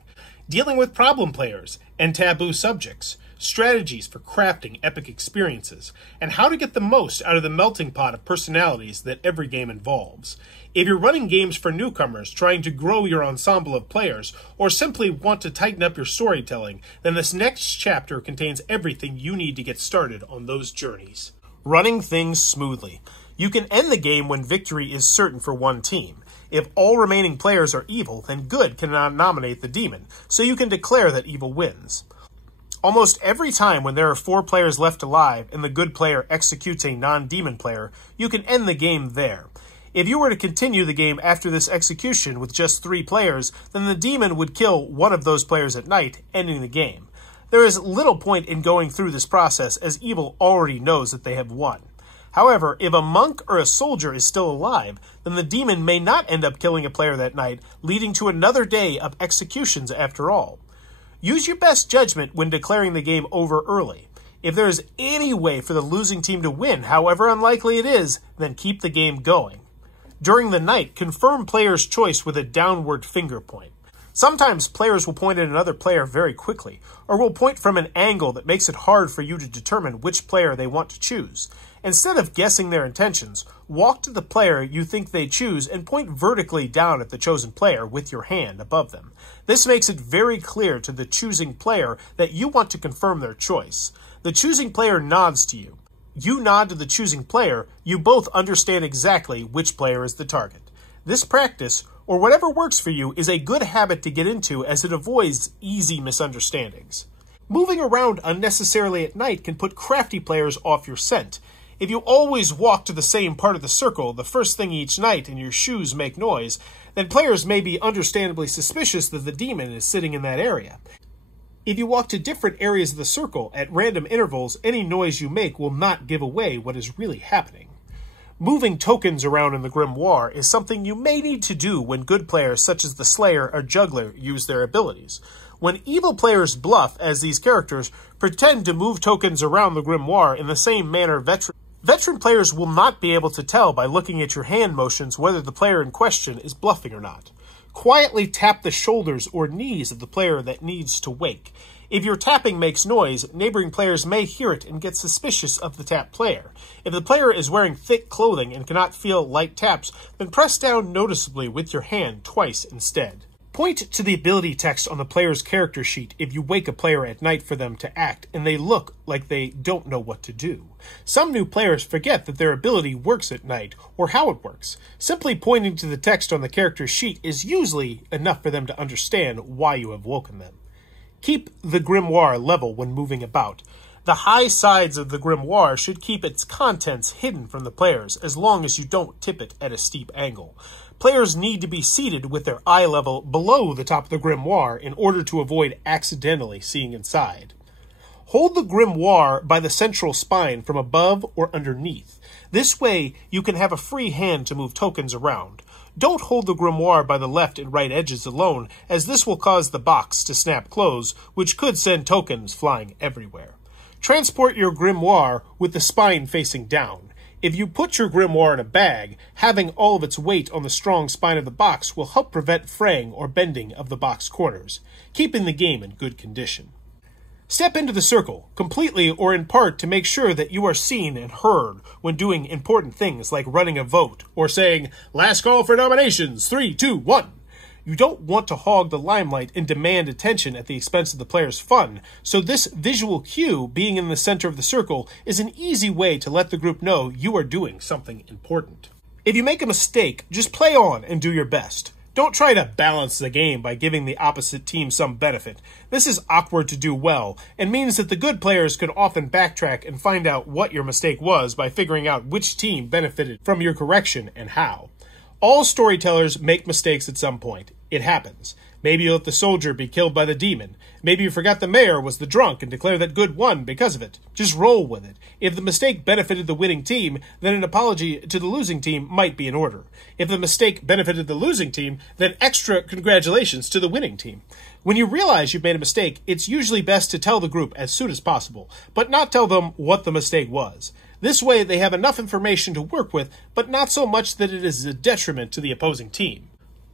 Dealing with problem players and taboo subjects, strategies for crafting epic experiences, and how to get the most out of the melting pot of personalities that every game involves. If you're running games for newcomers trying to grow your ensemble of players, or simply want to tighten up your storytelling, then this next chapter contains everything you need to get started on those journeys. Running things smoothly. You can end the game when victory is certain for one team. If all remaining players are evil, then good cannot nominate the demon, so you can declare that evil wins. Almost every time when there are 4 players left alive and the good player executes a non-demon player, you can end the game there. If you were to continue the game after this execution with just 3 players, then the demon would kill one of those players at night, ending the game. There is little point in going through this process, as evil already knows that they have won. However, if a monk or a soldier is still alive, then the demon may not end up killing a player that night, leading to another day of executions after all. Use your best judgment when declaring the game over early. If there is any way for the losing team to win, however unlikely it is, then keep the game going. During the night, confirm player's choice with a downward finger point. Sometimes players will point at another player very quickly, or will point from an angle that makes it hard for you to determine which player they want to choose. Instead of guessing their intentions, walk to the player you think they choose and point vertically down at the chosen player with your hand above them. This makes it very clear to the choosing player that you want to confirm their choice. The choosing player nods to you. You nod to the choosing player. You both understand exactly which player is the target. This practice, or whatever works for you, is a good habit to get into as it avoids easy misunderstandings. Moving around unnecessarily at night can put crafty players off your scent. If you always walk to the same part of the circle the first thing each night and your shoes make noise, then players may be understandably suspicious that the demon is sitting in that area. If you walk to different areas of the circle at random intervals, any noise you make will not give away what is really happening. Moving tokens around in the grimoire is something you may need to do when good players such as the Slayer or Juggler use their abilities. When evil players bluff as these characters pretend to move tokens around the grimoire in the same manner veteran players will not be able to tell by looking at your hand motions whether the player in question is bluffing or not. Quietly tap the shoulders or knees of the player that needs to wake. If your tapping makes noise, neighboring players may hear it and get suspicious of the tapped player. If the player is wearing thick clothing and cannot feel light taps, then press down noticeably with your hand twice instead. Point to the ability text on the player's character sheet if you wake a player at night for them to act and they look like they don't know what to do. Some new players forget that their ability works at night or how it works. Simply pointing to the text on the character sheet is usually enough for them to understand why you have woken them. Keep the grimoire level when moving about. The high sides of the grimoire should keep its contents hidden from the players as long as you don't tip it at a steep angle. Players need to be seated with their eye level below the top of the grimoire in order to avoid accidentally seeing inside. Hold the grimoire by the central spine from above or underneath. This way, you can have a free hand to move tokens around. Don't hold the grimoire by the left and right edges alone, as this will cause the box to snap closed, which could send tokens flying everywhere. Transport your grimoire with the spine facing down. If you put your grimoire in a bag, having all of its weight on the strong spine of the box will help prevent fraying or bending of the box corners, keeping the game in good condition. Step into the circle, completely or in part to make sure that you are seen and heard when doing important things like running a vote or saying, "Last call for nominations, 3, 2, 1. You don't want to hog the limelight and demand attention at the expense of the player's fun, so this visual cue, being in the center of the circle, is an easy way to let the group know you are doing something important. If you make a mistake, just play on and do your best. Don't try to balance the game by giving the opposite team some benefit. This is awkward to do well, and means that the good players could often backtrack and find out what your mistake was by figuring out which team benefited from your correction and how. All storytellers make mistakes at some point. It happens. Maybe you let the soldier be killed by the demon. Maybe you forgot the mayor was the drunk and declare that good won because of it. Just roll with it. If the mistake benefited the winning team, then an apology to the losing team might be in order. If the mistake benefited the losing team, then extra congratulations to the winning team. When you realize you've made a mistake, it's usually best to tell the group as soon as possible, but not tell them what the mistake was. This way they have enough information to work with, but not so much that it is a detriment to the opposing team.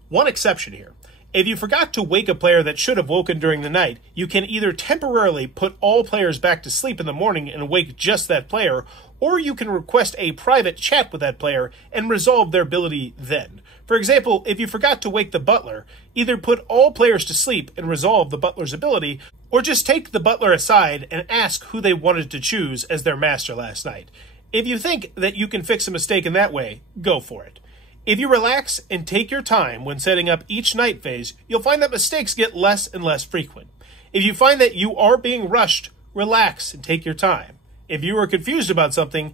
One exception here. If you forgot to wake a player that should have woken during the night, you can either temporarily put all players back to sleep in the morning and wake just that player, or you can request a private chat with that player and resolve their ability then. For example, if you forgot to wake the butler, either put all players to sleep and resolve the butler's ability, or just take the butler aside and ask who they wanted to choose as their master last night. If you think that you can fix a mistake in that way, go for it. If you relax and take your time when setting up each night phase, you'll find that mistakes get less and less frequent. If you find that you are being rushed, relax and take your time. If you are confused about something,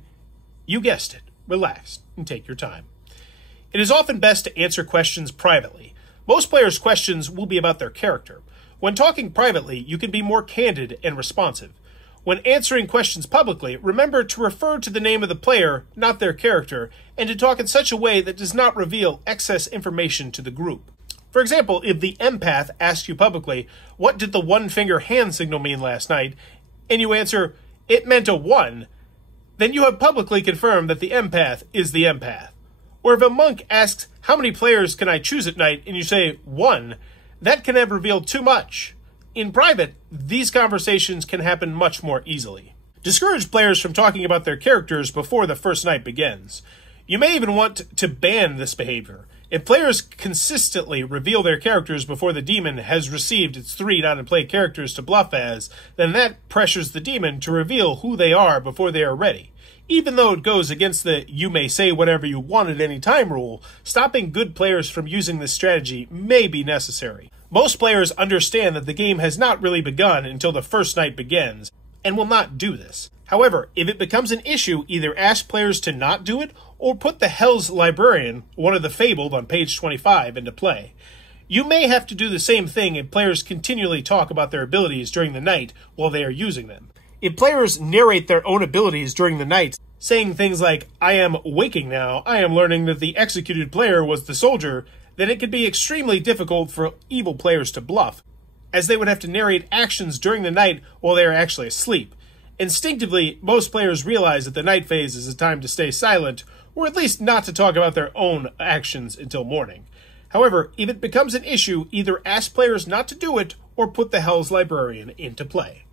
you guessed it, relax and take your time. It is often best to answer questions privately. Most players' questions will be about their character. When talking privately, you can be more candid and responsive. When answering questions publicly, remember to refer to the name of the player, not their character, and to talk in such a way that does not reveal excess information to the group. For example, if the empath asks you publicly, "What did the one-finger hand signal mean last night?" and you answer, "It meant a 1, then you have publicly confirmed that the empath is the empath. Or if a monk asks, "How many players can I choose at night?" and you say, 1, that can have revealed too much. In private, these conversations can happen much more easily. Discourage players from talking about their characters before the first night begins. You may even want to ban this behavior. If players consistently reveal their characters before the demon has received its 3 not-in-play characters to bluff as, then that pressures the demon to reveal who they are before they are ready. Even though it goes against the "you may say whatever you want at any time" rule, stopping good players from using this strategy may be necessary. Most players understand that the game has not really begun until the first night begins, and will not do this. However, if it becomes an issue, either ask players to not do it, or put the Hell's Librarian, one of the fabled on page 25, into play. You may have to do the same thing if players continually talk about their abilities during the night while they are using them. If players narrate their own abilities during the night, saying things like, "I am waking now, I am learning that the executed player was the soldier," then it could be extremely difficult for evil players to bluff, as they would have to narrate actions during the night while they are actually asleep. Instinctively, most players realize that the night phase is a time to stay silent, or at least not to talk about their own actions until morning. However, if it becomes an issue, either ask players not to do it, or put the Hell's Librarian into play.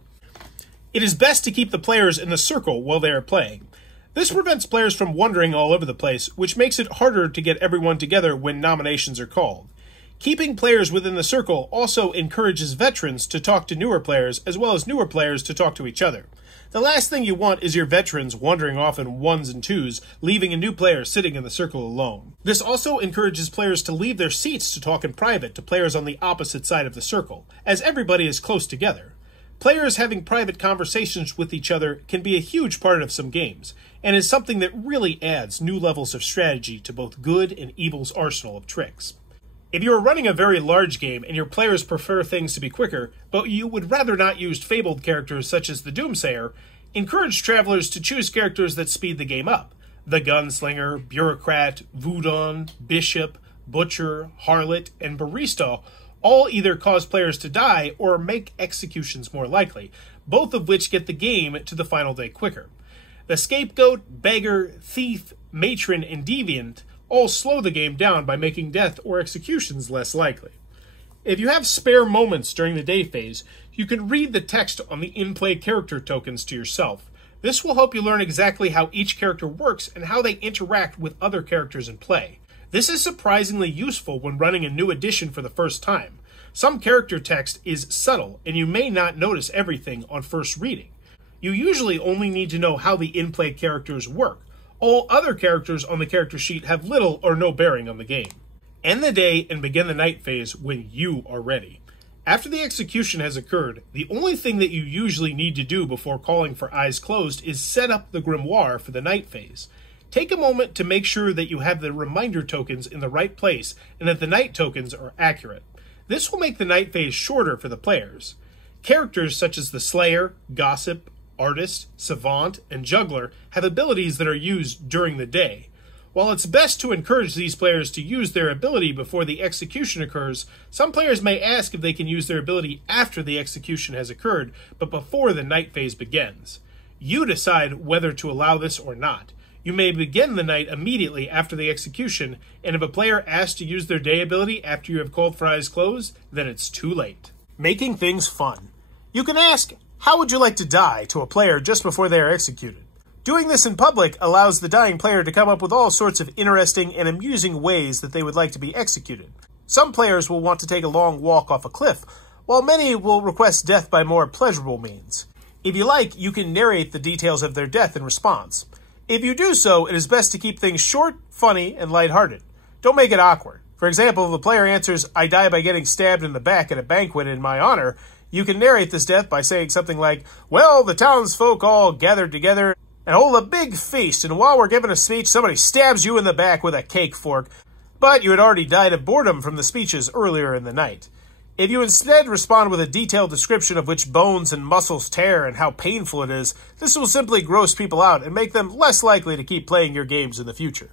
It is best to keep the players in the circle while they are playing. This prevents players from wandering all over the place, which makes it harder to get everyone together when nominations are called. Keeping players within the circle also encourages veterans to talk to newer players, as well as newer players to talk to each other. The last thing you want is your veterans wandering off in 1s and 2s, leaving a new player sitting in the circle alone. This also encourages players to leave their seats to talk in private to players on the opposite side of the circle, as everybody is close together. Players having private conversations with each other can be a huge part of some games, and is something that really adds new levels of strategy to both good and evil's arsenal of tricks. If you are running a very large game and your players prefer things to be quicker, but you would rather not use fabled characters such as the Doomsayer, encourage travelers to choose characters that speed the game up. The Gunslinger, Bureaucrat, Voodoo, Bishop, Butcher, Harlot, and Barista all either cause players to die or make executions more likely, both of which get the game to the final day quicker. The Scapegoat, Beggar, Thief, Matron, and Deviant all slow the game down by making death or executions less likely. If you have spare moments during the day phase, you can read the text on the in-play character tokens to yourself. This will help you learn exactly how each character works and how they interact with other characters in play. This is surprisingly useful when running a new edition for the first time. Some character text is subtle, and you may not notice everything on first reading. You usually only need to know how the in-play characters work. All other characters on the character sheet have little or no bearing on the game. End the day and begin the night phase when you are ready. After the execution has occurred, the only thing that you usually need to do before calling for eyes closed is set up the Grimoire for the night phase. Take a moment to make sure that you have the reminder tokens in the right place and that the night tokens are accurate. This will make the night phase shorter for the players. Characters such as the Slayer, Gossip, Artist, Savant, and Juggler have abilities that are used during the day. While it's best to encourage these players to use their ability before the execution occurs, some players may ask if they can use their ability after the execution has occurred, but before the night phase begins. You decide whether to allow this or not. You may begin the night immediately after the execution, and if a player asks to use their day ability after you have called for eyes closed, then it's too late. Making things fun. You can ask, how would you like to die to a player just before they are executed? Doing this in public allows the dying player to come up with all sorts of interesting and amusing ways that they would like to be executed. Some players will want to take a long walk off a cliff, while many will request death by more pleasurable means. If you like, you can narrate the details of their death in response. If you do so, it is best to keep things short, funny, and lighthearted. Don't make it awkward. For example, if the player answers, "I die by getting stabbed in the back at a banquet in my honor," you can narrate this death by saying something like, "Well, the townsfolk all gathered together and hold a big feast, and while we're giving a speech, somebody stabs you in the back with a cake fork, but you had already died of boredom from the speeches earlier in the night." If you instead respond with a detailed description of which bones and muscles tear and how painful it is, this will simply gross people out and make them less likely to keep playing your games in the future.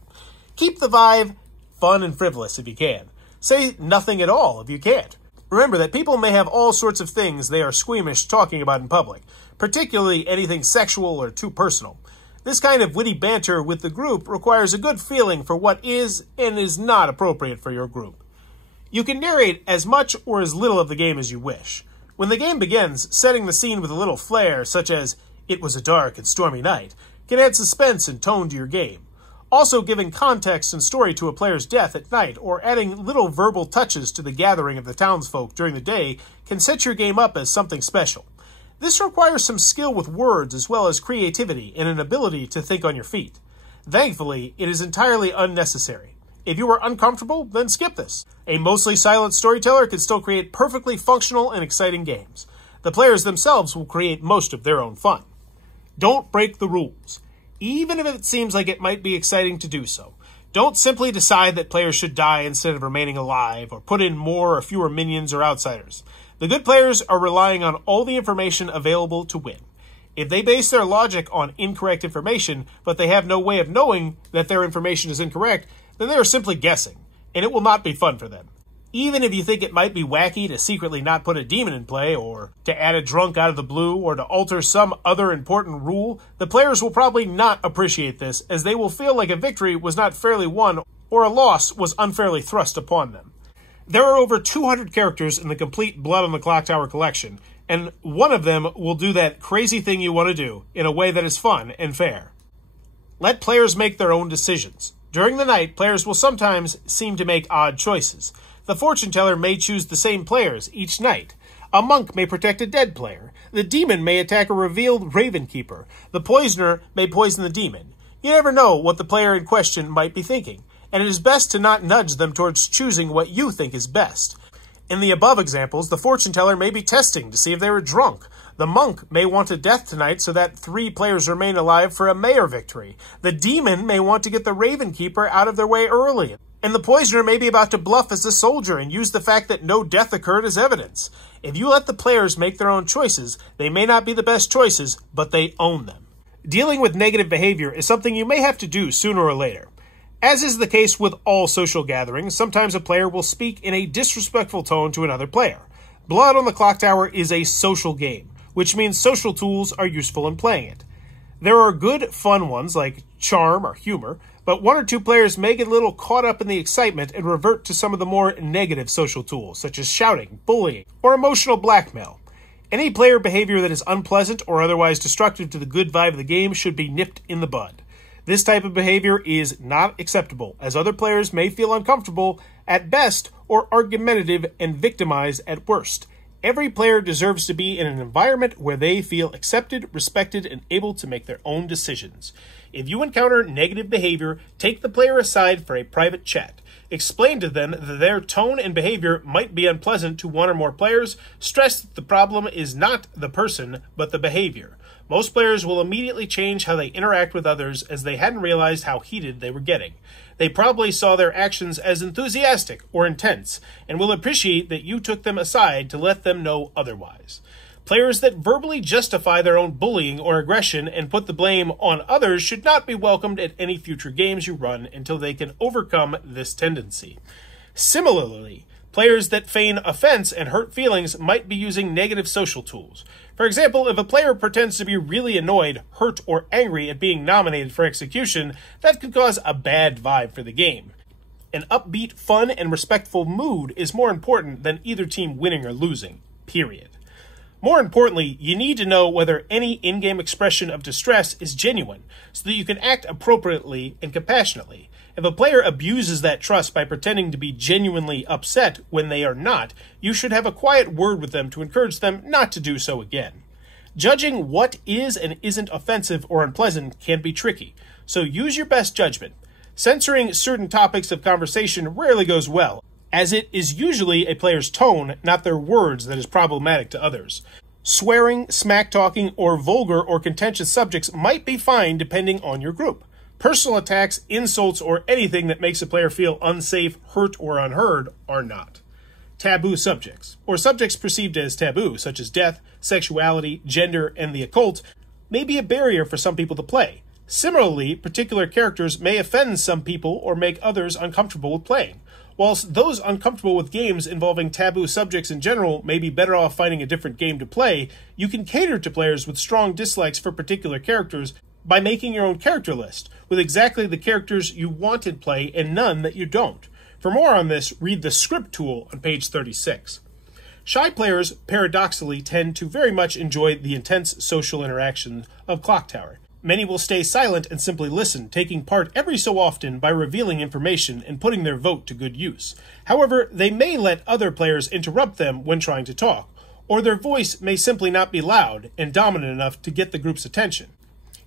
Keep the vibe fun and frivolous if you can. Say nothing at all if you can't. Remember that people may have all sorts of things they are squeamish talking about in public, particularly anything sexual or too personal. This kind of witty banter with the group requires a good feeling for what is and is not appropriate for your group. You can narrate as much or as little of the game as you wish. When the game begins, setting the scene with a little flair, such as "It was a dark and stormy night," can add suspense and tone to your game. Also, giving context and story to a player's death at night or adding little verbal touches to the gathering of the townsfolk during the day can set your game up as something special. This requires some skill with words as well as creativity and an ability to think on your feet. Thankfully, it is entirely unnecessary. If you are uncomfortable, then skip this. A mostly silent storyteller can still create perfectly functional and exciting games. The players themselves will create most of their own fun. Don't break the rules, even if it seems like it might be exciting to do so. Don't simply decide that players should die instead of remaining alive, or put in more or fewer minions or outsiders. The good players are relying on all the information available to win. If they base their logic on incorrect information, but they have no way of knowing that their information is incorrect, then they are simply guessing, and it will not be fun for them. Even if you think it might be wacky to secretly not put a demon in play, or to add a drunk out of the blue, or to alter some other important rule, the players will probably not appreciate this, as they will feel like a victory was not fairly won, or a loss was unfairly thrust upon them. There are over 200 characters in the complete Blood on the Clocktower collection, and one of them will do that crazy thing you want to do, in a way that is fun and fair. Let players make their own decisions. During the night, players will sometimes seem to make odd choices. The fortune teller may choose the same players each night. A monk may protect a dead player. The demon may attack a revealed raven keeper. The poisoner may poison the demon. You never know what the player in question might be thinking, and it is best to not nudge them towards choosing what you think is best. In the above examples, the fortune teller may be testing to see if they were drunk. The monk may want a death tonight so that 3 players remain alive for a mayor victory. The demon may want to get the raven keeper out of their way early. And the poisoner may be about to bluff as a soldier and use the fact that no death occurred as evidence. If you let the players make their own choices, they may not be the best choices, but they own them. Dealing with negative behavior is something you may have to do sooner or later. As is the case with all social gatherings, sometimes a player will speak in a disrespectful tone to another player. Blood on the Clocktower is a social game, which means social tools are useful in playing it. There are good, fun ones like charm or humor, but one or two players may get a little caught up in the excitement and revert to some of the more negative social tools, such as shouting, bullying, or emotional blackmail. Any player behavior that is unpleasant or otherwise destructive to the good vibe of the game should be nipped in the bud. This type of behavior is not acceptable, as other players may feel uncomfortable at best or argumentative and victimized at worst. Every player deserves to be in an environment where they feel accepted, respected, and able to make their own decisions. If you encounter negative behavior, take the player aside for a private chat. Explain to them that their tone and behavior might be unpleasant to one or more players. Stress that the problem is not the person, but the behavior. Most players will immediately change how they interact with others, as they hadn't realized how heated they were getting. They probably saw their actions as enthusiastic or intense, and will appreciate that you took them aside to let them know otherwise. Players that verbally justify their own bullying or aggression and put the blame on others should not be welcomed at any future games you run until they can overcome this tendency. Similarly, players that feign offense and hurt feelings might be using negative social tools. For example, if a player pretends to be really annoyed, hurt, or angry at being nominated for execution, that could cause a bad vibe for the game. An upbeat, fun, and respectful mood is more important than either team winning or losing, period. More importantly, you need to know whether any in-game expression of distress is genuine, so that you can act appropriately and compassionately. If a player abuses that trust by pretending to be genuinely upset when they are not, you should have a quiet word with them to encourage them not to do so again. Judging what is and isn't offensive or unpleasant can be tricky, so use your best judgment. Censoring certain topics of conversation rarely goes well, as it is usually a player's tone, not their words, that is problematic to others. Swearing, smack-talking, or vulgar or contentious subjects might be fine depending on your group. Personal attacks, insults, or anything that makes a player feel unsafe, hurt, or unheard are not. Taboo subjects, or subjects perceived as taboo, such as death, sexuality, gender, and the occult, may be a barrier for some people to play. Similarly, particular characters may offend some people or make others uncomfortable with playing. Whilst those uncomfortable with games involving taboo subjects in general may be better off finding a different game to play, you can cater to players with strong dislikes for particular characters by making your own character list, with exactly the characters you want in play and none that you don't. For more on this, read the script tool on page 36. Shy players, paradoxically, tend to very much enjoy the intense social interaction of Clocktower. Many will stay silent and simply listen, taking part every so often by revealing information and putting their vote to good use. However, they may let other players interrupt them when trying to talk, or their voice may simply not be loud and dominant enough to get the group's attention.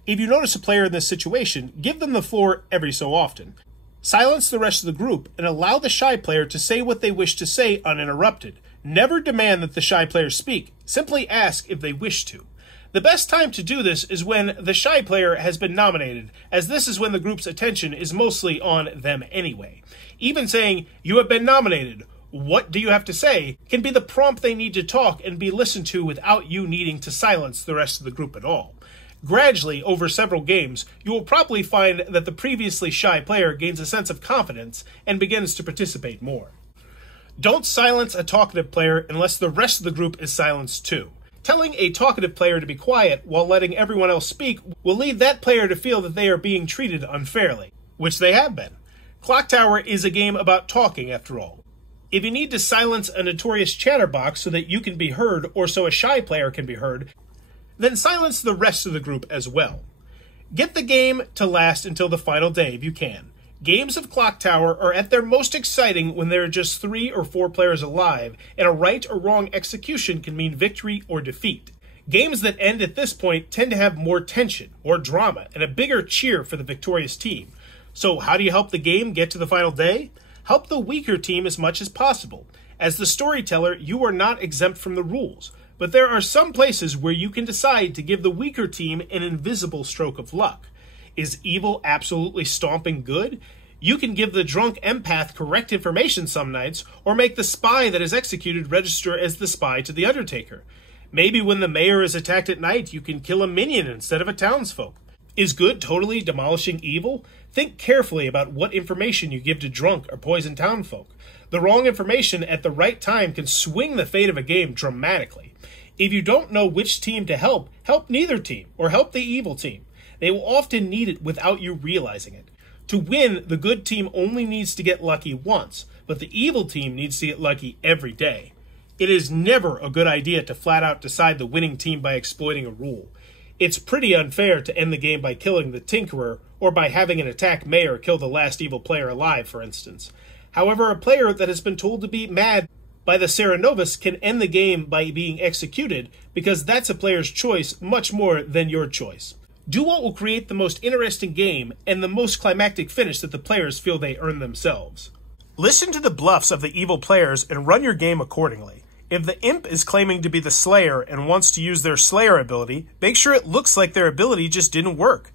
If you notice a player in this situation, give them the floor every so often. Silence the rest of the group and allow the shy player to say what they wish to say uninterrupted. Never demand that the shy player speak. Simply ask if they wish to. The best time to do this is when the shy player has been nominated, as this is when the group's attention is mostly on them anyway. Even saying, "You have been nominated, what do you have to say?" can be the prompt they need to talk and be listened to without you needing to silence the rest of the group at all. Gradually, over several games, you will probably find that the previously shy player gains a sense of confidence and begins to participate more. Don't silence a talkative player unless the rest of the group is silenced too. Telling a talkative player to be quiet while letting everyone else speak will lead that player to feel that they are being treated unfairly, which they have been. Clocktower is a game about talking, after all. If you need to silence a notorious chatterbox so that you can be heard or so a shy player can be heard, then silence the rest of the group as well. Get the game to last until the final day if you can. Games of Clocktower are at their most exciting when there are just 3 or 4 players alive, and a right or wrong execution can mean victory or defeat. Games that end at this point tend to have more tension or drama and a bigger cheer for the victorious team. So how do you help the game get to the final day? Help the weaker team as much as possible. As the storyteller, you are not exempt from the rules, but there are some places where you can decide to give the weaker team an invisible stroke of luck. Is evil absolutely stomping good? You can give the drunk empath correct information some nights, or make the spy that is executed register as the spy to the Undertaker. Maybe when the mayor is attacked at night, you can kill a minion instead of a townsfolk. Is good totally demolishing evil? Think carefully about what information you give to drunk or poisoned townfolk. The wrong information at the right time can swing the fate of a game dramatically. If you don't know which team to help neither team, or help the evil team. They will often need it without you realizing it. To win, the good team only needs to get lucky once, but the evil team needs to get lucky every day. It is never a good idea to flat out decide the winning team by exploiting a rule. It's pretty unfair to end the game by killing the Tinkerer, or by having an attack mayor kill the last evil player alive, for instance. However, a player that has been told to be mad by the Serenovus can end the game by being executed, because that's a player's choice much more than your choice. Do what will create the most interesting game and the most climactic finish that the players feel they earn themselves. Listen to the bluffs of the evil players and run your game accordingly. If the imp is claiming to be the Slayer and wants to use their Slayer ability, make sure it looks like their ability just didn't work.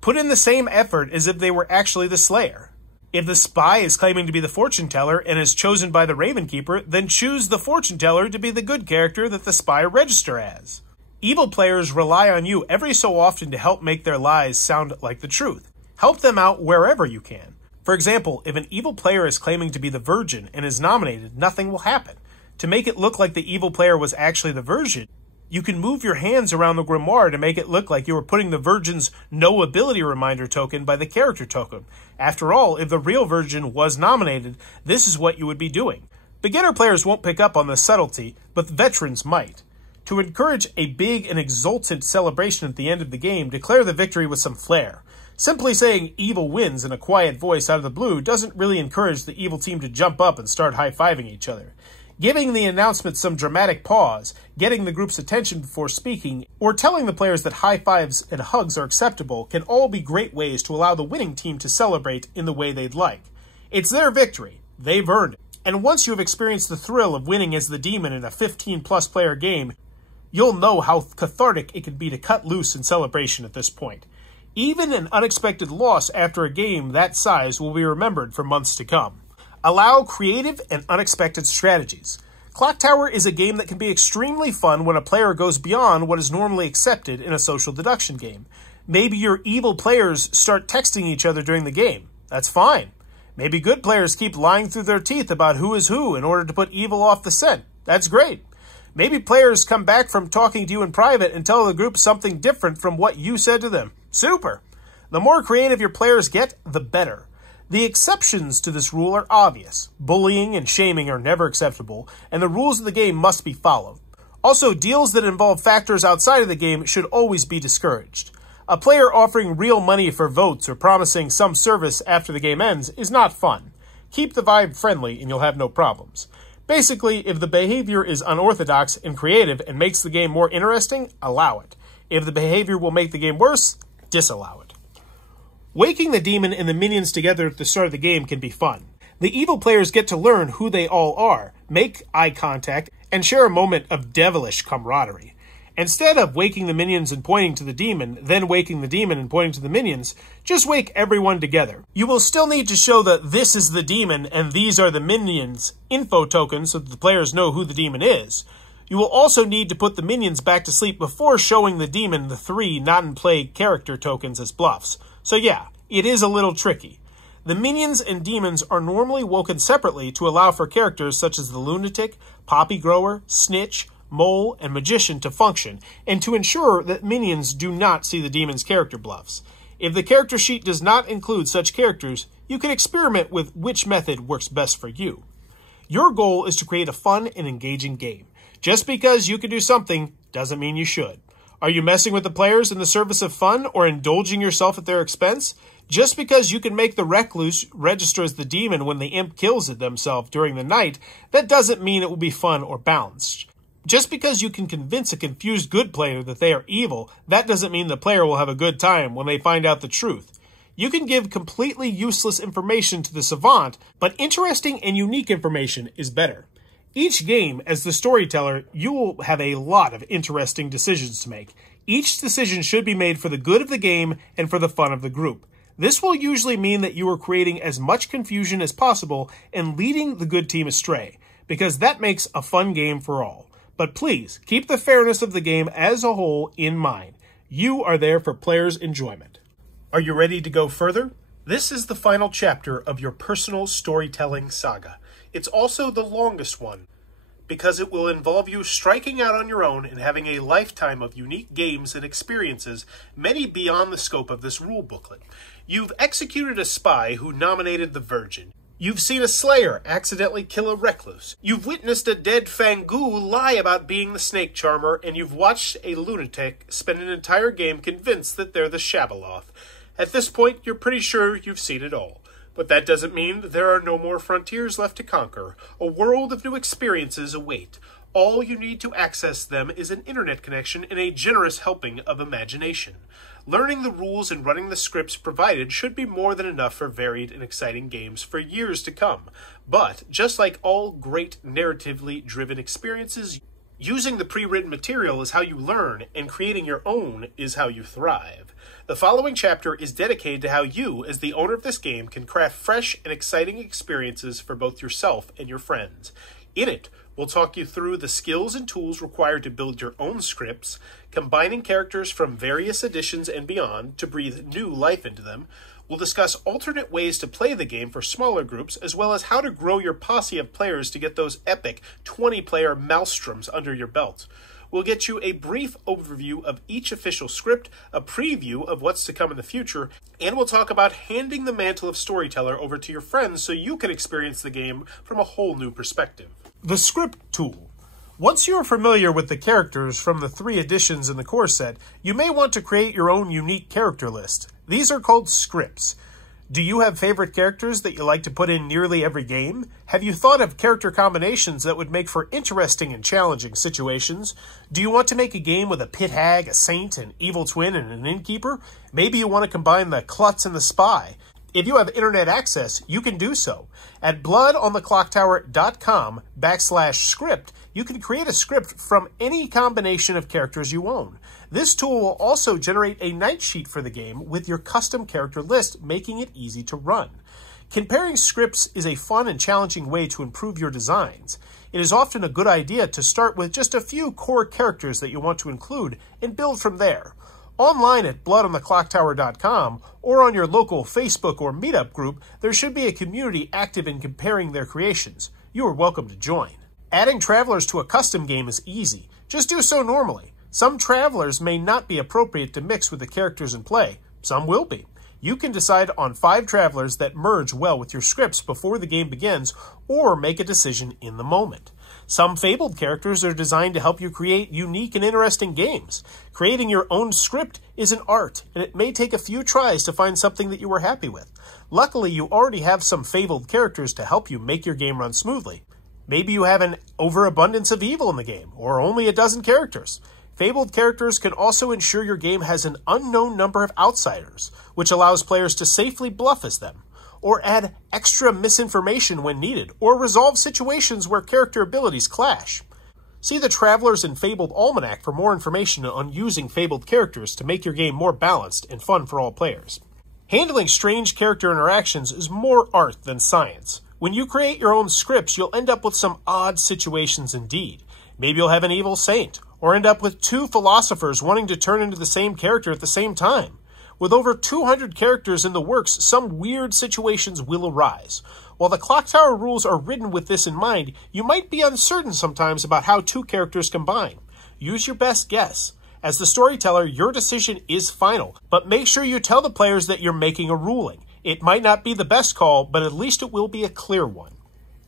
Put in the same effort as if they were actually the Slayer. If the spy is claiming to be the fortune teller and is chosen by the Raven Keeper, then choose the fortune teller to be the good character that the spy register as. Evil players rely on you every so often to help make their lies sound like the truth. Help them out wherever you can. For example, if an evil player is claiming to be the Virgin and is nominated, nothing will happen. To make it look like the evil player was actually the Virgin, you can move your hands around the Grimoire to make it look like you were putting the Virgin's no ability reminder token by the character token. After all, if the real Virgin was nominated, this is what you would be doing. Beginner players won't pick up on this subtlety, but veterans might. To encourage a big and exultant celebration at the end of the game, declare the victory with some flair. Simply saying evil wins in a quiet voice out of the blue doesn't really encourage the evil team to jump up and start high-fiving each other. Giving the announcement some dramatic pause, getting the group's attention before speaking, or telling the players that high fives and hugs are acceptable can all be great ways to allow the winning team to celebrate in the way they'd like. It's their victory. They've earned it. And once you have experienced the thrill of winning as the demon in a 15-plus player game, you'll know how cathartic it can be to cut loose in celebration at this point. Even an unexpected loss after a game that size will be remembered for months to come. Allow creative and unexpected strategies. Clocktower is a game that can be extremely fun when a player goes beyond what is normally accepted in a social deduction game. Maybe your evil players start texting each other during the game. That's fine. Maybe good players keep lying through their teeth about who is who in order to put evil off the scent. That's great. Maybe players come back from talking to you in private and tell the group something different from what you said to them. Super. The more creative your players get, the better. The exceptions to this rule are obvious. Bullying and shaming are never acceptable, and the rules of the game must be followed. Also, deals that involve factors outside of the game should always be discouraged. A player offering real money for votes or promising some service after the game ends is not fun. Keep the vibe friendly and you'll have no problems. Basically, if the behavior is unorthodox and creative and makes the game more interesting, allow it. If the behavior will make the game worse, disallow it. Waking the demon and the minions together at the start of the game can be fun. The evil players get to learn who they all are, make eye contact, and share a moment of devilish camaraderie. Instead of waking the minions and pointing to the demon, then waking the demon and pointing to the minions, just wake everyone together. You will still need to show the "this is the demon" and "these are the minions" info tokens so that the players know who the demon is. You will also need to put the minions back to sleep before showing the demon the 3 not-in-play character tokens as bluffs. So yeah, it is a little tricky. The minions and demons are normally woken separately to allow for characters such as the lunatic, poppy grower, snitch, mole, and magician to function, and to ensure that minions do not see the demon's character bluffs. If the character sheet does not include such characters, you can experiment with which method works best for you. Your goal is to create a fun and engaging game. Just because you can do something doesn't mean you should. Are you messing with the players in the service of fun or indulging yourself at their expense? Just because you can make the recluse register as the demon when the imp kills it themselves during the night, that doesn't mean it will be fun or balanced. Just because you can convince a confused good player that they are evil, that doesn't mean the player will have a good time when they find out the truth. You can give completely useless information to the savant, but interesting and unique information is better. Each game, as the storyteller, you will have a lot of interesting decisions to make. Each decision should be made for the good of the game and for the fun of the group. This will usually mean that you are creating as much confusion as possible and leading the good team astray, because that makes a fun game for all. But please, keep the fairness of the game as a whole in mind. You are there for players' enjoyment. Are you ready to go further? This is the final chapter of your personal storytelling saga. It's also the longest one, because it will involve you striking out on your own and having a lifetime of unique games and experiences, many beyond the scope of this rule booklet. You've executed a spy who nominated the Virgin. You've seen a slayer accidentally kill a recluse. You've witnessed a dead Fangu lie about being the snake charmer, and you've watched a lunatic spend an entire game convinced that they're the Shabaloth. At this point, you're pretty sure you've seen it all. But that doesn't mean that there are no more frontiers left to conquer. A world of new experiences await. All you need to access them is an internet connection and a generous helping of imagination. Learning the rules and running the scripts provided should be more than enough for varied and exciting games for years to come. But, just like all great narratively driven experiences, using the pre-written material is how you learn, and creating your own is how you thrive. The following chapter is dedicated to how you, as the owner of this game, can craft fresh and exciting experiences for both yourself and your friends. In it, we'll talk you through the skills and tools required to build your own scripts, combining characters from various editions and beyond to breathe new life into them. We'll discuss alternate ways to play the game for smaller groups, as well as how to grow your posse of players to get those epic 20-player maelstroms under your belt. We'll get you a brief overview of each official script, a preview of what's to come in the future, and we'll talk about handing the mantle of storyteller over to your friends so you can experience the game from a whole new perspective. The script tool. Once you are familiar with the characters from the 3 editions in the core set, you may want to create your own unique character list. These are called scripts. Do you have favorite characters that you like to put in nearly every game? Have you thought of character combinations that would make for interesting and challenging situations? Do you want to make a game with a pit hag, a saint, an evil twin, and an innkeeper? Maybe you want to combine the klutz and the spy. If you have internet access, you can do so. At bloodontheclocktower.com/script, you can create a script from any combination of characters you own. This tool will also generate a night sheet for the game with your custom character list, making it easy to run. Comparing scripts is a fun and challenging way to improve your designs. It is often a good idea to start with just a few core characters that you want to include and build from there. Online at bloodontheclocktower.com or on your local Facebook or Meetup group, there should be a community active in comparing their creations. You are welcome to join. Adding travelers to a custom game is easy. Just do so normally. Some travelers may not be appropriate to mix with the characters in play. Some will be. You can decide on 5 travelers that merge well with your scripts before the game begins, or make a decision in the moment. Some fabled characters are designed to help you create unique and interesting games. Creating your own script is an art, and it may take a few tries to find something that you are happy with. Luckily, you already have some fabled characters to help you make your game run smoothly. Maybe you have an overabundance of evil in the game, or only a dozen characters. Fabled characters can also ensure your game has an unknown number of outsiders, which allows players to safely bluff as them, or add extra misinformation when needed, or resolve situations where character abilities clash. See the Travelers and Fabled Almanac for more information on using fabled characters to make your game more balanced and fun for all players. Handling strange character interactions is more art than science. When you create your own scripts, you'll end up with some odd situations indeed. Maybe you'll have an evil saint, or end up with 2 philosophers wanting to turn into the same character at the same time. With over 200 characters in the works, some weird situations will arise. While the Clocktower rules are written with this in mind, you might be uncertain sometimes about how 2 characters combine. Use your best guess. As the storyteller, your decision is final, but make sure you tell the players that you're making a ruling. It might not be the best call, but at least it will be a clear one.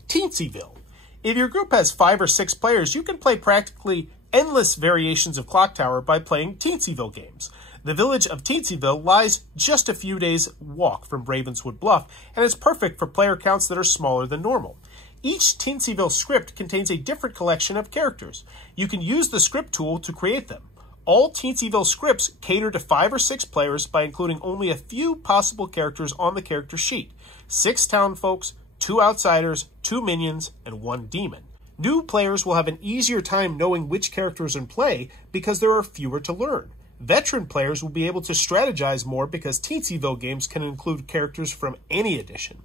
Teensyville. If your group has 5 or 6 players, you can play practically endless variations of Clocktower by playing Teensyville games. The village of Teensyville lies just a few days' walk from Ravenswood Bluff and is perfect for player counts that are smaller than normal. Each Teensyville script contains a different collection of characters. You can use the script tool to create them. All Teensyville scripts cater to 5 or 6 players by including only a few possible characters on the character sheet. 6 townfolks, 2 outsiders, 2 minions, and 1 demon. New players will have an easier time knowing which characters in play because there are fewer to learn. Veteran players will be able to strategize more because Teensyville games can include characters from any edition.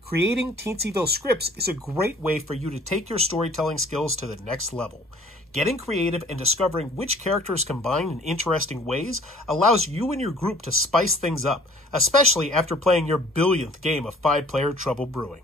Creating Teensyville scripts is a great way for you to take your storytelling skills to the next level. Getting creative and discovering which characters combine in interesting ways allows you and your group to spice things up, especially after playing your billionth game of 5-player Trouble Brewing.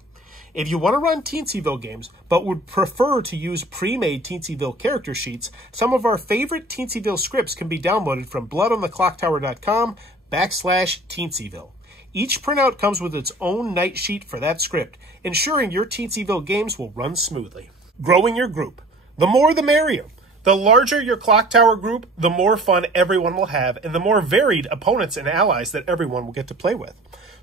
If you want to run Teensyville games, but would prefer to use pre-made Teensyville character sheets, some of our favorite Teensyville scripts can be downloaded from bloodontheclocktower.com/Teensyville. Each printout comes with its own night sheet for that script, ensuring your Teensyville games will run smoothly. Growing your group. The more the merrier. The larger your clock tower group, the more fun everyone will have, and the more varied opponents and allies that everyone will get to play with.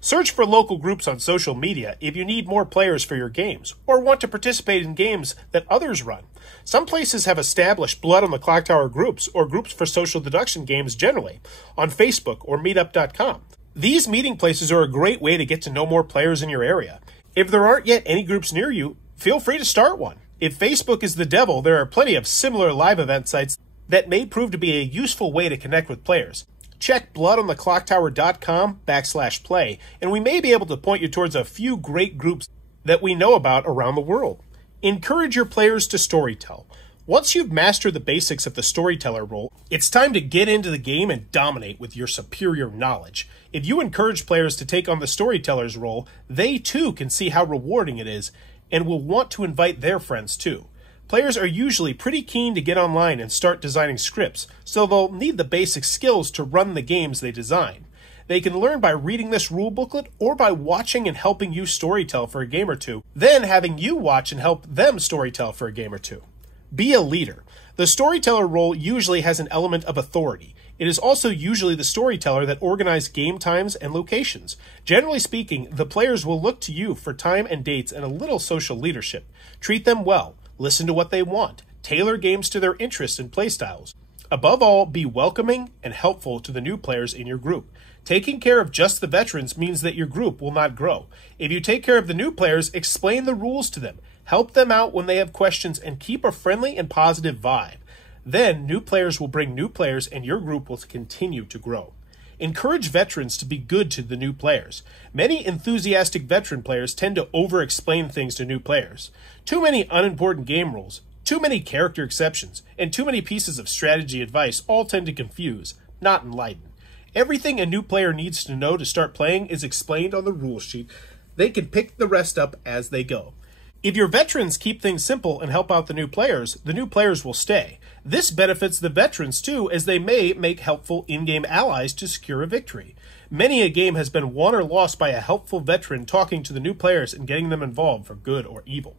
Search for local groups on social media if you need more players for your games, or want to participate in games that others run. Some places have established Blood on the Clocktower groups, or groups for social deduction games generally, on Facebook or meetup.com. These meeting places are a great way to get to know more players in your area. If there aren't yet any groups near you, feel free to start one. If Facebook is the devil, there are plenty of similar live event sites that may prove to be a useful way to connect with players. Check bloodontheclocktower.com/play, and we may be able to point you towards a few great groups that we know about around the world. Encourage your players to storytell. Once you've mastered the basics of the storyteller role, it's time to get into the game and dominate with your superior knowledge. If you encourage players to take on the storyteller's role, they too can see how rewarding it is and will want to invite their friends too. Players are usually pretty keen to get online and start designing scripts, so they'll need the basic skills to run the games they design. They can learn by reading this rule booklet or by watching and helping you storytell for a game or two, then having you watch and help them storytell for a game or two. Be a leader. The storyteller role usually has an element of authority. It is also usually the storyteller that organizes game times and locations. Generally speaking, the players will look to you for time and dates and a little social leadership. Treat them well. Listen to what they want. Tailor games to their interests and playstyles. Above all, be welcoming and helpful to the new players in your group. Taking care of just the veterans means that your group will not grow. If you take care of the new players, explain the rules to them. Help them out when they have questions and keep a friendly and positive vibe. Then, new players will bring new players and your group will continue to grow. Encourage veterans to be good to the new players. Many enthusiastic veteran players tend to over-explain things to new players. Too many unimportant game rules, too many character exceptions, and too many pieces of strategy advice all tend to confuse, not enlighten. Everything a new player needs to know to start playing is explained on the rule sheet. They can pick the rest up as they go. If your veterans keep things simple and help out the new players will stay. This benefits the veterans too, as they may make helpful in-game allies to secure a victory. Many a game has been won or lost by a helpful veteran talking to the new players and getting them involved for good or evil.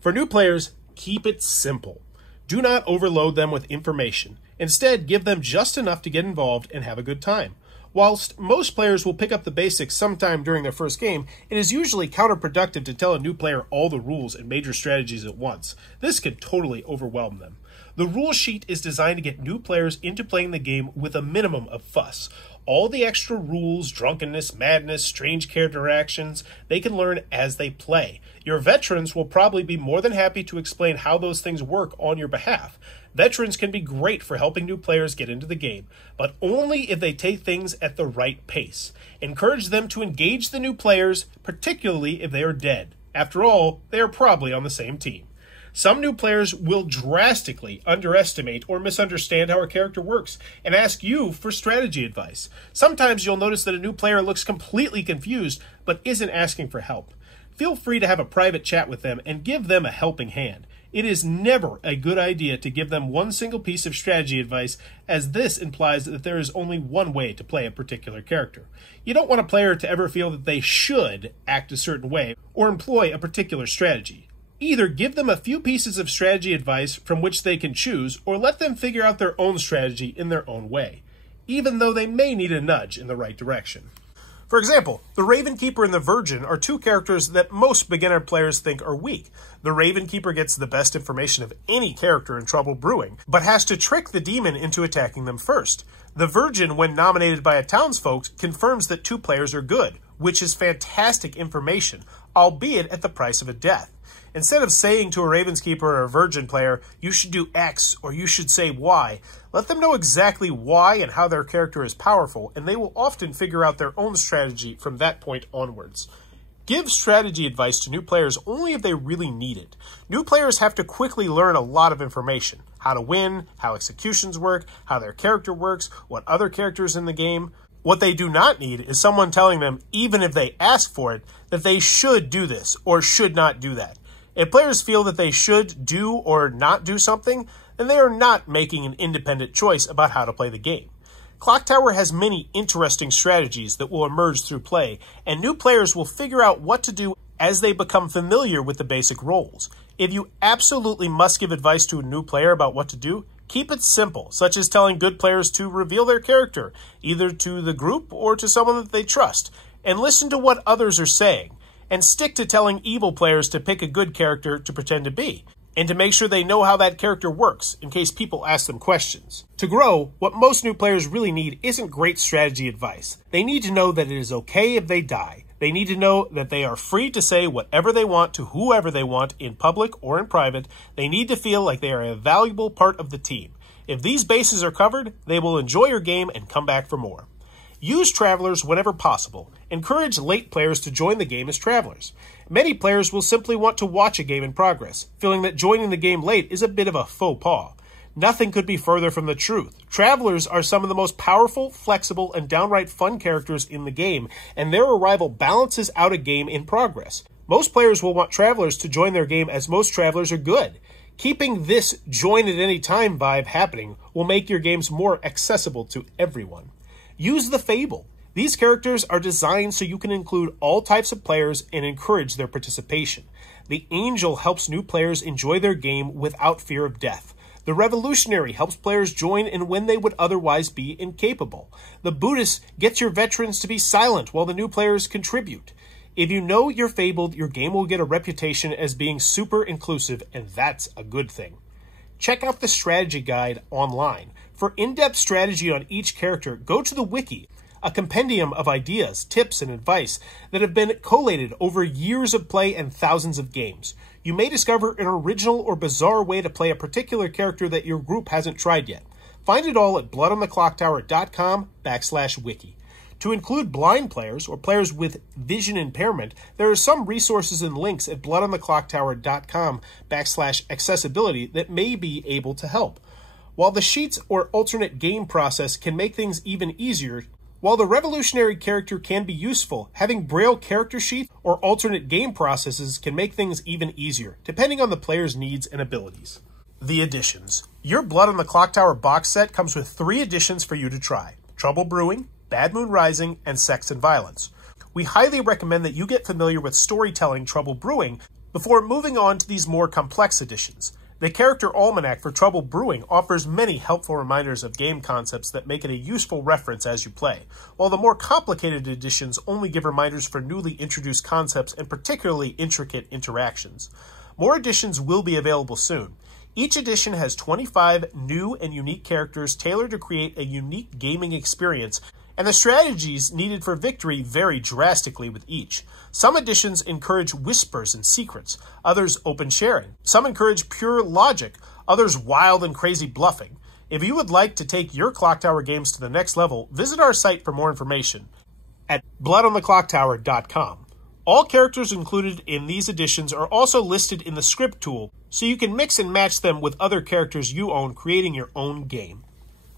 For new players, keep it simple. Do not overload them with information. Instead, give them just enough to get involved and have a good time. Whilst most players will pick up the basics sometime during their first game, it is usually counterproductive to tell a new player all the rules and major strategies at once. This could totally overwhelm them. The rule sheet is designed to get new players into playing the game with a minimum of fuss. All the extra rules, drunkenness, madness, strange character actions, they can learn as they play. Your veterans will probably be more than happy to explain how those things work on your behalf. Veterans can be great for helping new players get into the game, but only if they take things at the right pace. Encourage them to engage the new players, particularly if they are dead. After all, they are probably on the same team. Some new players will drastically underestimate or misunderstand how a character works and ask you for strategy advice. Sometimes you'll notice that a new player looks completely confused but isn't asking for help. Feel free to have a private chat with them and give them a helping hand. It is never a good idea to give them one single piece of strategy advice, as this implies that there is only one way to play a particular character. You don't want a player to ever feel that they should act a certain way or employ a particular strategy. Either give them a few pieces of strategy advice from which they can choose, or let them figure out their own strategy in their own way, even though they may need a nudge in the right direction. For example, the Ravenkeeper and the Virgin are two characters that most beginner players think are weak. The Ravenkeeper gets the best information of any character in trouble brewing, but has to trick the demon into attacking them first. The Virgin, when nominated by a townsfolk, confirms that two players are good, which is fantastic information, albeit at the price of a death. Instead of saying to a Ravenskeeper or a Virgin player, you should do X or you should say Y, let them know exactly why and how their character is powerful, and they will often figure out their own strategy from that point onwards. Give strategy advice to new players only if they really need it. New players have to quickly learn a lot of information. How to win, how executions work, how their character works, what other characters in the game. What they do not need is someone telling them, even if they ask for it, that they should do this or should not do that. If players feel that they should do or not do something, then they are not making an independent choice about how to play the game. Clocktower has many interesting strategies that will emerge through play, and new players will figure out what to do as they become familiar with the basic roles. If you absolutely must give advice to a new player about what to do, keep it simple, such as telling good players to reveal their character, either to the group or to someone that they trust, and listen to what others are saying, and stick to telling evil players to pick a good character to pretend to be, and to make sure they know how that character works in case people ask them questions. To grow, what most new players really need isn't great strategy advice. They need to know that it is okay if they die. They need to know that they are free to say whatever they want to whoever they want in public or in private. They need to feel like they are a valuable part of the team. If these bases are covered, they will enjoy your game and come back for more. Use travelers whenever possible. Encourage late players to join the game as travelers. Many players will simply want to watch a game in progress, feeling that joining the game late is a bit of a faux pas. Nothing could be further from the truth. Travelers are some of the most powerful, flexible, and downright fun characters in the game, and their arrival balances out a game in progress. Most players will want travelers to join their game as most travelers are good. Keeping this join at any time vibe happening will make your games more accessible to everyone. Use the Fable. These characters are designed so you can include all types of players and encourage their participation. The Angel helps new players enjoy their game without fear of death. The Revolutionary helps players join in when they would otherwise be incapable. The Buddhist gets your veterans to be silent while the new players contribute. If you know you're fabled, your game will get a reputation as being super inclusive, and that's a good thing. Check out the strategy guide online. For in-depth strategy on each character, go to the wiki, a compendium of ideas, tips, and advice that have been collated over years of play and thousands of games. You may discover an original or bizarre way to play a particular character that your group hasn't tried yet. Find it all at bloodontheclocktower.com/wiki. To include blind players or players with vision impairment, there are some resources and links at bloodontheclocktower.com/accessibility that may be able to help. While the sheets or alternate game process can make things even easier, while the Revolutionary character can be useful, having Braille character sheets or alternate game processes can make things even easier, depending on the player's needs and abilities. The editions. Your Blood on the Clocktower box set comes with 3 editions for you to try: Trouble Brewing, Bad Moon Rising, and Sex and Violence. We highly recommend that you get familiar with storytelling Trouble Brewing before moving on to these more complex editions. The character Almanac for Trouble Brewing offers many helpful reminders of game concepts that make it a useful reference as you play, while the more complicated editions only give reminders for newly introduced concepts and particularly intricate interactions. More editions will be available soon. Each edition has 25 new and unique characters tailored to create a unique gaming experience, and the strategies needed for victory vary drastically with each. Some editions encourage whispers and secrets, others open sharing. Some encourage pure logic, others wild and crazy bluffing. If you would like to take your Clocktower games to the next level, visit our site for more information at bloodontheclocktower.com. All characters included in these editions are also listed in the script tool, so you can mix and match them with other characters you own, creating your own game.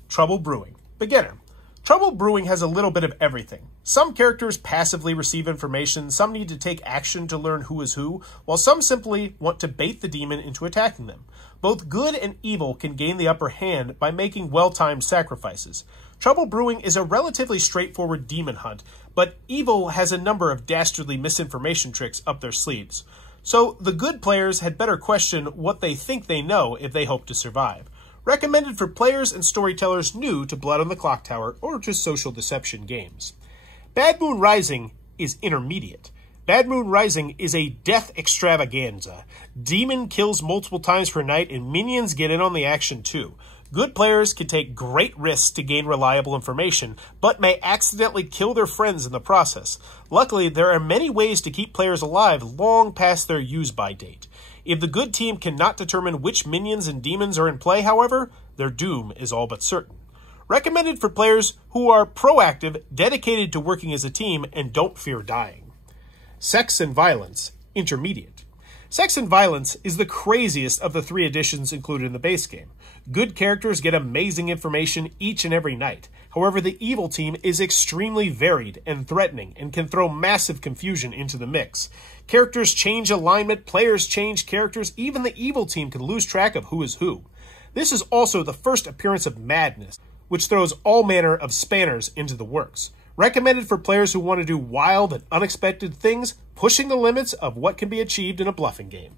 Trouble Brewing. Beginner. Trouble Brewing has a little bit of everything. Some characters passively receive information, some need to take action to learn who is who, while some simply want to bait the demon into attacking them. Both good and evil can gain the upper hand by making well-timed sacrifices. Trouble Brewing is a relatively straightforward demon hunt, but evil has a number of dastardly misinformation tricks up their sleeves. So the good players had better question what they think they know if they hope to survive. Recommended for players and storytellers new to Blood on the Clocktower or to social deception games. Bad Moon Rising is intermediate. Bad Moon Rising is a death extravaganza. Demon kills multiple times per night and minions get in on the action too. Good players can take great risks to gain reliable information, but may accidentally kill their friends in the process. Luckily, there are many ways to keep players alive long past their use-by date. If the good team cannot determine which minions and demons are in play, however, their doom is all but certain. Recommended for players who are proactive, dedicated to working as a team, and don't fear dying. Sex and Violence, intermediate. Sex and violence is the craziest of the 3 editions included in the base game. Good characters get amazing information each and every night. However, the evil team is extremely varied and threatening and can throw massive confusion into the mix. Characters change alignment, players change characters, even the evil team can lose track of who is who. This is also the first appearance of madness, which throws all manner of spanners into the works. Recommended for players who want to do wild and unexpected things, pushing the limits of what can be achieved in a bluffing game.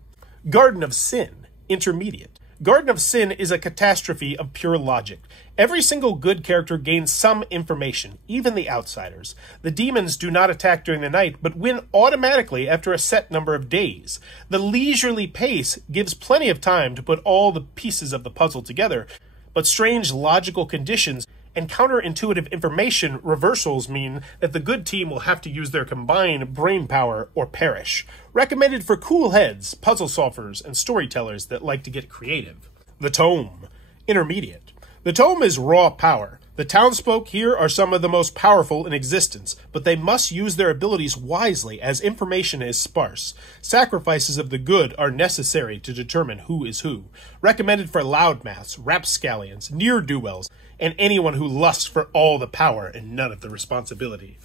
Garden of Sin, Intermediate. Garden of Sin is a catastrophe of pure logic. Every single good character gains some information, even the outsiders. The demons do not attack during the night, but win automatically after a set number of days. The leisurely pace gives plenty of time to put all the pieces of the puzzle together, but strange logical conditions and counterintuitive information reversals mean that the good team will have to use their combined brain power or perish. Recommended for cool heads, puzzle solvers, and storytellers that like to get creative. The Tome, Intermediate. The Tome is raw power. The townsfolk here are some of the most powerful in existence, but they must use their abilities wisely as information is sparse. Sacrifices of the good are necessary to determine who is who. Recommended for loudmouths, rapscallions, ne'er-do-wells, and anyone who lusts for all the power and none of the responsibility.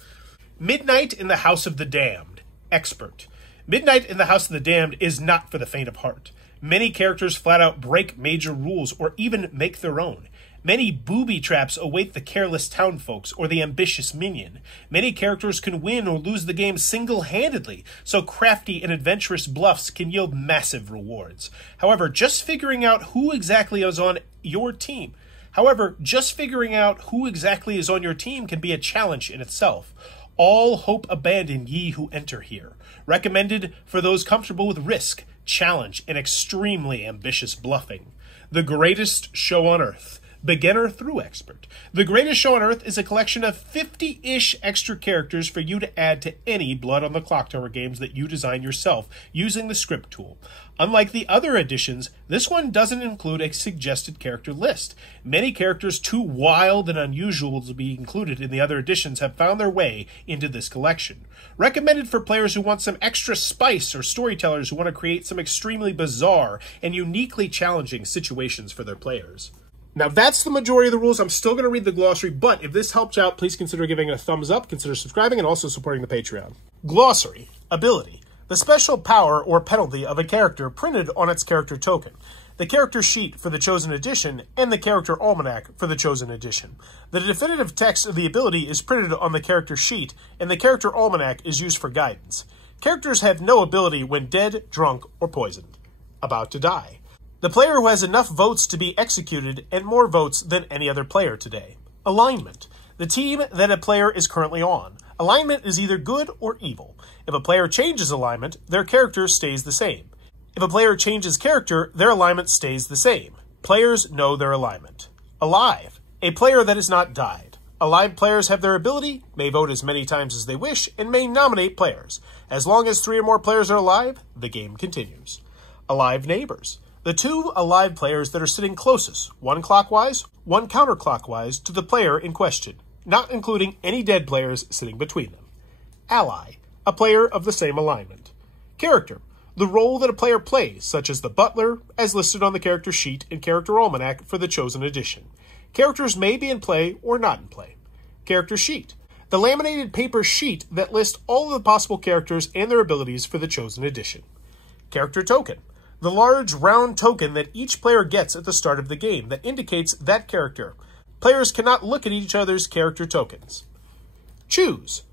Midnight in the House of the Damned, Expert. Midnight in the House of the Damned is not for the faint of heart. Many characters flat out break major rules or even make their own. Many booby traps await the careless townfolks or the ambitious minion. Many characters can win or lose the game single-handedly, so crafty and adventurous bluffs can yield massive rewards. However, just figuring out who exactly is on your team can be a challenge in itself. All hope abandon ye who enter here. Recommended for those comfortable with risk, challenge, and extremely ambitious bluffing. The Greatest Show on Earth. Beginner through Expert. The Greatest Show on Earth is a collection of 50-ish extra characters for you to add to any Blood on the Clocktower games that you design yourself using the script tool. Unlike the other editions, this one doesn't include a suggested character list. Many characters too wild and unusual to be included in the other editions have found their way into this collection. Recommended for players who want some extra spice or storytellers who want to create some extremely bizarre and uniquely challenging situations for their players. Now, that's the majority of the rules. I'm still going to read the glossary, but if this helped you out, please consider giving it a thumbs up, consider subscribing, and also supporting the Patreon. Glossary. Ability. The special power or penalty of a character printed on its character token. The character sheet for the chosen edition, and the character almanac for the chosen edition. The definitive text of the ability is printed on the character sheet, and the character almanac is used for guidance. Characters have no ability when dead, drunk, or poisoned. About to die. The player who has enough votes to be executed and more votes than any other player today. Alignment. The team that a player is currently on. Alignment is either good or evil. If a player changes alignment, their character stays the same. If a player changes character, their alignment stays the same. Players know their alignment. Alive. A player that has not died. Alive players have their ability, may vote as many times as they wish, and may nominate players. As long as 3 or more players are alive, the game continues. Alive neighbors. The 2 alive players that are sitting closest, one clockwise, one counterclockwise to the player in question, not including any dead players sitting between them. Ally, a player of the same alignment. Character, the role that a player plays, such as the butler, as listed on the character sheet and character almanac for the chosen edition. Characters may be in play or not in play. Character sheet, the laminated paper sheet that lists all of the possible characters and their abilities for the chosen edition. Character token, the large round token that each player gets at the start of the game that indicates that character. Players cannot look at each other's character tokens. Choose.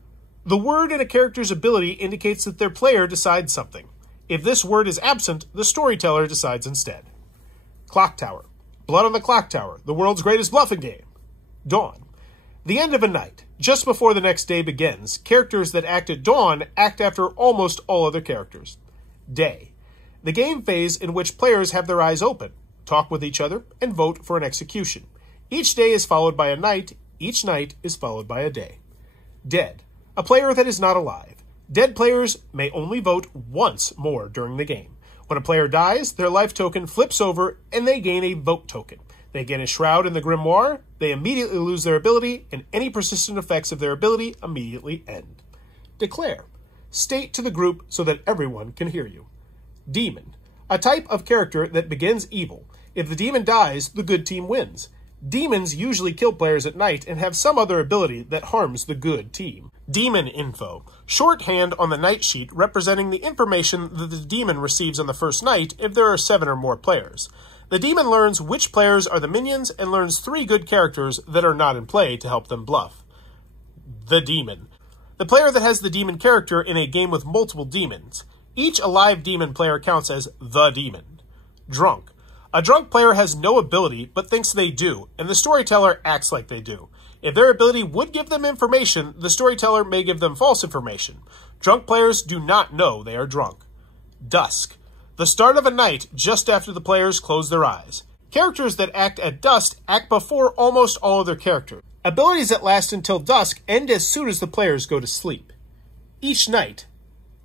The word in a character's ability indicates that their player decides something. If this word is absent, the storyteller decides instead. Clocktower. Blood on the Clocktower, the world's greatest bluffing game. Dawn. The end of a night. Just before the next day begins, characters that act at dawn act after almost all other characters. Day. The game phase in which players have their eyes open, talk with each other, and vote for an execution. Each day is followed by a night. Each night is followed by a day. Dead. A player that is not alive. Dead players may only vote once more during the game. When a player dies, their life token flips over and they gain a vote token. They gain a Shroud in the Grimoire, they immediately lose their ability, and any persistent effects of their ability immediately end. Declare. State to the group so that everyone can hear you. Demon. A type of character that begins evil. If the demon dies, the good team wins. Demons usually kill players at night and have some other ability that harms the good team. Demon info. Shorthand on the night sheet representing the information that the demon receives on the first night if there are 7 or more players. The demon learns which players are the minions and learns 3 good characters that are not in play to help them bluff. The demon. The player that has the demon character in a game with multiple demons. Each alive demon player counts as the demon. Drunk. A drunk player has no ability but thinks they do, and the storyteller acts like they do. If their ability would give them information, the storyteller may give them false information. Drunk players do not know they are drunk. Dusk. The start of a night just after the players close their eyes. Characters that act at dusk act before almost all other characters. Abilities that last until dusk end as soon as the players go to sleep. Each night.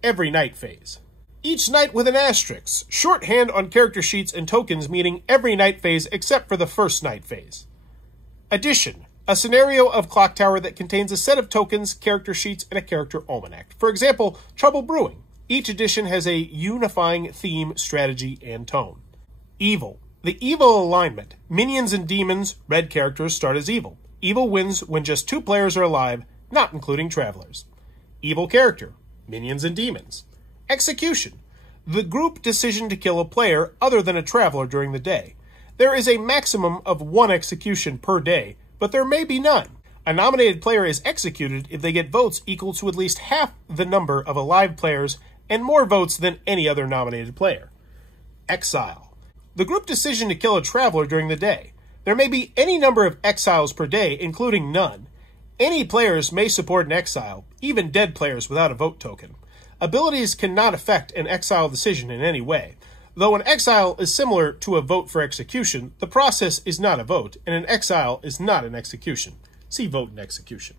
Every night phase. Each night with an asterisk, shorthand on character sheets and tokens meaning every night phase except for the first night phase. Addition, a scenario of Clocktower that contains a set of tokens, character sheets, and a character almanac. For example, Trouble Brewing. Each edition has a unifying theme, strategy, and tone. Evil. The evil alignment. Minions and demons, red characters, start as evil. Evil wins when just 2 players are alive, not including travelers. Evil character. Minions and demons. Execution. The group decision to kill a player other than a traveler during the day. There is a maximum of 1 execution per day, but there may be none. A nominated player is executed if they get votes equal to at least half the number of alive players and more votes than any other nominated player. Exile. The group decision to kill a traveler during the day. There may be any number of exiles per day, including none. Any players may support an exile, even dead players without a vote token. Abilities cannot affect an exile decision in any way. Though an exile is similar to a vote for execution, the process is not a vote, and an exile is not an execution. See vote and execution.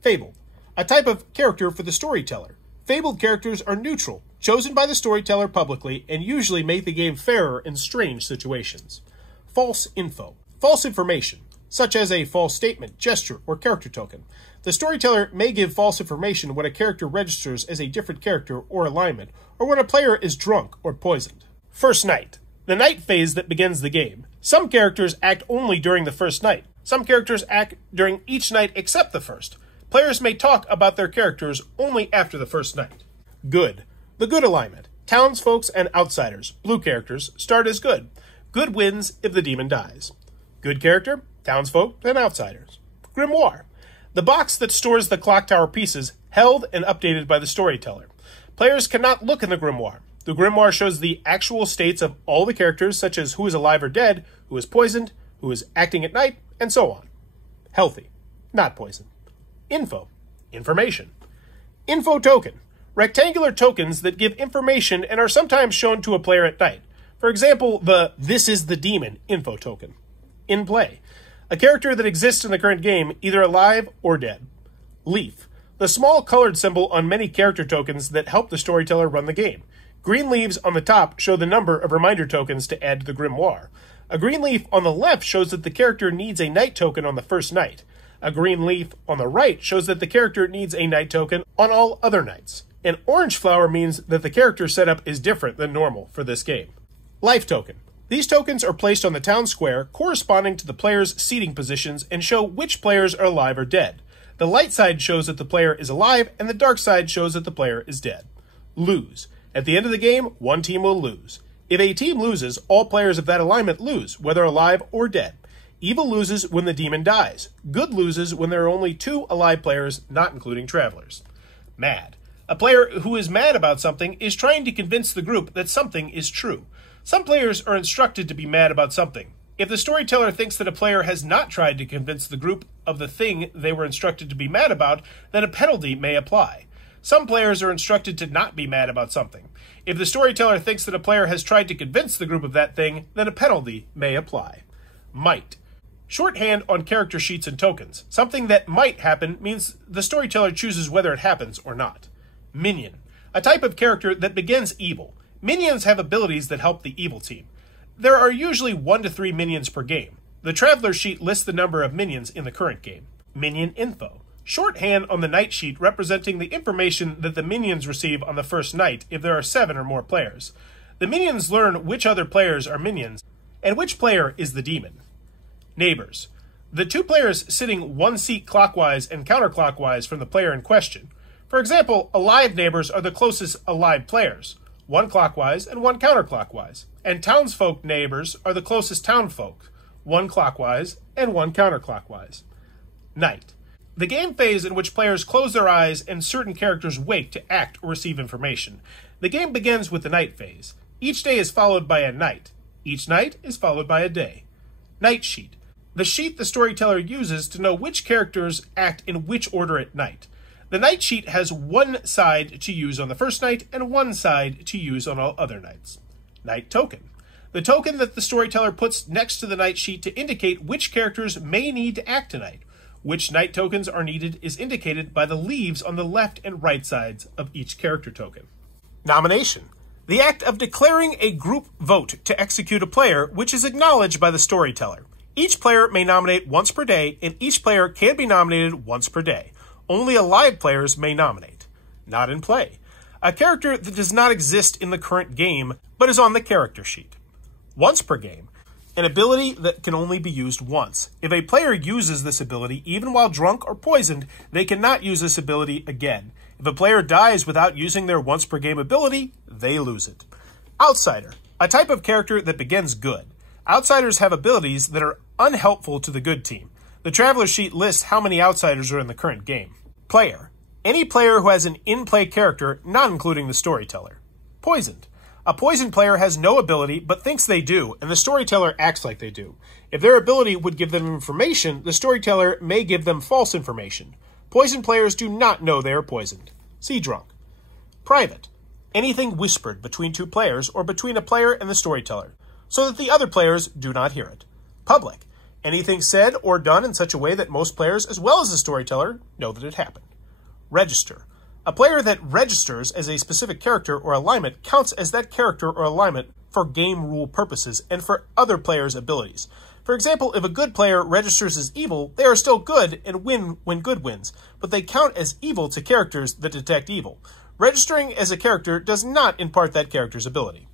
Fabled. A type of character for the storyteller. Fabled characters are neutral, chosen by the storyteller publicly, and usually make the game fairer in strange situations. False info. False information, such as a false statement, gesture, or character token. The storyteller may give false information when a character registers as a different character or alignment, or when a player is drunk or poisoned. First night. The night phase that begins the game. Some characters act only during the first night. Some characters act during each night except the first. Players may talk about their characters only after the first night. Good. The good alignment. Townsfolk and outsiders, blue characters, start as good. Good wins if the demon dies. Good character, townsfolk, and outsiders. Grimoire. The box that stores the Clocktower pieces, held and updated by the storyteller. Players cannot look in the Grimoire. The Grimoire shows the actual states of all the characters, such as who is alive or dead, who is poisoned, who is acting at night, and so on. Healthy, not poisoned. Info, information. Info token. Rectangular tokens that give information and are sometimes shown to a player at night. For example, the "This is the Demon" info token. In play. A character that exists in the current game, either alive or dead. Leaf. The small colored symbol on many character tokens that help the storyteller run the game. Green leaves on the top show the number of reminder tokens to add to the Grimoire. A green leaf on the left shows that the character needs a night token on the first night. A green leaf on the right shows that the character needs a night token on all other nights. An orange flower means that the character setup is different than normal for this game. Life token. These tokens are placed on the town square corresponding to the player's seating positions and show which players are alive or dead. The light side shows that the player is alive and the dark side shows that the player is dead. Lose. At the end of the game, one team will lose. If a team loses, all players of that alignment lose, whether alive or dead. Evil loses when the demon dies. Good loses when there are only 2 alive players, not including travelers. Mad. A player who is mad about something is trying to convince the group that something is true. Some players are instructed to be mad about something. If the storyteller thinks that a player has not tried to convince the group of the thing they were instructed to be mad about, then a penalty may apply. Some players are instructed to not be mad about something. If the storyteller thinks that a player has tried to convince the group of that thing, then a penalty may apply. Might. Shorthand on character sheets and tokens. Something that might happen means the storyteller chooses whether it happens or not. Minion. A type of character that begins evil. Minions have abilities that help the evil team. There are usually 1 to 3 minions per game. The Traveler sheet lists the number of minions in the current game. Minion info. Shorthand on the night sheet representing the information that the minions receive on the first night if there are 7 or more players. The minions learn which other players are minions and which player is the demon. Neighbors. The two players sitting one seat clockwise and counterclockwise from the player in question. For example, alive neighbors are the closest alive players, one clockwise and one counterclockwise. And townsfolk neighbors are the closest townfolk, one clockwise and one counterclockwise. Night. The game phase in which players close their eyes and certain characters wake to act or receive information. The game begins with the night phase. Each day is followed by a night. Each night is followed by a day. Night sheet. The sheet the storyteller uses to know which characters act in which order at night. The night sheet has one side to use on the first night and one side to use on all other nights. Night token. The token that the storyteller puts next to the night sheet to indicate which characters may need to act tonight. Which night tokens are needed is indicated by the leaves on the left and right sides of each character token. Nomination. The act of declaring a group vote to execute a player which is acknowledged by the storyteller. Each player may nominate once per day, and each player can be nominated once per day. Only alive players may nominate. Not in play. A character that does not exist in the current game, but is on the character sheet. Once per game. An ability that can only be used once. If a player uses this ability, even while drunk or poisoned, they cannot use this ability again. If a player dies without using their once per game ability, they lose it. Outsider. A type of character that begins good. Outsiders have abilities that are unhelpful to the good team. The Traveler sheet lists how many outsiders are in the current game. Player. Any player who has an in-play character, not including the storyteller. Poisoned. A poisoned player has no ability, but thinks they do, and the storyteller acts like they do. If their ability would give them information, the storyteller may give them false information. Poisoned players do not know they are poisoned. See drunk. Private. Anything whispered between two players or between a player and the storyteller, so that the other players do not hear it. Public. Anything said or done in such a way that most players, as well as the storyteller, know that it happened. Register. A player that registers as a specific character or alignment counts as that character or alignment for game rule purposes and for other players' abilities. For example, if a good player registers as evil, they are still good and win when good wins, but they count as evil to characters that detect evil. Registering as a character does not impart that character's ability.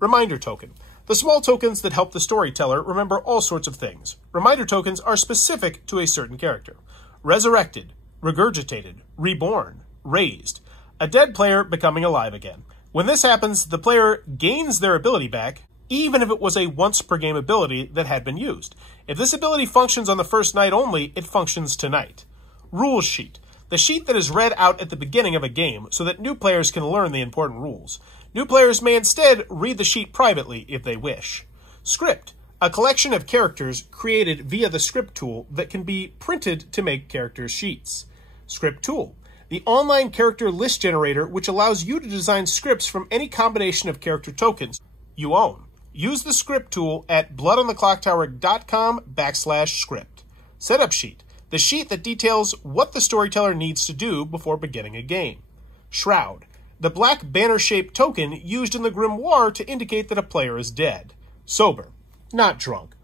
Reminder token. The small tokens that help the storyteller remember all sorts of things. Reminder tokens are specific to a certain character. Resurrected, regurgitated, reborn, raised. A dead player becoming alive again. When this happens, the player gains their ability back, even if it was a once-per-game ability that had been used. If this ability functions on the first night only, it functions tonight. Rules sheet. The sheet that is read out at the beginning of a game so that new players can learn the important rules. New players may instead read the sheet privately if they wish. Script. A collection of characters created via the script tool that can be printed to make character sheets. Script tool. The online character list generator which allows you to design scripts from any combination of character tokens you own. Use the script tool at bloodontheclocktower.com/script. Setup sheet. The sheet that details what the storyteller needs to do before beginning a game. Shroud. The black banner-shaped token used in the Grimoire to indicate that a player is dead. Sober. Not drunk.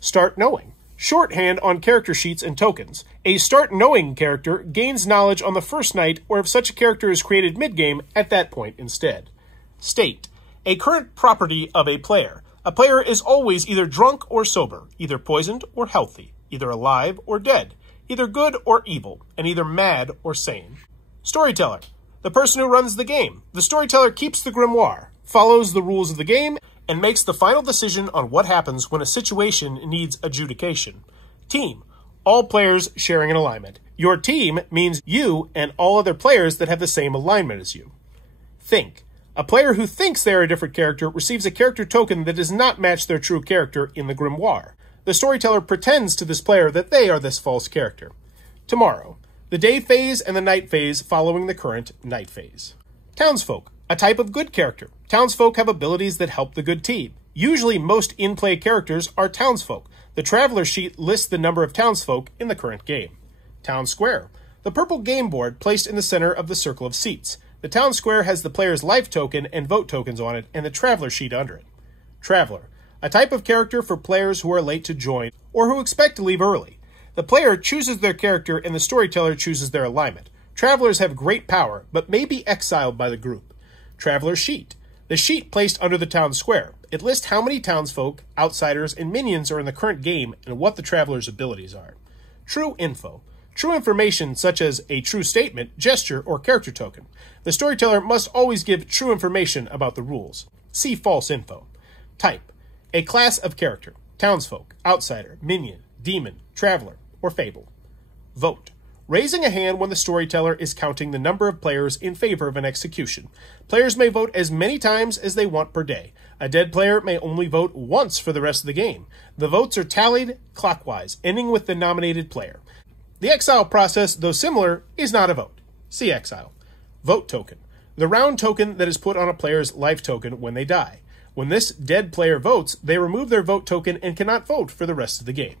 Start knowing. Shorthand on character sheets and tokens. A start knowing character gains knowledge on the first night, or if such a character is created mid-game, at that point instead. State. A current property of a player. A player is always either drunk or sober, either poisoned or healthy, either alive or dead, either good or evil, and either mad or sane. Storyteller. The person who runs the game. The storyteller keeps the grimoire, follows the rules of the game, and makes the final decision on what happens when a situation needs adjudication. Team. All players sharing an alignment. Your team means you and all other players that have the same alignment as you. Think. A player who thinks they are a different character receives a character token that does not match their true character in the grimoire. The storyteller pretends to this player that they are this false character. Tomorrow. The day phase and the night phase following the current night phase. Townsfolk. A type of good character. Townsfolk have abilities that help the good team. Usually most in-play characters are townsfolk. The Traveler sheet lists the number of townsfolk in the current game. Town Square. The purple game board placed in the center of the circle of seats. The town square has the player's life token and vote tokens on it and the Traveler sheet under it. Traveler. A type of character for players who are late to join or who expect to leave early. The player chooses their character and the storyteller chooses their alignment. Travelers have great power, but may be exiled by the group. Traveler sheet. The sheet placed under the town square. It lists how many townsfolk, outsiders, and minions are in the current game and what the traveler's abilities are. True info. True information such as a true statement, gesture, or character token. The storyteller must always give true information about the rules. See false info. Type. A class of character. Townsfolk, outsider, minion, demon, traveler, or fable. Vote. Raising a hand when the storyteller is counting the number of players in favor of an execution. Players may vote as many times as they want per day. A dead player may only vote once for the rest of the game. The votes are tallied clockwise, ending with the nominated player. The exile process, though similar, is not a vote. See exile. Vote token. The round token that is put on a player's life token when they die. When this dead player votes, they remove their vote token and cannot vote for the rest of the game.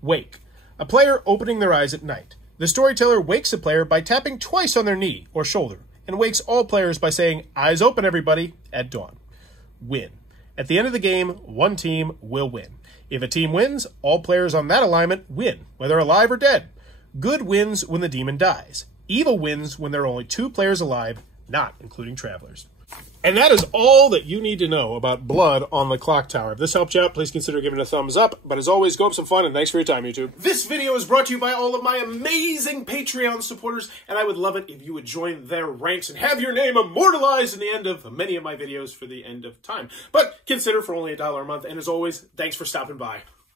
Wake. A player opening their eyes at night. The storyteller wakes a player by tapping twice on their knee or shoulder, and wakes all players by saying, "Eyes open, everybody," at dawn. Win. At the end of the game, one team will win. If a team wins, all players on that alignment win, whether alive or dead. Good wins when the demon dies. Evil wins when there are only 2 players alive, not including travelers. And that is all that you need to know about Blood on the Clocktower. If this helped you out, please consider giving it a thumbs up. But as always, go have some fun, and thanks for your time, YouTube. This video is brought to you by all of my amazing Patreon supporters, and I would love it if you would join their ranks and have your name immortalized in the end of many of my videos for the end of time. But consider for only $1 a month, and as always, thanks for stopping by.